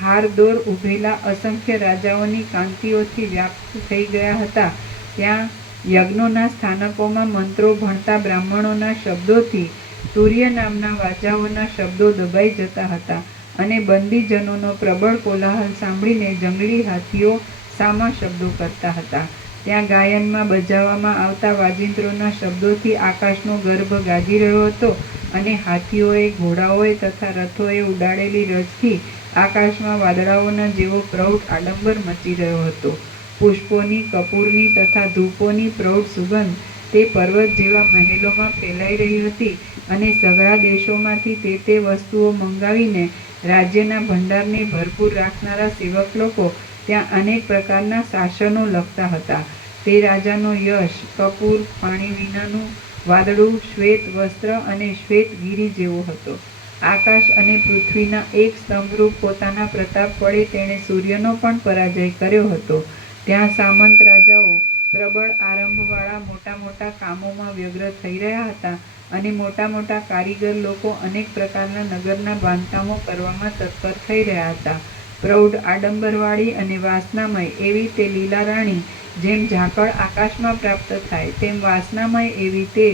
હારદોર ઊભેલા અસંખ્ય રાજાઓની કાંતિઓથી વ્યાપ્ત થઈ ગયા હતા. ત્યાં યજ્ઞોના સ્થાનકોમાં મંત્રો ભણતા બ્રાહ્મણોના શબ્દોથી સૂર્ય નામના વાજાઓના શબ્દો દબાઈ જતા હતા, અને બંદીજનોનો પ્રબળ કોલાહલ સાંભળીને જંગલી હાથીઓ સામા શબ્દો કરતા હતા. ત્યાં ગાયનમાં બજાવવામાં આવતા વાજિંત્રોના શબ્દોથી આકાશનો ગર્ભ ગાજી રહ્યો હતો, અને હાથીઓએ, ઘોડાઓએ તથા રથોએ ઉડાડેલી રજથી આકાશમાં વાદળાઓના જેવો પ્રૌઢ આડંબર મચી રહ્યો હતો. પુષ્પોની, કપૂરની તથા ધૂપોની પ્રૌઢ સુગંધ તે પર્વત જેવા મહેલોમાં ફેલાઈ રહી હતી, અને સઘળા દેશોમાંથી તે વસ્તુઓ મંગાવીને રાજ્યના ભંડારને ભરપૂર રાખનારા સેવક લોકો ત્યાં અનેક પ્રકારના શાસનો લખતા હતા. તે રાજાનો યશ કપૂર પાણી વિનાનું વાદળું, શ્વેત વસ્ત્ર અને શ્વેત ગિરી જેવો હતો. આકાશ અને પૃથ્વીના એક સ્તંભરૂપ પોતાના પ્રતાપ વડે તેણે સૂર્યનો પણ પરાજય કર્યો હતો. ત્યાં સામંત રાજાઓ પ્રબળ આરંભવાળા મોટા મોટા કામોમાં વ્યગ્ર થઈ રહ્યા હતા અને મોટા મોટા કારીગર લોકો અનેક પ્રકારના નગરના બાંધકામો કરવામાં તત્પર થઈ રહ્યા હતા. પ્રૌઢ આડંબરવાળી અને વાસનામય એવી તે લીલા રાણી જેમ ઝાકળ આકાશમાં પ્રાપ્ત થાય તેમ વાસનામય એવી તે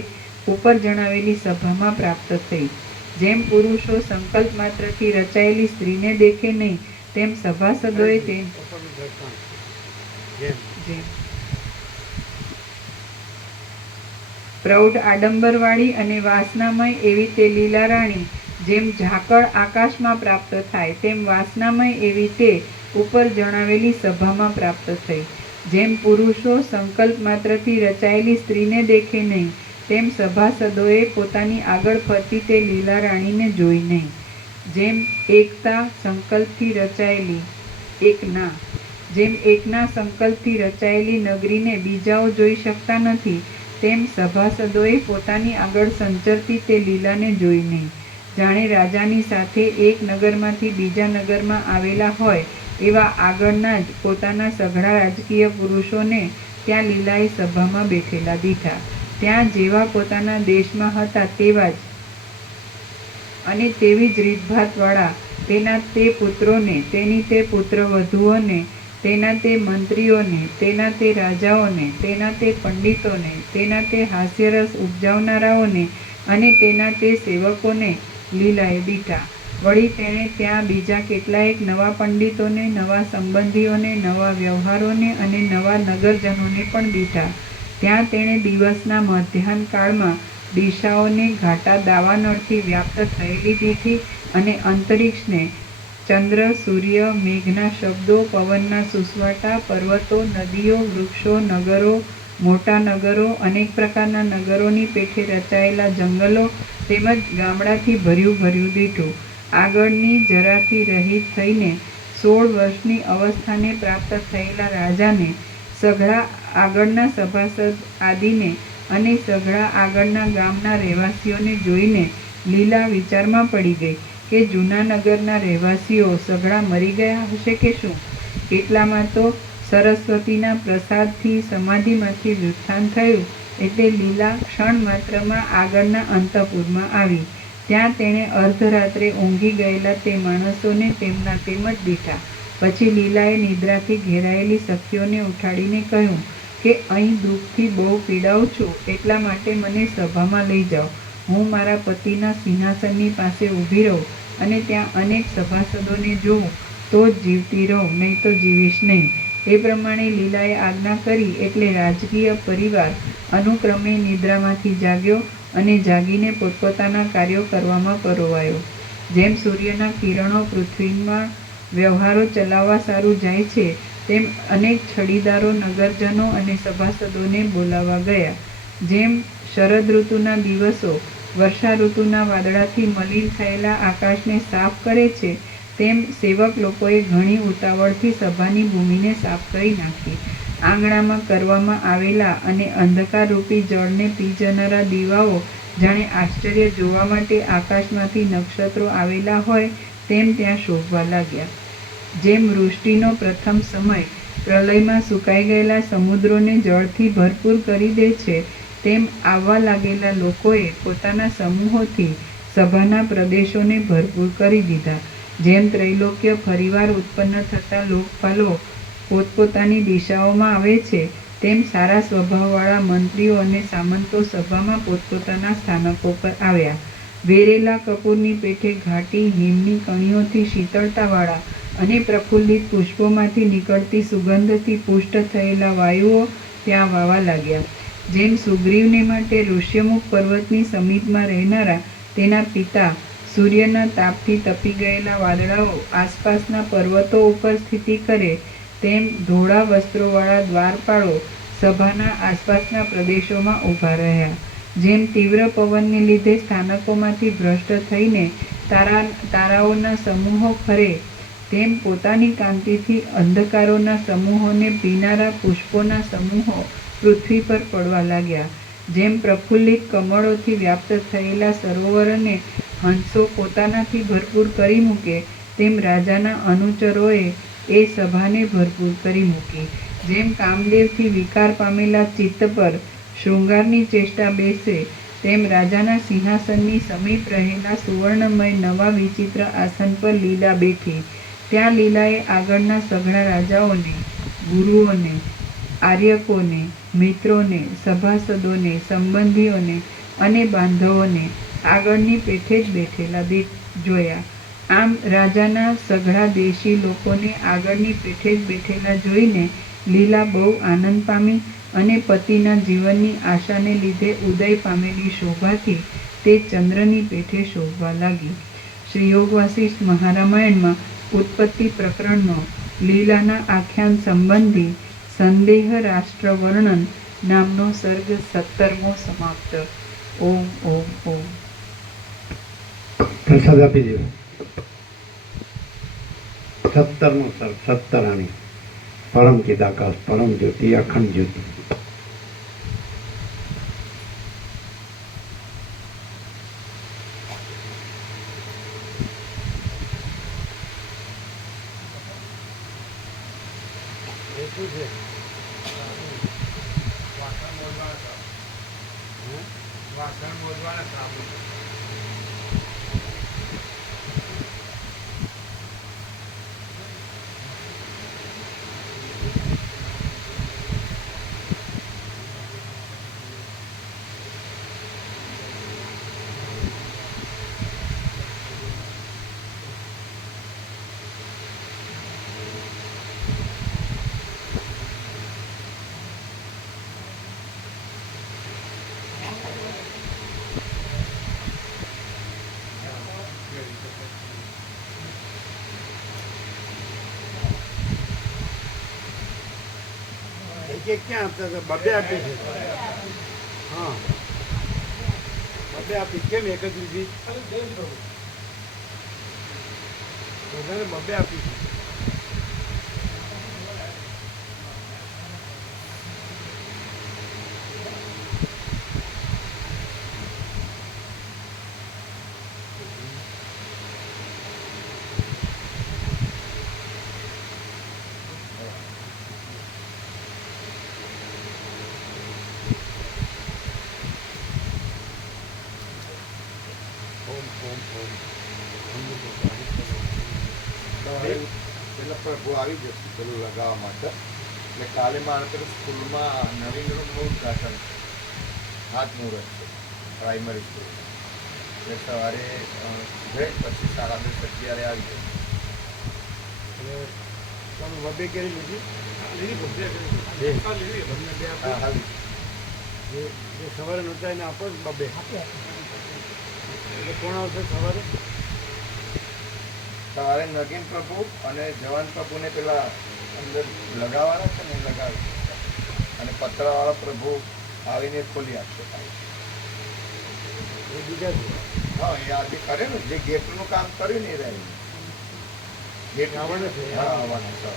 ઉપર જણાવેલી સભામાં પ્રાપ્ત થઈ. જેમ પુરુષો સંકલ્પ માત્રથી રચાયેલી સ્ત્રીને દેખે નહીં તેમ સભાસદોએ તે ઉપરનું દ્રષ્ટાંત. જેમ પ્રૌઢ આડંબરવાળી અને વાસનામય એવી તે લીલા રાણી જેમ ઝાકળ આકાશમાં પ્રાપ્ત થાય તેમ વાસનામય એવી તે ઉપર જણાવેલી સભામાં પ્રાપ્ત થઈ. જેમ પુરુષો સંકલ્પ માત્રથી રચાયેલી સ્ત્રીને દેખે નહીં તેમ સભાસદોએ પોતાની આગળ ફરતી તે લીલા રાણીને જોઈ નહીં. જેમ એકતા સંકલ્પથી રચાયેલી એકના સંકલ્પથી રચાયેલી નગરીને બીજાઓ જોઈ શકતા નથી તેમ સભાસદોએ પોતાની આગળ સંચરતી તે લીલાને જોઈ નહીં. જાણે રાજાની સાથે એક નગરમાંથી બીજા નગરમાં આવેલા હોય એવા આગળના જ પોતાના સઘળા રાજકીય પુરુષોને ત્યાં લીલાએ સભામાં બેઠેલા દીઠા. ત્યાં જેવા પોતાના દેશમાં હતા તેવા જ અને તેવી જ રીતભાતવાળા તેના તે પુત્રોને, તેની તે પુત્રવધૂઓને, તેના તે મંત્રીઓને, તેના તે રાજાઓને, તેના તે પંડિતોને, તેના તે હાસ્યરસ ઉપજાવનારાઓને અને તેના તે સેવકોને લીલાએ દીઠા. વળી તેણે ત્યાં બીજા કેટલાયક નવા પંડિતોને, નવા સંબંધીઓને, નવા વ્યવહારોને અને નવા નગરજનોને પણ દીઠા. ત્યાં તેણે દિવસના મધ્યાહન કાળમાં દિશાઓને ઘાટા દાવાનળથી વ્યાપ્ત થયેલી દીઠી અને અંતરિક્ષને ચંદ્ર, સૂર્ય, મેઘના શબ્દો, પવનના સુસવાટા, પર્વતો, નદીઓ, વૃક્ષો, નગરો, મોટા નગરો, અનેક પ્રકારના નગરોની પેઠે રચાયેલા જંગલો તેમજ ગામડાથી ભર્યું દીઠું. આગળની જરાથી રહિત થઈને 16 વર્ષની અવસ્થાને પ્રાપ્ત થયેલા રાજાને, સઘળા આગળના સભાસદ આદિને અને સઘળા આગળના ગામના રહેવાસીઓને જોઈને લીલા વિચારમાં પડી ગઈ કે જૂના નગરના રહેવાસીઓ સઘળા મરી ગયા હશે કે શું. એટલામાં તો સરસ્વતીના પ્રસાદથી સમાધિમાંથી વ્યુત્થાન થયું એટલે લીલા ક્ષણ માત્રમાં આગળના અંતઃપુરમાં આવી. ત્યાં તેણે અર્ધરાત્રે ઊંઘી ગયેલા તે માણસોને તેમના તેમ જ દીઠા. પછી લીલાએ નિદ્રાથી ઘેરાયેલી સખીઓને ઉઠાડીને કહ્યું કે અહીં દુઃખથી બહુ પીડાઉં છું, એટલા માટે મને સભામાં લઈ જાઓ. હું મારા પતિના સિંહાસનની પાસે ઊભી રહું અને ત્યાં અનેક સભાસદોને જોઉં તો જ જીવતી રહું, નહીં તો જીવીશ નહીં. એ પ્રમાણે લીલાએ આજ્ઞા કરી એટલે રાજકીય પરિવાર અનુક્રમે નિદ્રામાંથી જાગ્યો અને જાગીને પોતપોતાના કાર્યો કરવામાં પરોવાયો. જેમ સૂર્યના કિરણો પૃથ્વીમાં વ્યવહારો ચલાવવા સારું જાય છે તેમ અનેક છડીદારો નગરજનો અને સભાસદોને બોલાવવા ગયા. જેમ શરદ ઋતુના દિવસો વર્ષા ઋતુના વાદળાથી મલિન થયેલા આકાશને સાફ કરે છે તેમ સેવક લોકોએ ઘણી ઉતાવળથી સભાની ભૂમિને સાફ કરી નાખી. આંગણામાં કરવામાં આવેલા અને અંધકારરૂપી જળને પી જનારા દીવાઓ જાણે આશ્ચર્ય જોવા માટે આકાશમાંથી નક્ષત્રો આવેલા હોય તેમ ત્યાં શોભવા લાગ્યા. જેમ વૃષ્ટિનો પ્રથમ સમય પ્રલયમાં સુકાઈ ગયેલા સમુદ્રોને જળથી ભરપૂર કરી દે છે તેમ આવવા લાગેલા લોકોએ પોતાના સમૂહોથી સભાના પ્રદેશોને ભરપૂર કરી દીધા. જેમ ત્રૈલોક્ય ફરીવાર ઉત્પન્ન થતા લોકપાલો પોતપોતાની દિશાઓમાં આવે છે તેમ સારા સ્વભાવવાળા મંત્રીઓ અને સામંતો સભામાં પોતપોતાના સ્થાનકો પર આવ્યા. વેરેલા કપૂરની પેઠે ઘાટી હિમની કણીઓથી શીતળતાવાળા અને પ્રફુલ્લિત પુષ્પોમાંથી નીકળતી સુગંધથી પુષ્ટ થયેલા વાયુઓ ત્યાં વાવા લાગ્યા. જેમ સુગ્રીવને માટે ઋષ્યમુખ પર્વતની સમીપમાં રહેનારા તેના પિતા સૂર્યના તાપથી તપી ગયેલા વાદળાઓ આસપાસના પર્વતો ઉપર સ્થિતિ કરે તેમ ધોળા વસ્ત્રોવાળા દ્વારપાળો સભાના આસપાસના પ્રદેશોમાં ઊભા રહ્યા. જેમ તીવ્ર પવનને લીધે સ્થાનકોમાંથી ભ્રષ્ટ થઈને તારાઓના સમૂહો ફરે તેમ પોતાની કાંતિથી અંધકારોના સમૂહોને પીનારા પુષ્પોના સમૂહો પૃથ્વી પર પડવા લાગ્યા. જેમ પ્રફુલ્લિત કમળોથી વ્યાપ્ત થયેલા સરોવરને હંસો પોતાનાથી ભરપૂર કરી મૂકે તેમ રાજાના અનુચરોએ એ સભાને ભરપૂર કરી મૂકી. જેમ કામદેવથી વિકાર પામેલા ચિત્ત પર શૃંગારની ચેષ્ટા બેસે તેમ રાજાના સિંહાસનની સમીપ રહેલા સુવર્ણમય નવા વિચિત્ર આસન પર લીલા બેઠી. ત્યાં લીલાએ આગળના સઘળા રાજાઓને, ગુરુઓને, આર્યકોને, મિત્રોને, સભાસદોને, સંબંધીઓને અને બાંધવોને આગળની પેઠે જ બેઠેલા જોયા. આમ રાજાના સઘળા દેશી લોકોને આગળની પેઠે જ બેઠેલા જોઈને લીલા બહુ આનંદ પામી અને પતિના જીવનની આશાને લીધે ઉદય પામેલી શોભાથી તે ચંદ્રની પેઠે શોભવા લાગી. શ્રી યોગ વાસિષ્ઠ મહારામાયણમાં ઉત્પત્તિ પ્રકરણનો લીલાના આખ્યાન સંબંધી સંદેહ રાષ્ટ્ર વર્ણન નામનો સર્ગ 17મો સમાપ્ત. ઓમ ઓમ ઓમ. પ્રસાદ આપી દો. 17મો સર્ગ સત્તરાણી. પરમ ચિદાકાશ, પરમ જ્યોતિ, અખંડ જ્યોતિ. એ શું છે? વાસણ મોજવાના સાબુ. વાસણ મોજવાના સાબુ. એક ક્યાં આપતા હતા? બબે આપી છે. હા, બબે આપી. કેમ એક જ લીધી? બધાને બબે આપી છે. પેલા પ્રભુ આવી જશે પેલું લગાવવા માટે. એટલે કાલે મારે પેલું સ્કૂલમાં નવીન રૂમનું ઉદઘાટન છે. હાથ મુહૂર્ત છે પ્રાઇમરી સ્કૂલ. એટલે સવારે જઈ પછી 10:30 11 આવી જશે. એટલે તમે બબે કેરી લીધી? હા, હાલી. જે સવારે નહોતા એને આપો જ બબે. એટલે કોણ આવશે સવારે? સવારે નગીન પ્રભુ અને જવાન પ્રભુને પેલા અંદર લગાવવાના છે ને લગાવી. અને પતરાવાળા પ્રભુ આવીને ખોલી આપશે. એ બીજા છે. હા, એ આજે કરે ને જે ગેટનું કામ કર્યું ને એ રહે. ગેટ આવવાના છે. હા, આવવાના છે.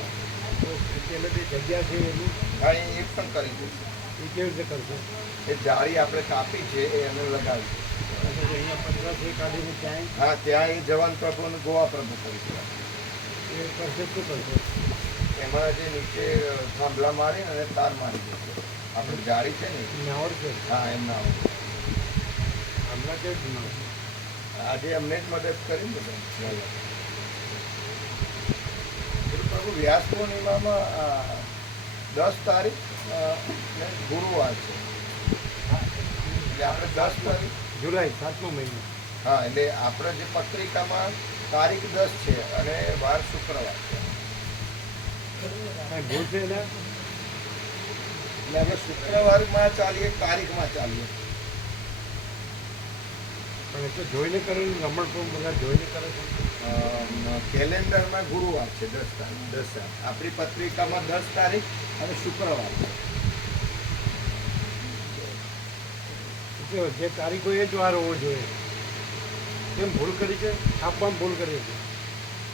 તો પેલે જે જગ્યા છે એનું હા, એ પણ કરી દઈશું. એ કેવી રીતે કરશે? એ જાળી આપણે કાપી છે એ એને લગાવી. અહીંયા 15 કાઢીને ક્યાંય હા, ત્યાં એ જવાન પ્રભુ અને ગોવા પ્રભુ કરી છે. એ કરશે શું કરશે? એમાં જે નીચે થાંભલા મારી અને તાર મારી દેશે. આપણે જાળી છે ને એમને આવડશે? હા, એમના આવડે. હમણાં કેવી બનાવશે? આજે અમને જ મદદ કરી ને બધા. પ્રભુ વ્યાસ પૂર્ણિમામાં 10 તારીખ ને ગુરુવાર છે. એટલે આપણે 10 તારીખ જુલાઈ 7મો મહિનો. હા, એટલે આપણે જે પત્રિકામાં તારીખ 10 છે અને વાર શુક્રવાર છે. કાંઈ ભૂલ છે એના? એટલે આપણે શુક્રવારમાં ચાલીએ, તારીખમાં ચાલીએ. પણ એ તો જોઈને કરે ને, રમણ પણ બધા જોઈને કરે છે. કેલેન્ડરમાં ગુરુવાર છે 10 તારીખ. 10 આપણી પત્રિકામાં 10 તારીખ અને શુક્રવાર છે. જે તારીખો એ જ વાર હોવો જોઈએ. કેમ ભૂલ કરી છે? છાપવામાં ભૂલ કરી છે.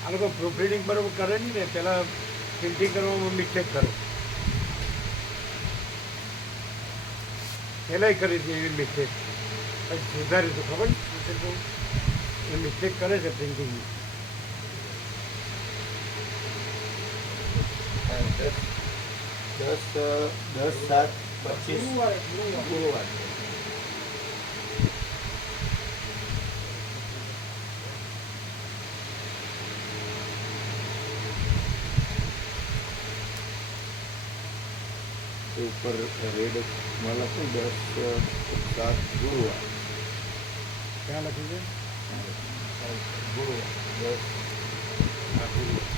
આ લોકો પ્રૂફ રીડિંગ બરાબર કરે નહીં ને, પહેલાં પ્રિન્ટિંગ કરવામાં મિસ્ટેક કરે. પહેલાંય કરી હતી એવી મિસ્ટેક, પછી સુધારી તો ખબર ને એ મિસ્ટેક કરે છે પ્રિન્ટિંગની. 10/7/25 ગુરુવાર છે. તે ઉપર રેડમાં લખું 10/7 ગુરુવાર. ક્યાં લખ્યું છે? ગુરુવાર 10 ગુરુવાર.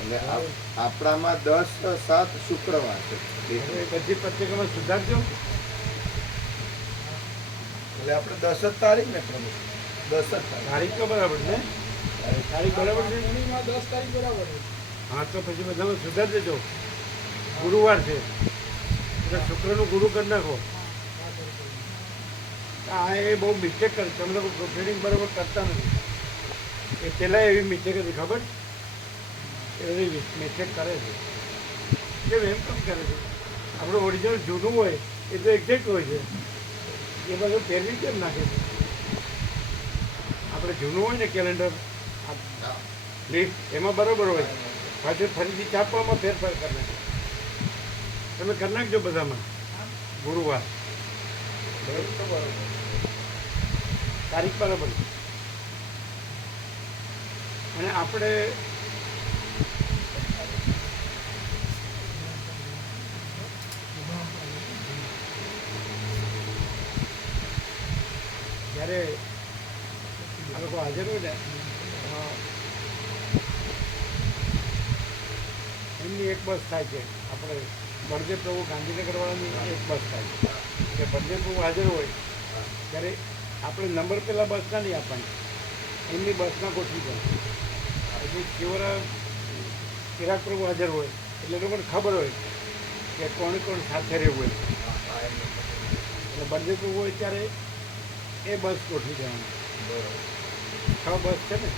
અને આપણામાં 10/7 શુક્રવાર છે. હવે એ બધી પત્રિકામાં સુધારજો. એટલે આપણે 10 જ તારીખ ને પ્રમુખ 10 જ તારીખ. તારીખ તો બરાબર છે. તારીખ બરાબર છે. 10 તારીખ બરાબર છે. હા તો પછી બધામાં સુધાર દેજો. ગુરુવાર છે એટલે શુક્રનું ગુરુ કરી નાખો. આ એ બહુ મિસ્ટેક કરે. તમે લોકો પ્રોફેડિંગ બરાબર કરતા નથી. એ પહેલાં એવી મિસ્ટેક હતી ખબર? એવી મિસ્ટેક કરે છે. કેમ એમ કેમ કરે છે? આપણું ઓરિજિનલ જૂનું હોય એ તો એક્ઝેક્ટ હોય છે. એ બધું ફેરવી કેમ નાખે છે? આપણે જૂનું હોય ને કેલેન્ડર લીફ એમાં બરાબર હોય. પાછું ફરીથી છાપવામાં ફેરફાર કરી નાખે. તમે કરી નાખજો બધામાં ગુરુવાર. તારીખ બરાબર. અને આપણે જ્યારે આ લોકો હાજર હોય ને એમની એક બસ થાય છે. આપણે બળદેવ પ્રભુ ગાંધીનગરવાળાની એક બસ થાય છે કે બળદેવ પ્રભુ હાજર હોય ત્યારે આપણે નંબર પહેલાં બસના નહીં આપવાની, એમની બસના ગોઠવી જાય. પછી કેવરા ચિરાગ પ્રભુ હાજર હોય એટલે લોકોને ખબર હોય કે કોણ કોણ સાથે રહેવું હોય. એટલે બળદેવ પ્રભુ હોય ત્યારે એ બસ ગોઠવી દેવાની. 6 બસ છે ને.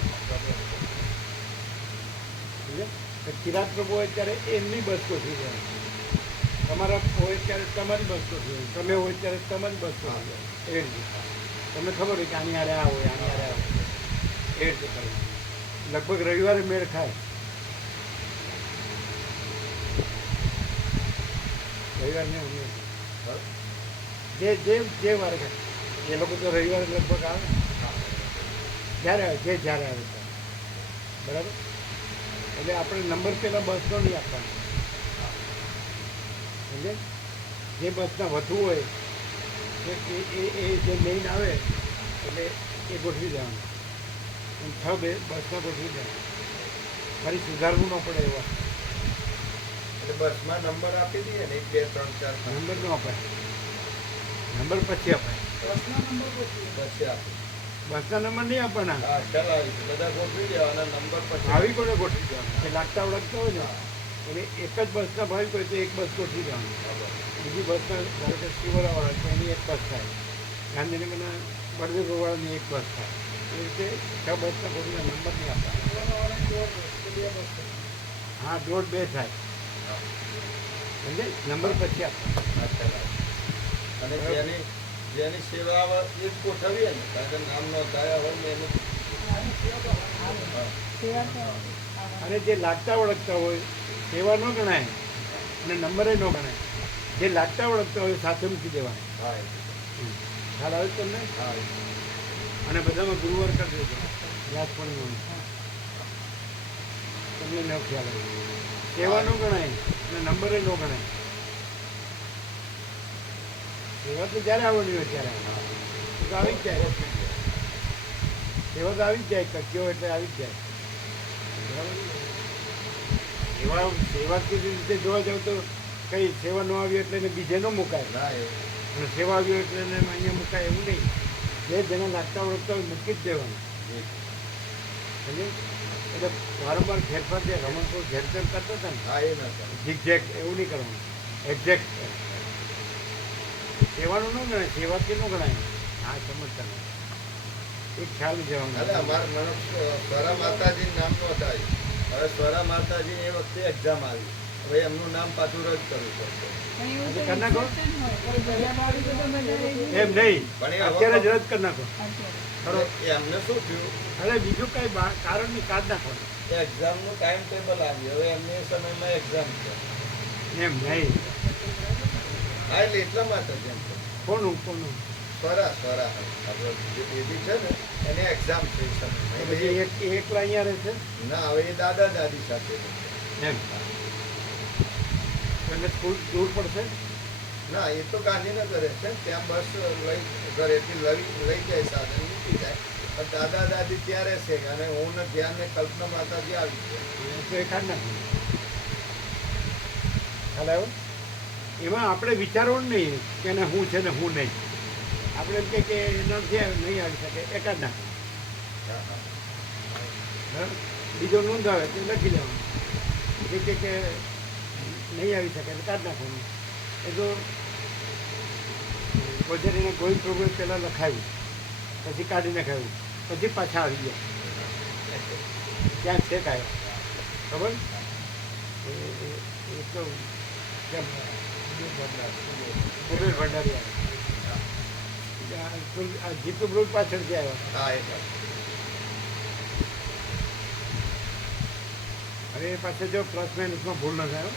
ચિરાગ પ્રભુ હોય ત્યારે એમની બસ ગોઠવી દેવાની. તમારા હોય ત્યારે તમારી બસ ગોઠવી દેવાની. તમે હોય ત્યારે તમારી બસ ગોઠવી દેવાની. એ રીતે તમને ખબર હોય કે આની હારે આ હોય, આની હારે આ હોય. એ રીતે કરવું. લગભગ રવિવારે મેળ ખાય. રવિવારને જે વારે ખાય એ લોકો તો રવિવારે લગભગ આવે. જ્યારે આવે જ્યારે આવે ત્યારે. બરાબર. એટલે આપણે નંબર પહેલાં બસનો નહીં આપવાનો. સમજે? જે બસના વધુ હોય એ જે મેઇન આવે એટલે એ ગોઠવી દેવાનું. અને 6 બસમાં ગોઠવી દેવાનું. ફરી સુધારવું ન પડે એવા. એટલે બસમાં નંબર આપી દઈએ ને 1 2 3 4 નંબર ન અપાય. નંબર પછી અપાય. બસના નંબર પછી પછી આપી. બસના નંબર નહીં આપવાના. હા ખ્યાલ આવી છે. બધા ગોઠવી દેવાના નંબર પછી આવી કોને ગોઠવી દેવાના? જે લાગતા ઓળખતા હોય ને એટલે એક જ બસના ભાવિક હોય તો એક બસ ગોઠવી દેવાની. બીજી બસના ધારો કે શિવરાવાળા છે એની એક બસ થાય. ગાંધીનગરના બળદેવવાળાની એક બસ થાય. એ રીતે 6 બસના ગોઠવીને નંબર નહીં આપવાના. હા 1.5 2 થાય. સમજે? નંબર પછી આપવાના. હા, ખ્યાલ આવી. અને જેની સેવા આવે એ જ ગોઠવીએ ને. કારણ કે નામ નોંધાયા હોય ને એનું અને જે લાગતા ઓળખતા હોય સેવા ન ગણાય અને નંબરે ન ગણાય. જે લાગતા ઓળખતા હોય સાથે મૂકી દેવાના. હા ખ્યાલ આવે છે તમને? હા અને બધામાં ગુરુવાર કરી દેજો. વ્યાસ પૂર્ણિમાનું તમને ન ખ્યાલ આવે. સેવા ન ગણાય અને નંબરે ન ગણાય. સેવા તો જ્યારે આવવાની હોય ત્યારે તો આવી જ જાય. સેવા તો આવી જ જાય. કચ્યો એટલે આવી જ જાય. બરાબર. સેવાકીય રીતે જોવા જાવ તો કઈ સેવા ન આવી એટલે એને બીજે ન મુકાય. ના એવું અને સેવા આવ્યો એટલે એને અહીંયા મુકાય એવું નહીં. જે જેને લાગતા ઓળખતા હોય મૂકી જ દેવાનું. સમજ્યું? એટલે વારંવાર ફેરફાર જે રમણપુર ઘેરફેર કરતા હતા ને હા એ ના ચાલે. ઝીકઝેક એવું નહીં કરવાનું. એક્ઝેક્ટ સેવાનું ન ગણાય. સેવાકીય ન ગણાય. હા સમજતા નહીં. એક ખ્યાલ જવાનું. અરે અમારે મને સ્વરા માતાજી નામ નોંધાયું. હવે સ્વરા માતાજી એ વખતે એક્ઝામ આવી. હવે એમનું નામ પાછું રદ કરવું પડશે. કરી નાખો. એમ નહીં. પણ એ અત્યારે જ રદ કરી નાખો. ખરો. એમને શું થયું? અરે બીજું કઈ કારણ ની કાઢ નાખવાનું. એક્ઝામનું ટાઈમ ટેબલ આવ્યું. હવે એમને એ સમયમાં એક્ઝામ છે. એમ નહીં. હા એટલે એટલા માટે જ એમ કોનું સ્વરા આપણો જે બેબી છે ને એને એક્ઝામ છે એ સમયમાં. પછી એટલે એકલા અહીંયા રહે છે ના હવે એ દાદા દાદી સાથે છે. એમ એને સ્કૂલ દૂર પડશે. ના એ તો ગાંધીનગર છે ત્યાં બસ લઈ ઘરેથી લઈ જાય સાધન મૂકી જાય પણ દાદા દાદી ત્યાં રહેશે અને હું ને ધ્યાન ને કલ્પના માતાજી આવી છે. તો એ કાઢ નાખું. ખ્યાલ આવ્યો? એમાં આપણે વિચારવાનું નહીં કે એને હું છે ને હું નહીં. આપણે એમ કે એનાથી નહીં આવી શકે એ કાઢ નાખું. હા, હા. બરાબર? બીજો નોંધાવે તો લખી લેવાનું. એ કે નહીં આવી શકે એટલે કાઢ નાખવાનું. એ તો પછી એને ગોઈંગ પ્રોગ્રેસ પહેલાં લખાવ્યું, પછી કાઢી નાખાયું, પછી પાછા આવી ગયા. ત્યાં છે કાંઈ ખબર એ તો કેમ કુબેર ભંડારી જીતુ બ્રુજ પાછળથી આવ્યા. હા એટલે હવે એ પાછળ જો પ્લસ માઇનસમાં ભૂલ ન થાય.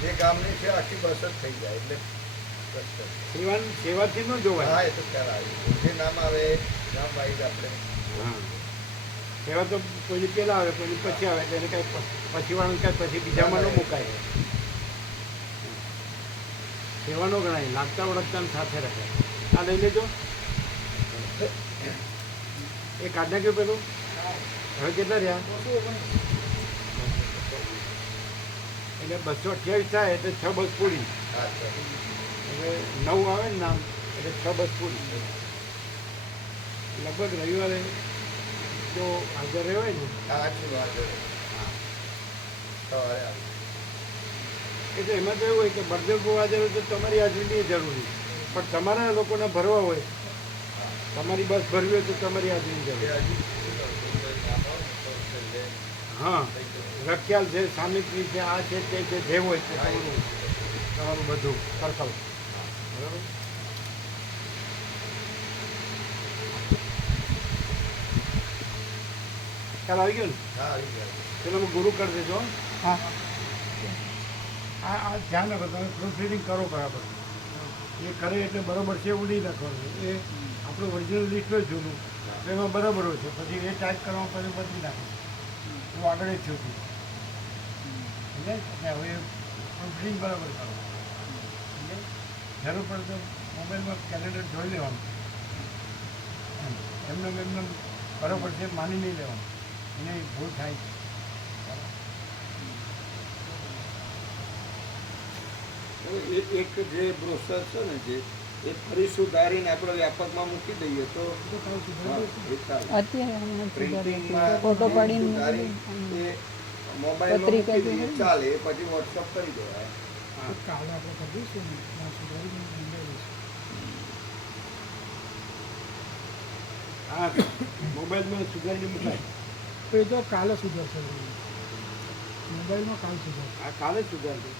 જે ગામની છે આખી બસ જ થઈ જાય એટલે બસ જ. સેવાથી ન જોવાય. હા એ તો ખ્યાલ આવી જે નામ આવે નામ વાઈઝ આપણે હા, સેવા તો કોઈની પહેલાં આવે કોઈની પછી આવે એટલે એને કાંઈ પછી વાળું કાંઈ પછી બીજામાં ન મુકાય. સેવા ન ગણાય, લાગતા ઓળખતા સાથે રાખે. આ લઈ લેજો. એ કાઢ નાખ્યું પેલું. હવે કેટલા રહ્યા? 219. એટલે 228 થાય એટલે 6 બસ પૂરી. હા સર. હવે 9 આવે ને નામ એટલે 6 બસ પૂરી. લગભગ રવિવારે જો હાજર રહ્યો હોય ને હા છું હાજર સવારે આવી એટલે એમાં તો એવું હોય કે બળદેવ બહુ હાજર હોય તો તમારી હાજરી જરૂરી, પણ તમારા લોકોને ભરવા હોય, તમારી બસ ભરવી હોય તો તમારી હાજરી જરૂરી. હા, રખિયાલ છે, સામિત્રી છે, આ છે તે છે, જે હોય તે તમારું બધું સરખલ. બરાબર. ખ્યાલ આવી ગયો ને? હા આવી ગયા પેલો ગુરુ કરી દેજો. હા આ ધ્યાન રાખો, તમે પ્રૂફ રીડિંગ કરો બરાબર. એ કરે એટલે બરાબર છે એવું નહીં રાખવાનું. એ આપણું ઓરિજિનલ લિસ્ટ હોય જૂનું તો એમાં બરાબર હોય છે, પછી એ ટાઈપ કરવામાં પછી બદલી નાખો. હું આગળ જ થયું હતું સમજાય. એટલે હવે પ્રૂફ રીડિંગ બરાબર કરો. સમજાય? જરૂર પડે તો મોબાઈલમાં કેલેન્ડર જોઈ લેવાનું. એમને બરાબર છે માની નહીં લેવાનું, એને ભૂલ થાય. એક જે બ્રોશર છે ને જે એ ફરી સુધારીને આપણે વ્યાપકમાં મૂકી દઈએ તો પ્રિન્ટિંગમાં ફોટો પાડીને સુધારી એ મોબાઈલમાં પત્રિકા મૂકી દઈએ જેવું. ચાલે એ પછી વોટ્સઅપ કરી દેવાય. કાલે આપણે કરી દઈશું ને ત્યાં સુધારીને મંગાવી દઈશું. હા, મોબાઈલમાં સુધારીને મુકાય. તો એ તો કાલે સુધરશે મોબાઈલમાં કાલ સુધરશે. આ કાલે જ સુધારજો.